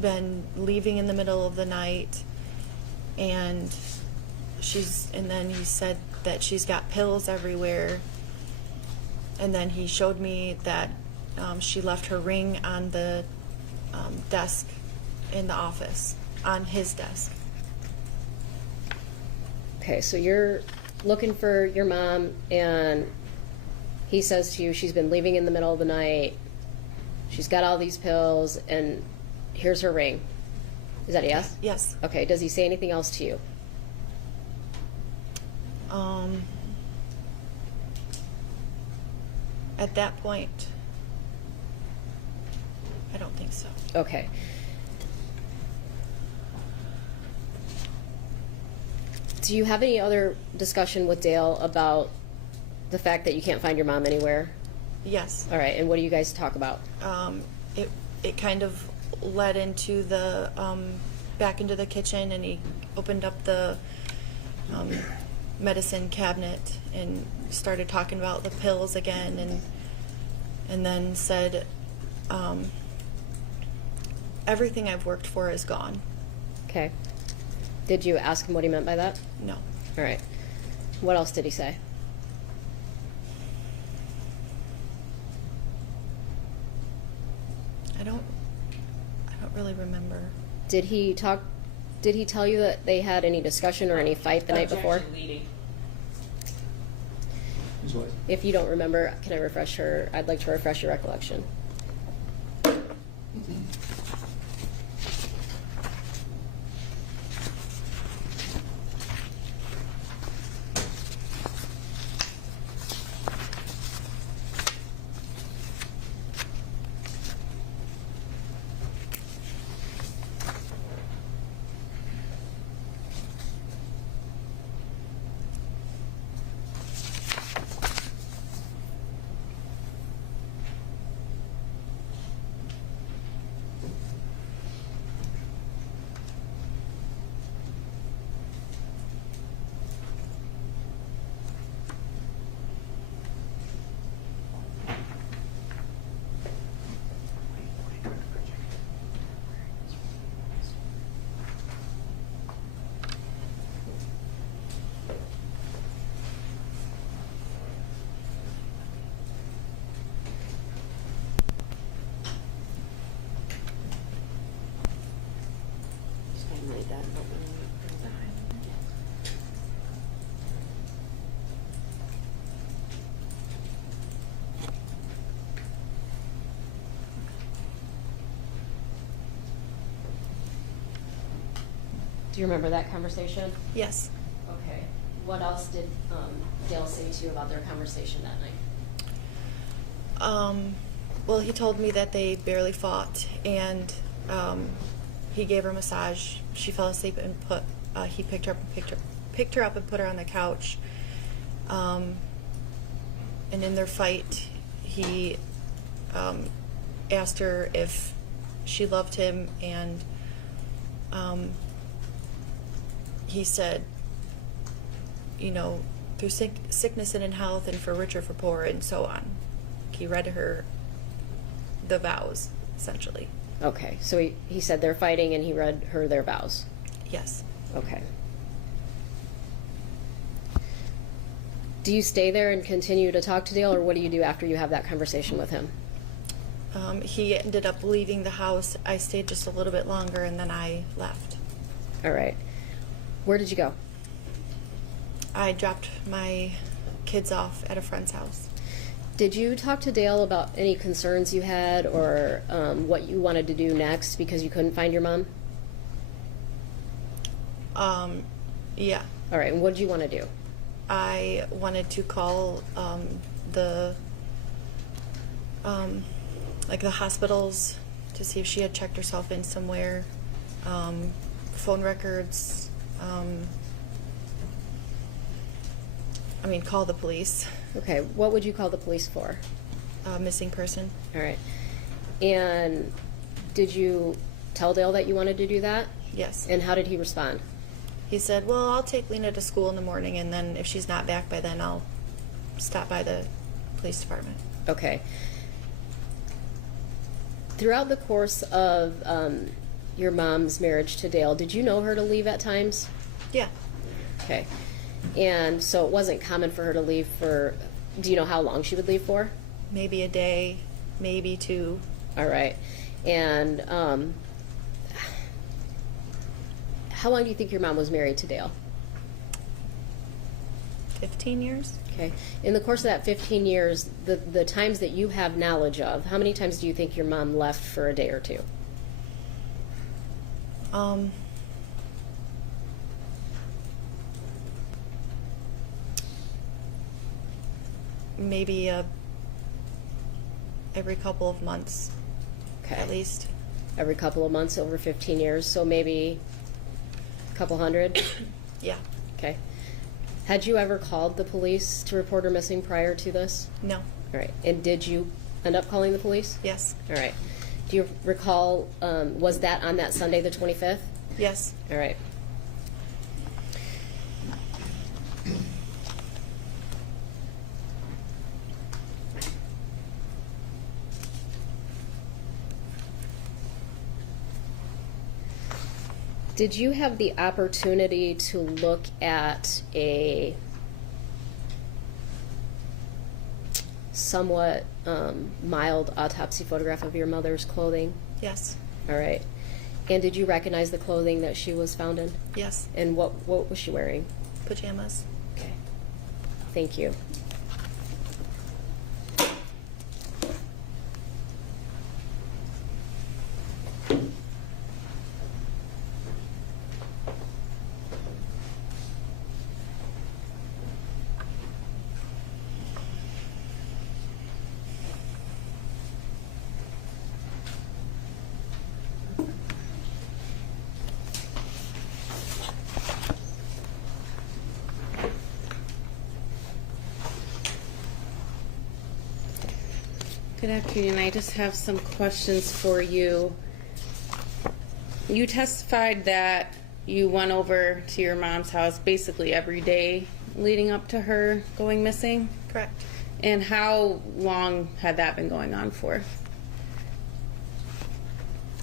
been leaving in the middle of the night, and then he said that she's got pills everywhere. And then he showed me that she left her ring on the desk in the office, on his desk. Okay, so you're looking for your mom, and he says to you she's been leaving in the middle of the night, she's got all these pills, and here's her ring. Is that a yes? Yes. Okay, does he say anything else to you? At that point, I don't think so. Okay. Do you have any other discussion with Dale about the fact that you can't find your mom anywhere? Yes. All right, and what do you guys talk about? It kind of led into the back into the kitchen, and he opened up the medicine cabinet and started talking about the pills again, and then said, everything I've worked for is gone. Okay. Did you ask him what he meant by that? No. All right. What else did he say? I don't really remember. Did he tell you that they had any discussion or any fight the night before? Objection leading. Ms. Weiss? If you don't remember, can I refresh her? I'd like to refresh your recollection. Do you remember that conversation? Yes. Okay. What else did Dale say to you about their conversation that night? Well, he told me that they barely fought, and he gave her a massage. She fell asleep, and he picked her up and put her on the couch. And in their fight, he asked her if she loved him, and he said, you know, through sickness and in health, and for rich or for poor, and so on. He read her the vows, essentially. Okay, so he said they're fighting, and he read her their vows. Yes. Okay. Do you stay there and continue to talk to Dale, or what do you do after you have that conversation with him? He ended up leaving the house. I stayed just a little bit longer, and then I left. All right. Where did you go? I dropped my kids off at a friend's house. Did you talk to Dale about any concerns you had, or what you wanted to do next because you couldn't find your mom? Yeah. All right, and what did you want to do? I wanted to call the hospitals to see if she had checked herself in somewhere, phone records, call the police. Okay, what would you call the police for? Missing person. All right. And did you tell Dale that you wanted to do that? Yes. And how did he respond? He said, well, I'll take Lena to school in the morning, and then if she's not back by then, I'll stop by the police department. Okay. Throughout the course of your mom's marriage to Dale, did you know her to leave at times? Yeah. Okay. And so it wasn't common for her to leave for, do you know how long she would leave for? Maybe a day, maybe 2. All right. And how long do you think your mom was married to Dale? 15 years? Okay. In the course of that 15 years, the times that you have knowledge of, how many times do you think your mom left for a day or two? Maybe every couple of months, Okay. at least. Every couple of months over 15 years, so maybe a couple hundred? Yeah. Okay. Had you ever called the police to report her missing prior to this? No. All right. And did you end up calling the police? Yes. All right. Do you recall, was that on that Sunday, the 25th? Yes. All right. Did you have the opportunity to look at a somewhat mild autopsy photograph of your mother's clothing? Yes. All right. And did you recognize the clothing that she was found in? Yes. And what was she wearing? Pajamas. Okay. Thank you. Good afternoon. I just have some questions for you. You testified that you went over to your mom's house basically every day leading up to her going missing. Correct. And how long had that been going on for?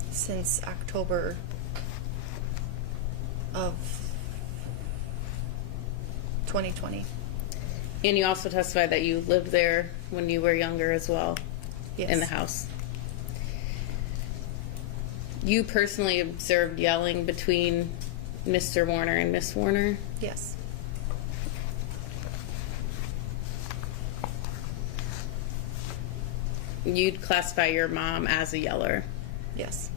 Since October of 2020. And you also testified that you lived there when you were younger as well. Yes. In the house. You personally observed yelling between Mr. Warner and Miss Warner? Yes. You'd classify your mom as a yeller? Yes.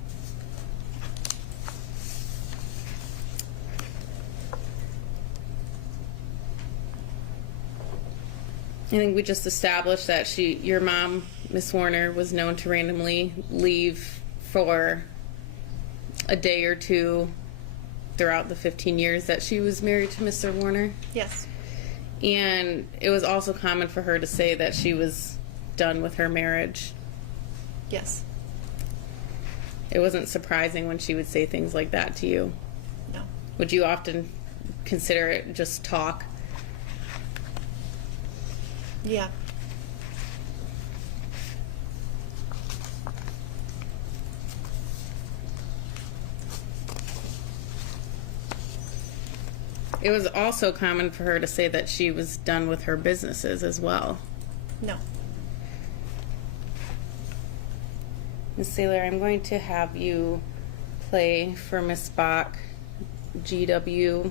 I think we just established that your mom, Miss Warner, was known to randomly leave for a day or two throughout the 15 years that she was married to Mr. Warner. Yes. And it was also common for her to say that she was done with her marriage. Yes. It wasn't surprising when she would say things like that to you. No. Would you often consider it just talk? Yeah. It was also common for her to say that she was done with her businesses as well. No. Ms. Saylor, I'm going to have you play for Ms. Bach GWOD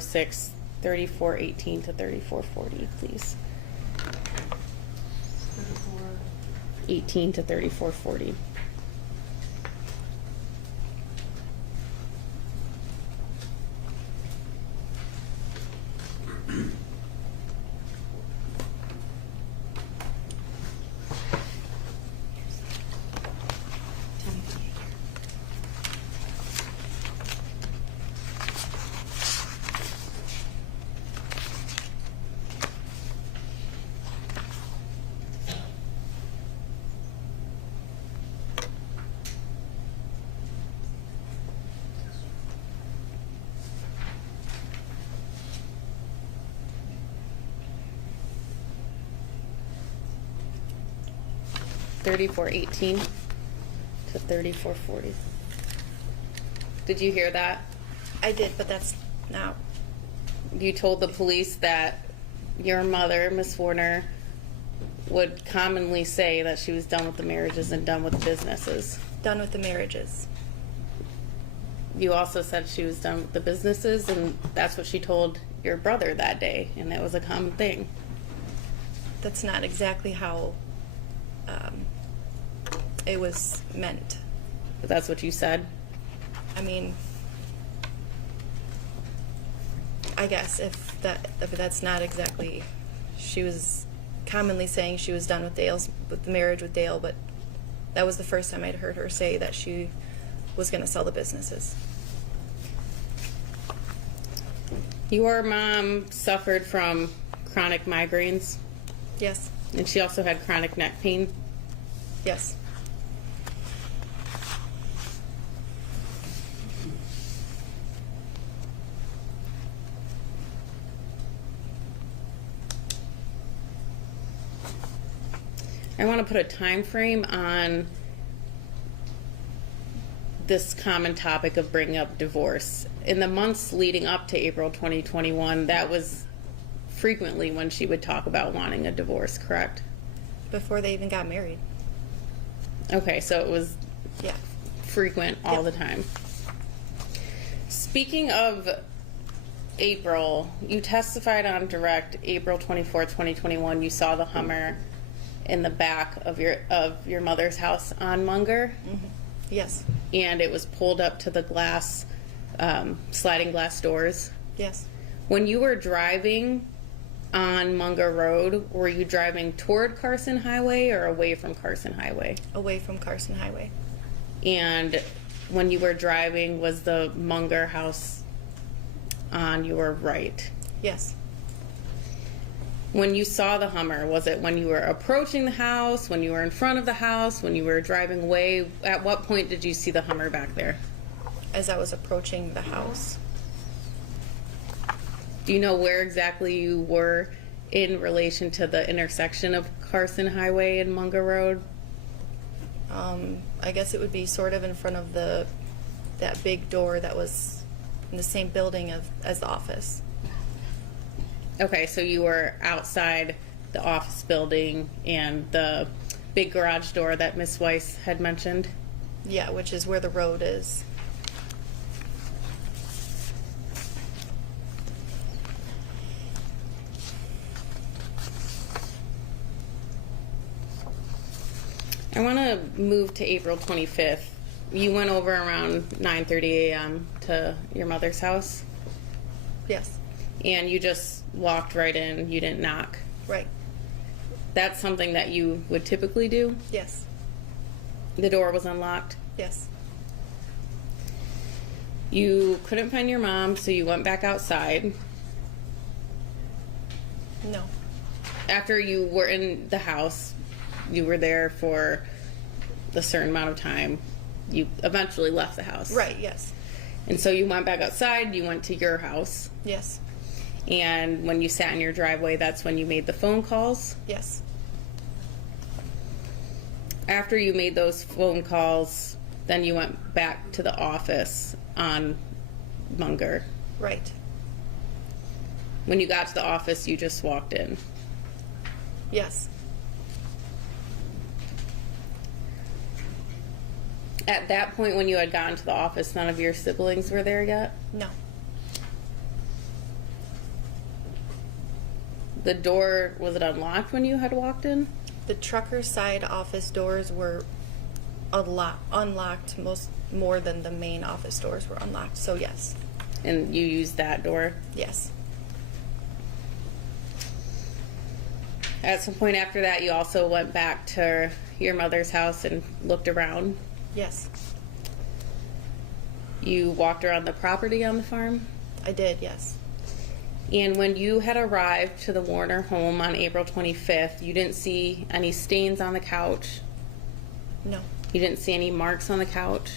06 3418 to 3440, please. 18 to 3440. $34.18. to 3440. Did you hear that? I did, but that's not, You told the police that your mother, Miss Warner, would commonly say that she was done with the marriages and done with the businesses. done with the marriages. You also said she was done with the businesses, and that's what she told your brother that day, and that was a common thing. That's not exactly how it was meant. But that's what you said. I mean, I guess if that's not exactly, she was commonly saying she was done with the marriage with Dale, but that was the first time I'd heard her say that she was going to sell the businesses. Your mom suffered from chronic migraines, Yes, and she also had chronic neck pain. yes. I want to put a time frame on this common topic of bringing up divorce. In the months leading up to April 2021, that was frequently when she would talk about wanting a divorce, correct? Before they even got married. Okay, so it was Yeah. frequent all Yep. the time. Speaking of April, you testified on direct April 24th, 2021. You saw the Hummer in the back of your mother's house on Munger, Yes, and it was pulled up to the glass, sliding glass doors. yes. When you were driving on Munger Road, were you driving toward Carson Highway or away from Carson Highway? Away from Carson Highway. And when you were driving, was the Munger house on your right? Yes. When you saw the Hummer, was it when you were approaching the house, when you were in front of the house, when you were driving away? At what point did you see the Hummer back there? As I was approaching the house. Do you know where exactly you were in relation to the intersection of Carson Highway and Munger Road? I guess it would be sort of in front of that big door that was in the same building as the office. Okay, so you were outside the office building and the big garage door that Miss Weiss had mentioned? Yeah, which is where the road is. I want to move to April 25th. You went over around 9:30 a.m. to your mother's house, Yes, and you just walked right in. You didn't knock. right. That's something that you would typically do? Yes, The door was unlocked. yes, You couldn't find your mom, so you went back outside. no, After you were in the house, you were there for a certain amount of time. You eventually left the house. right, yes, And so you went back outside, you went to your house, yes, and when you sat in your driveway, that's when you made the phone calls. yes, After you made those phone calls, then you went back to the office on Munger. right, When you got to the office, you just walked in. yes. At that point, when you had gotten to the office, none of your siblings were there yet? No, The door, was it unlocked when you had walked in? the trucker side office doors were unlocked more than the main office doors were unlocked, so yes, And you used that door? yes, At some point after that, you also went back to your mother's house and looked around? yes, You walked around the property on the farm? I did, yes, And when you had arrived to the Warner home on April 25th, you didn't see any stains on the couch? no, You didn't see any marks on the couch?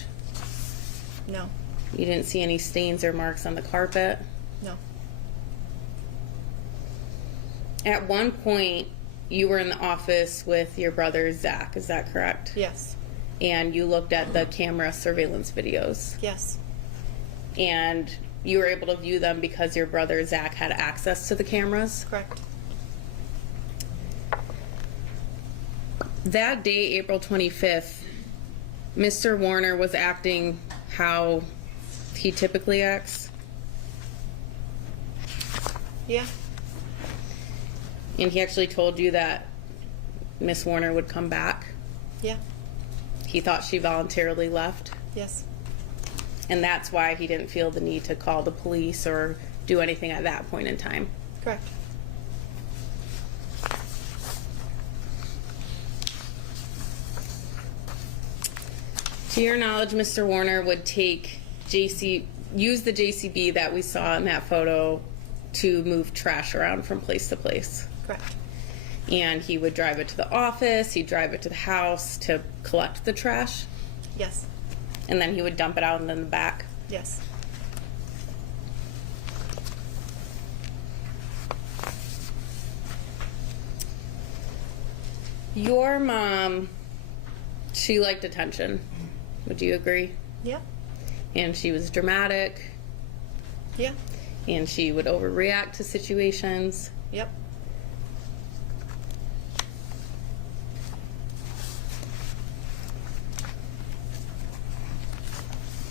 no, You didn't see any stains or marks on the carpet? no, At one point, you were in the office with your brother, Zach, is that correct? yes, and you looked at the camera surveillance videos. Yes. And you were able to view them because your brother Zach had access to the cameras. Correct. That day, April 25th, Mr. Warner was acting how he typically acts. Yeah. And he actually told you that Miss Warner would come back. Yeah. He thought she voluntarily left. Yes. And that's why he didn't feel the need to call the police or do anything at that point in time. Correct. To your knowledge, Mr. Warner would use the JCB that we saw in that photo to move trash around from place to place. Correct. And he would drive it to the office, he'd drive it to the house to collect the trash, Yes. and then he would dump it out in the back. Yes. Your mom, she liked attention. Would you agree? Yeah. And she was dramatic, Yeah. and she would overreact to situations. Yep.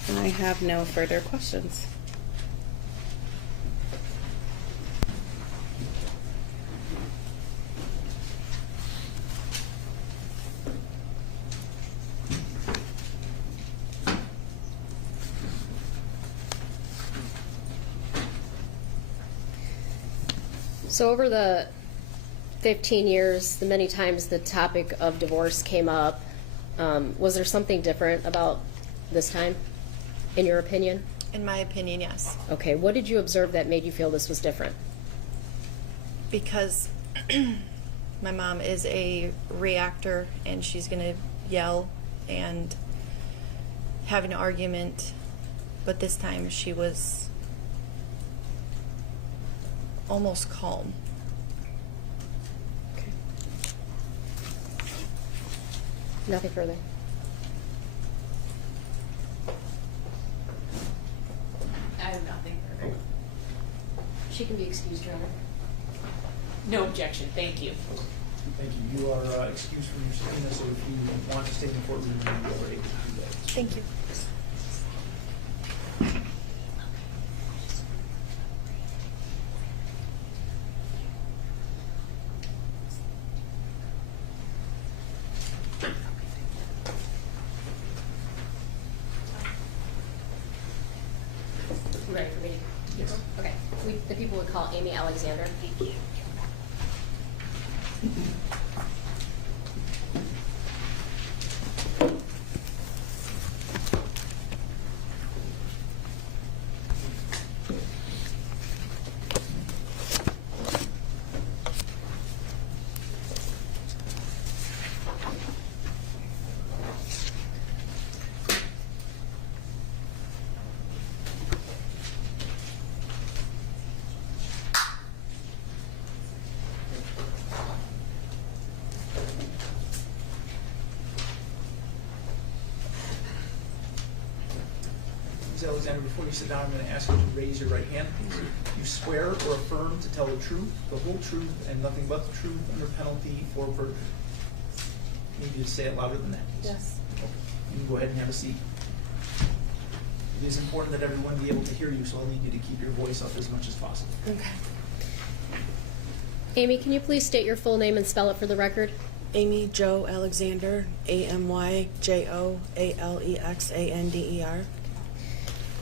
And I have no further questions. So over the 15 years, the many times the topic of divorce came up, was there something different about this time, in your opinion? In my opinion, yes. Okay, what did you observe that made you feel this was different? Because my mom is a reactor and she's going to yell and have an argument, but this time she was almost calm. Okay. Nothing further. I have nothing further. She can be excused, Your Honor. No objection, thank you. Thank you. You are excused from your subpoena, so if you want to stay in the courtroom, you are able to do that. Thank you. You ready for me? Yes. Okay. The people would call Amy Alexander. Thank you. Ms. Alexander, before you sit down, I'm going to ask you to raise your right hand, please. You swear or affirm to tell the truth, the whole truth, and nothing but the truth under penalty for perjury. Need you to say it louder than that, please. Yes. Okay. You can go ahead and have a seat. It is important that everyone be able to hear you, so I'll need you to keep your voice up as much as possible. Okay. Amy, can you please state your full name and spell it for the record? Amy Jo Alexander, AMYJOALEXANDER.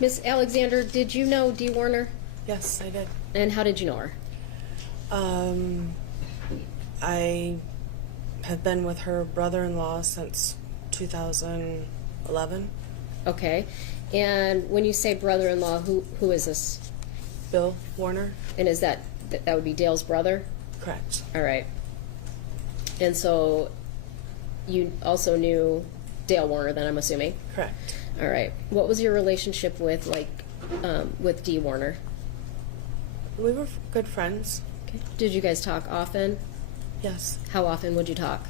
Miss Alexander, did you know Dee Warner? Yes, I did. And how did you know her? I have been with her brother-in-law since 2011. Okay. And when you say brother-in-law, who is this? Bill Warner? And is that would be Dale's brother? Correct. All right. And so you also knew Dale Warner then, I'm assuming? Correct. All right. What was your relationship with Dee Warner? We were good friends. Okay. Did you guys talk often? Yes. How often would you talk?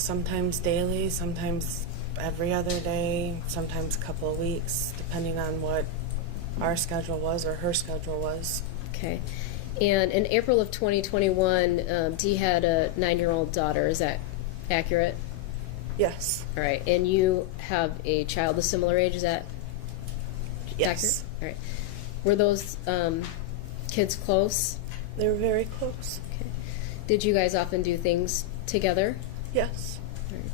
sometimes daily, sometimes every other day, sometimes a couple of weeks, depending on what our schedule was or her schedule was. Okay. And in April of 2021, Dee had a 9-year-old daughter. Is that accurate? Yes. All right. And you have a child of similar age. Is that Yes. accurate? All right. Were those kids close? They were very close. Okay. Did you guys often do things together? Yes. All right.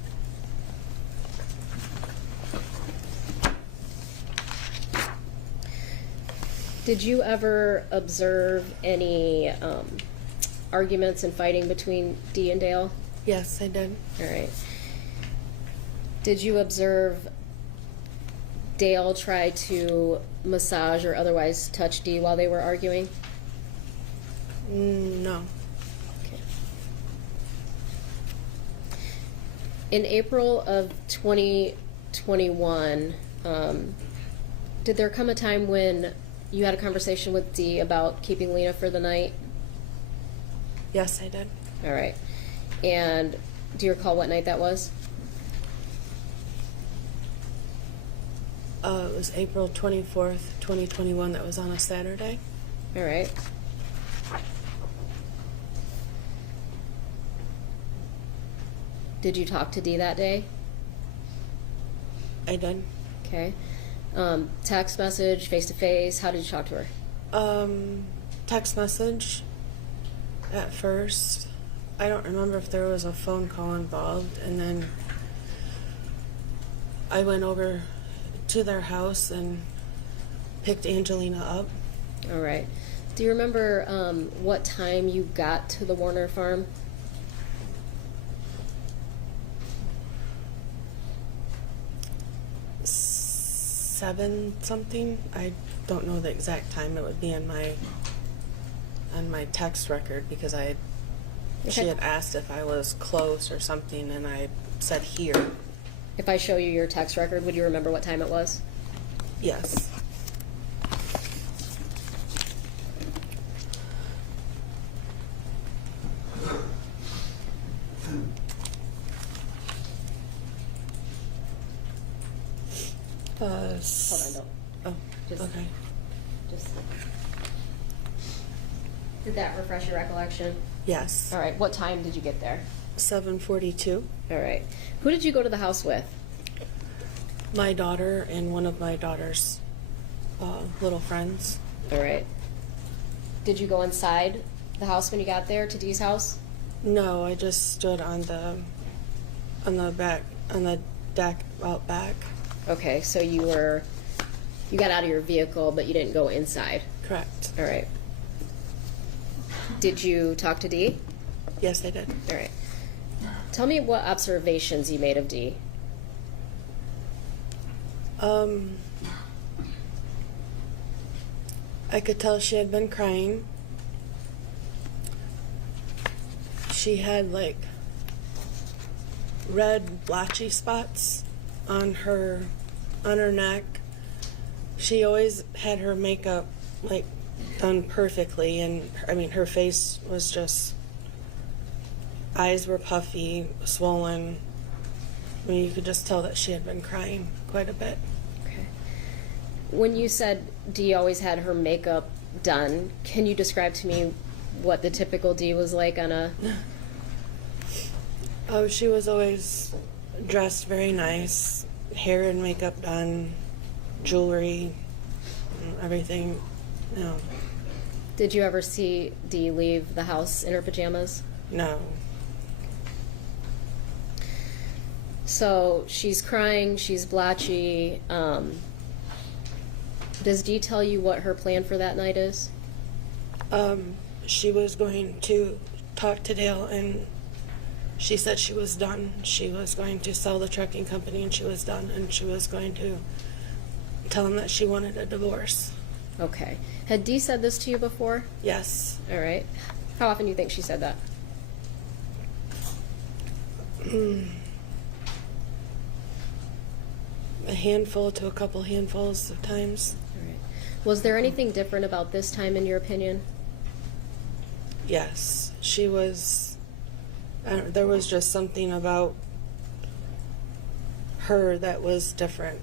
Did you ever observe any arguments and fighting between Dee and Dale? Yes, I did. All right. Did you observe Dale try to massage or otherwise touch Dee while they were arguing? No. Okay. In April of 2021, did there come a time when you had a conversation with Dee about keeping Lena for the night? Yes, I did. All right. And do you recall what night that was? It was April 24th, 2021. That was on a Saturday. All right. Did you talk to Dee that day? I did. Okay. Text message, face to face. How did you talk to her? Text message at first. I don't remember if there was a phone call involved, and then I went over to their house and picked Angelina up. All right. Do you remember what time you got to the Warner farm? Seven something. I don't know the exact time. It would be on my text record because she Okay. had asked if I was close or something, and I said here. If I show you your text record, would you remember what time it was? Yes. Hold on, don't. Oh, Just, okay. just. Did that refresh your recollection? Yes. All right. What time did you get there? 7:42. All right. Who did you go to the house with? My daughter and one of my daughter's little friends. All right. Did you go inside the house when you got there to Dee's house? No, I just stood on the deck out back. Okay, so you got out of your vehicle, but you didn't go inside. Correct. All right. Did you talk to Dee? Yes, I did. All right. Tell me what observations you made of Dee. I could tell she had been crying. She had like red blotchy spots on her neck. She always had her makeup like done perfectly, and I mean her face was just, eyes were puffy, swollen. I mean, you could just tell that she had been crying quite a bit. Okay. When you said Dee always had her makeup done, can you describe to me what the typical Dee was like on a... Oh, she was always dressed very nice, hair and makeup done, jewelry, everything, you know. Did you ever see Dee leave the house in her pajamas? No. So she's crying, she's blotchy. Does Dee tell you what her plan for that night is? She was going to talk to Dale, and she said she was done. She was going to sell the trucking company, and she was done, and she was going to tell him that she wanted a divorce. Okay. Had Dee said this to you before? Yes. All right. How often do you think she said that? A handful to a couple handfuls of times. All right. Was there anything different about this time, in your opinion? Yes. She was, there was just something about her that was different.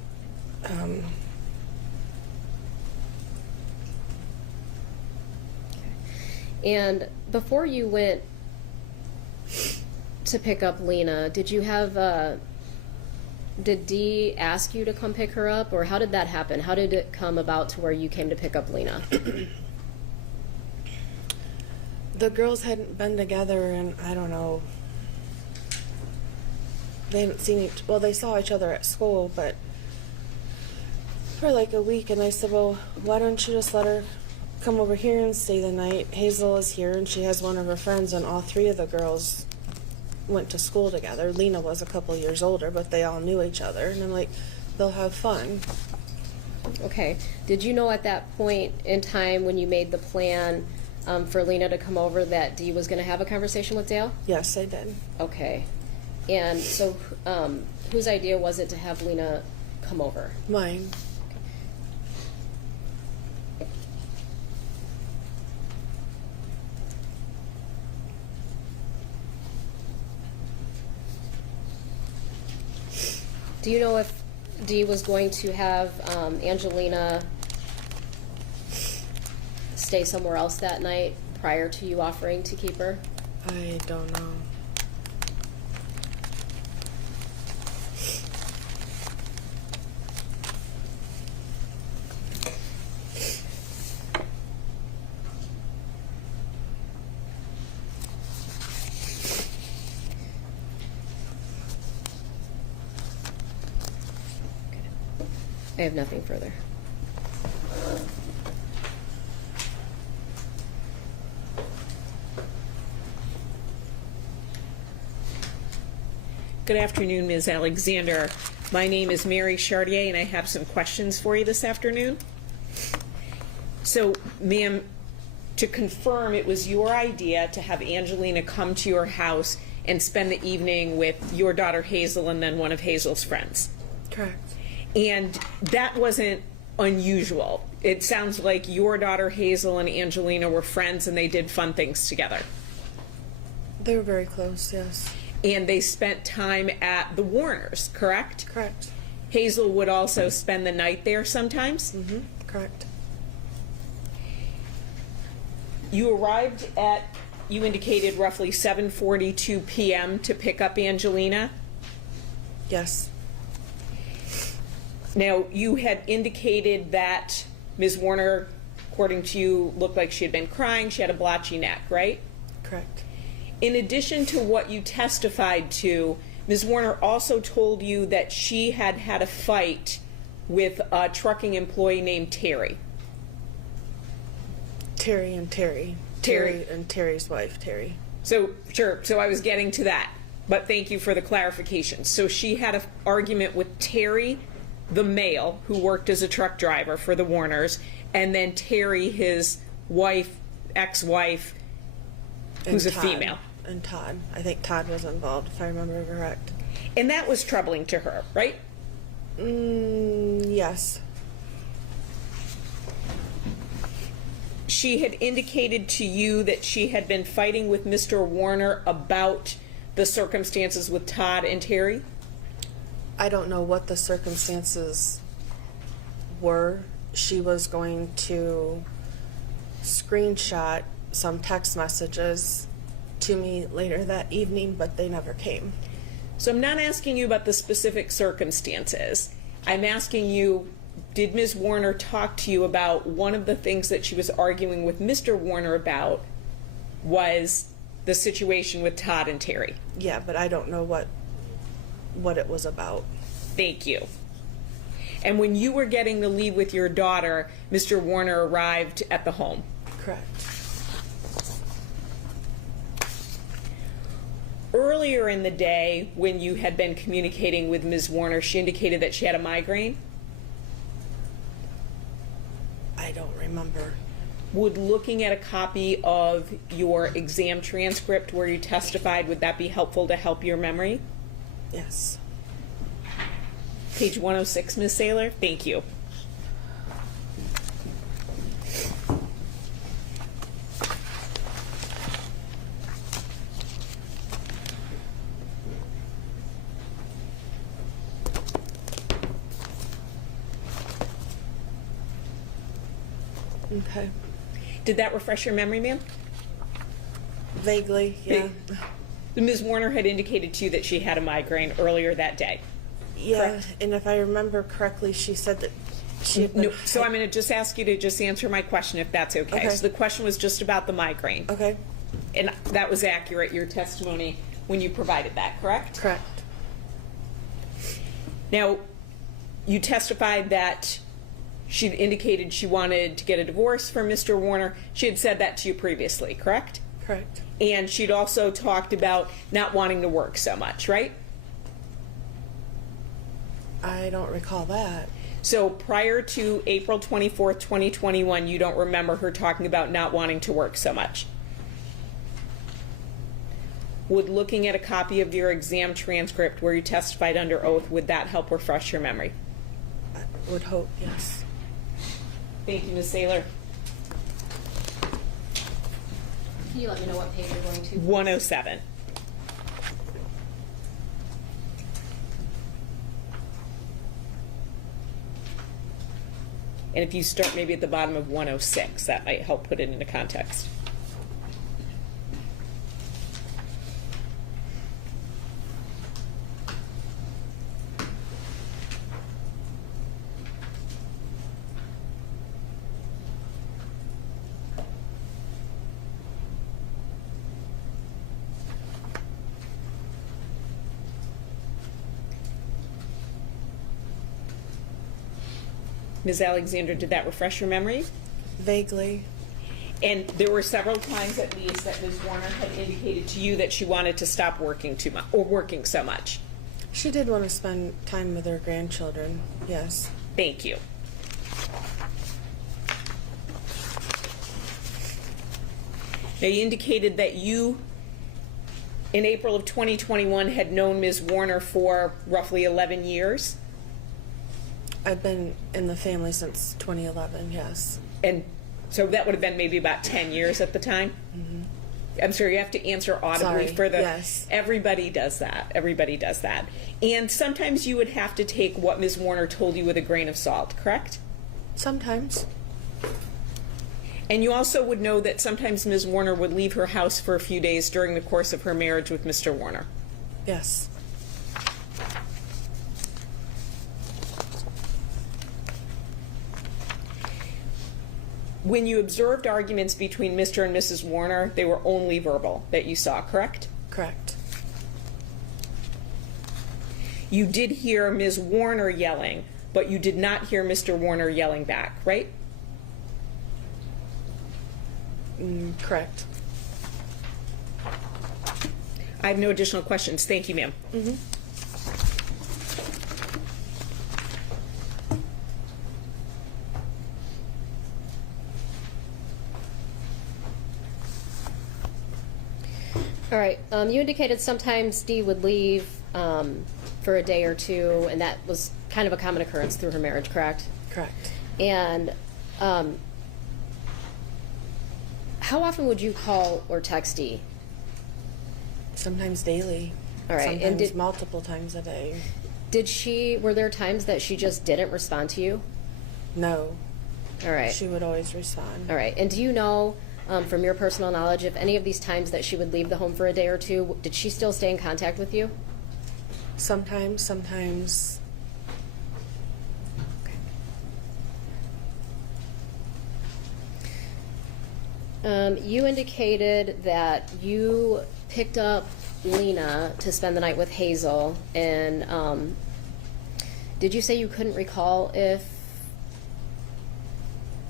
And before you went to pick up Lena, did you have, did Dee ask you to come pick her up, or how did that happen? How did it come about to where you came to pick up Lena? The girls hadn't been together in, I don't know, they hadn't seen each, well, they saw each other at school, but for like a week, and I said, well, why don't you just let her come over here and stay the night? Hazel is here, and she has one of her friends, and all three of the girls went to school together. Lena was a couple years older, but they all knew each other, and I'm like, they'll have fun. Okay. Did you know at that point in time when you made the plan for Lena to come over that Dee was going to have a conversation with Dale? Yes, I did. Okay. And so whose idea was it to have Lena come over? Mine. Do you know if Dee was going to have Angelina stay somewhere else that night prior to you offering to keep her? I don't know. I have nothing further. Good afternoon, Ms. Alexander. My name is Mary Chartier, and I have some questions for you this afternoon. So, ma'am, to confirm, it was your idea to have Angelina come to your house and spend the evening with your daughter Hazel and then one of Hazel's friends. Correct. And that wasn't unusual. It sounds like your daughter Hazel and Angelina were friends and they did fun things together. They were very close, yes. And they spent time at the Warners, correct? Correct. Hazel would also spend the night there sometimes? Mm-hmm. Correct. You arrived at, you indicated roughly 7:42 p.m. to pick up Angelina. Yes. Now, you had indicated that Ms. Warner, according to you, looked like she had been crying. She had a blotchy neck, right? Correct. In addition to what you testified to, Ms. Warner also told you that she had had a fight with a trucking employee named Terry. Terry and Terry. Terry. And Terry's wife, Terry. So, sure, so I was getting to that, but thank you for the clarification. So she had an argument with Terry, the male, who worked as a truck driver for the Warners, and then Terry, his wife, ex-wife, who's a Todd. female. And Todd. I think Todd was involved, if I remember correct. And that was troubling to her, right? Yes. She had indicated to you that she had been fighting with Mr. Warner about the circumstances with Todd and Terry? I don't know what the circumstances were. She was going to screenshot some text messages to me later that evening, but they never came. So I'm not asking you about the specific circumstances. I'm asking you, did Ms. Warner talk to you about one of the things that she was arguing with Mr. Warner about was the situation with Todd and Terry? Yeah, but I don't know what it was about. Thank you. And when you were getting to leave with your daughter, Mr. Warner arrived at the home? Correct. Earlier in the day, when you had been communicating with Ms. Warner, she indicated that she had a migraine? I don't remember. Would looking at a copy of your exam transcript where you testified, would that be helpful to help your memory? Yes. Page 106, Ms. Saylor. Thank you. Okay. Did that refresh your memory, ma'am? Vaguely, yeah. Ms. Warner had indicated to you that she had a migraine earlier that day. Yeah, Correct. and if I remember correctly, she said that she had been... No, so I'm going to just ask you to just answer my question if that's okay. Okay. So the question was just about the migraine. Okay, And that was accurate, your testimony, when you provided that, correct? correct. Now, you testified that she indicated she wanted to get a divorce from Mr. Warner. She had said that to you previously, correct? Correct. And she'd also talked about not wanting to work so much, right? I don't recall that. So prior to April 24th, 2021, you don't remember her talking about not wanting to work so much? Would looking at a copy of your exam transcript where you testified under oath, would that help refresh your memory? I would hope, yes. Thank you, Ms. Saylor. Can you let me know what page you're going to? 107. And if you start maybe at the bottom of 106, that might help put it into context. Ms. Alexander, did that refresh your memory? Vaguely. And there were several times at least that Ms. Warner had indicated to you that she wanted to stop working too much or working so much. She did want to spend time with her grandchildren, yes. Thank you. Now, you indicated that you, in April of 2021, had known Ms. Warner for roughly 11 years. I've been in the family since 2011, yes. And so that would have been maybe about 10 years at the time? Mm-hmm. I'm sorry, you have to answer audibly Sorry, for the... yes. Everybody does that. Everybody does that. And sometimes you would have to take what Ms. Warner told you with a grain of salt, correct? Sometimes. And you also would know that sometimes Ms. Warner would leave her house for a few days during the course of her marriage with Mr. Warner. Yes. When you observed arguments between Mr. and Mrs. Warner, they were only verbal that you saw, correct? Correct. You did hear Ms. Warner yelling, but you did not hear Mr. Warner yelling back, right? Correct. I have no additional questions. Thank you, ma'am. Mm-hmm. All right. You indicated sometimes Dee would leave for a day or two, and that was kind of a common occurrence through her marriage, correct? Correct. And how often would you call or text Dee? Sometimes daily. All right. Sometimes And did, multiple times a day. were there times that she just didn't respond to you? No. All right. She would always respond. All right. And do you know, from your personal knowledge, if any of these times that she would leave the home for a day or two, did she still stay in contact with you? Sometimes. You indicated that you picked up Lena to spend the night with Hazel, and did you say you couldn't recall if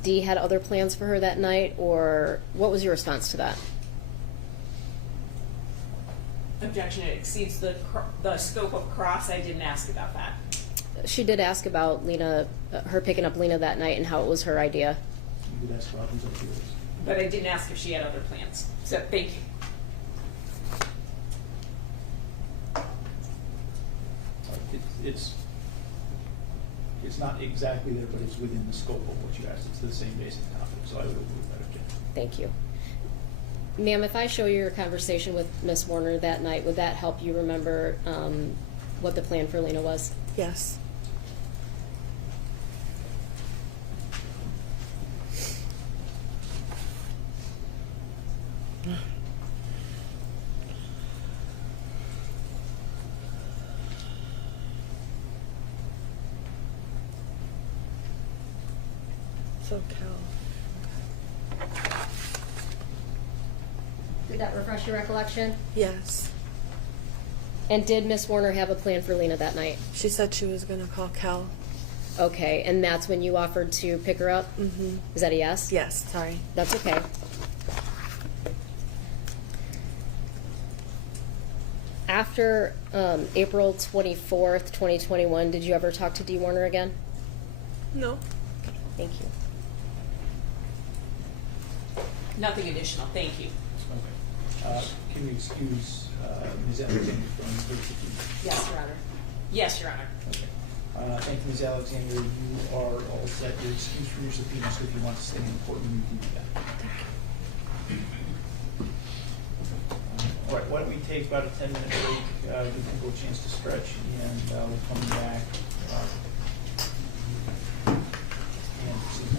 Dee had other plans for her that night, or what was your response to that? Objection, it exceeds the scope of cross. I didn't ask about that. She did ask about Lena, her picking up Lena that night and how it was her idea. You could ask Robin's up here. But I didn't ask if she had other plans. So thank you. It's not exactly there, but it's within the scope of what you asked. It's the same basic topic, so I would approve that objection. Thank you. Ma'am, if I show you your conversation with Miss Warner that night, would that help you remember what the plan for Lena was? Yes. So Cal. Did that refresh your recollection? Yes. And did Miss Warner have a plan for Lena that night? She said she was gonna call Cal. Okay, and that's when you offered to pick her up? Mm-hmm. Is that a yes? Yes, sorry. That's okay. After April 24th, 2021, did you ever talk to Dee Warner again? No. Thank you. Nothing additional, thank you. Okay. Can you excuse Ms. Alexander from the subpoena? Yes, Your Honor. Yes, Your Honor. Okay. Thank you, Ms. Alexander. You are all set. You're excused from your subpoena, so if you want to stay in the courtroom, you can do that. All right, why don't we take about a 10-minute break, give people a chance to stretch, and we'll come back and proceed.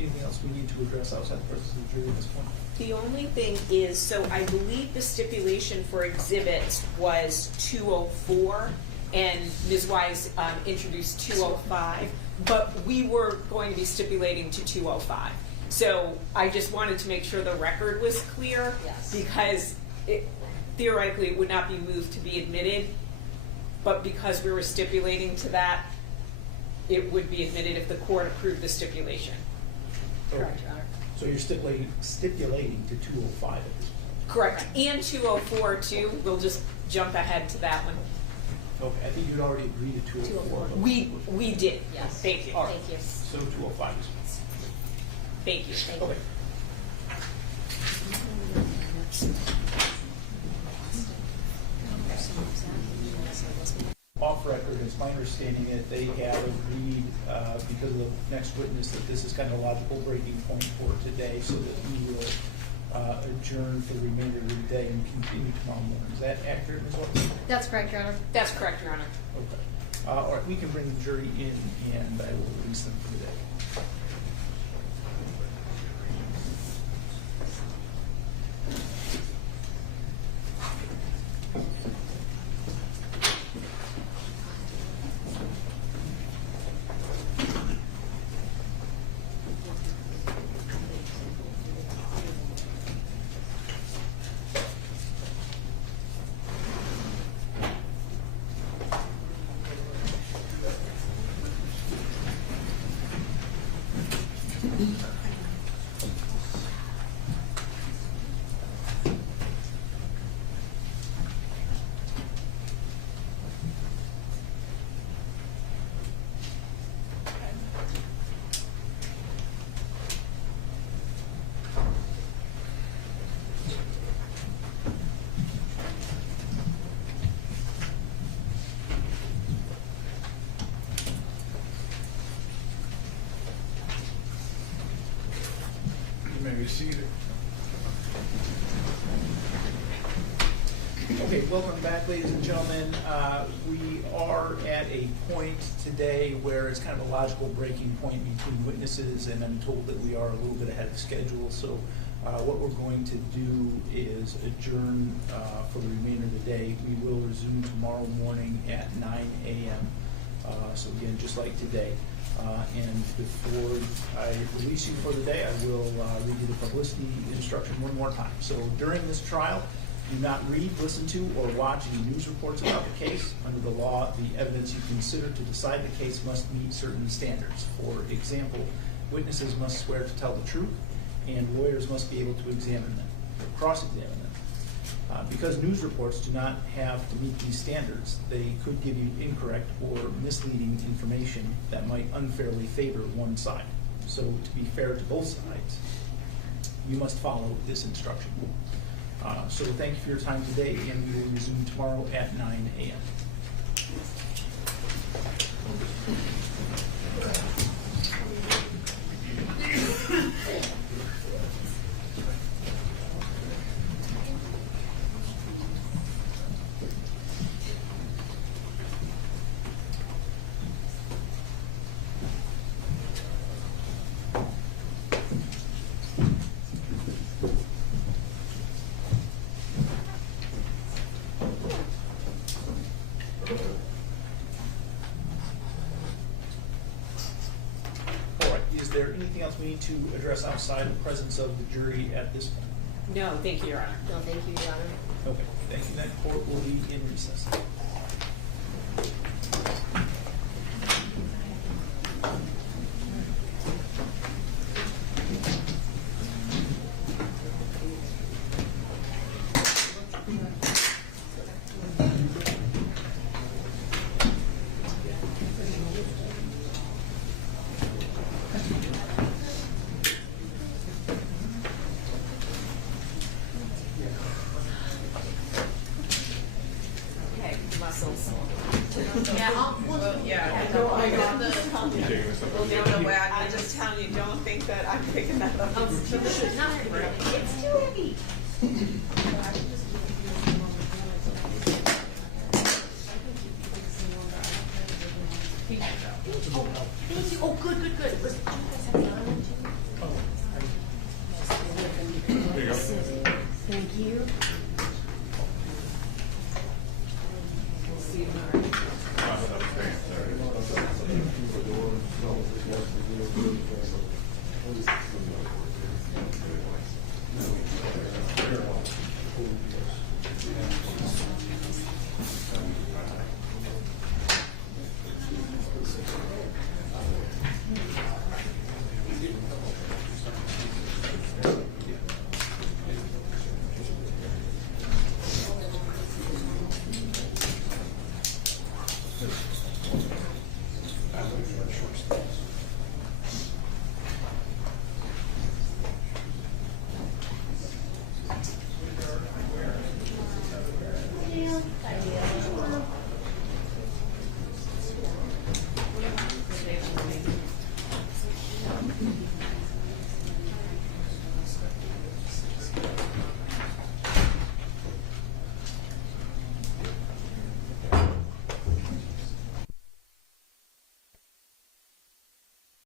Anything else we need to address outside the presence of the jury at this point? The only thing is, so I believe the stipulation for exhibits was 204, and Ms. Wise introduced 205, but we were going to be stipulating to 205. So I just wanted to make sure the record was clear. Yes. Because theoretically it would not be moved to be admitted, but because we were stipulating to that, it would be admitted if the court approved the stipulation. Correct, Your Honor. So you're stipulating to 205 at this point? Correct. And 204 too. We'll just jump ahead to that one. Okay, I think you'd already agreed to 204. We did. Yes. Thank you. All right. Thank you. So 205 is Thank you. okay. Off record, it's my understanding that they have agreed, because of the next witness, that this is kind of a logical breaking point for today, so that we will adjourn for the remainder of the day and continue tomorrow morning. Is that accurate, Ms. Watson? That's correct, Your Honor. That's correct, Your Honor. Okay. All right, we can bring the jury in, and I will release them for the day. You may be seated. Okay, welcome back, ladies and gentlemen. We are at a point today where it's kind of a logical breaking point between witnesses, and I'm told that we are a little bit ahead of schedule. So what we're going to do is adjourn for the remainder of the day. We will resume tomorrow morning at 9 a.m. So again, just like today. And before I release you for the day, I will read you the publicity instruction one more time. So during this trial, do not read, listen to, or watch any news reports about the case. Under the law, the evidence you consider to decide the case must meet certain standards. For example, witnesses must swear to tell the truth, and lawyers must be able to examine them, or cross-examine them. Because news reports do not have to meet these standards, they could give you incorrect or misleading information that might unfairly favor one side. So to be fair to both sides, you must follow this instruction. So thank you for your time today, and we will resume tomorrow at 9 a.m. All right, is there anything else we need to address outside the presence of the jury at this point? No, thank you, Your Honor. No, thank you, Your Honor. Okay, thank you. That court will be in recess. Okay, muscles. I'm just telling you, don't think that I'm picking that up. It's too heavy. Thank you. Oh, good. Listen,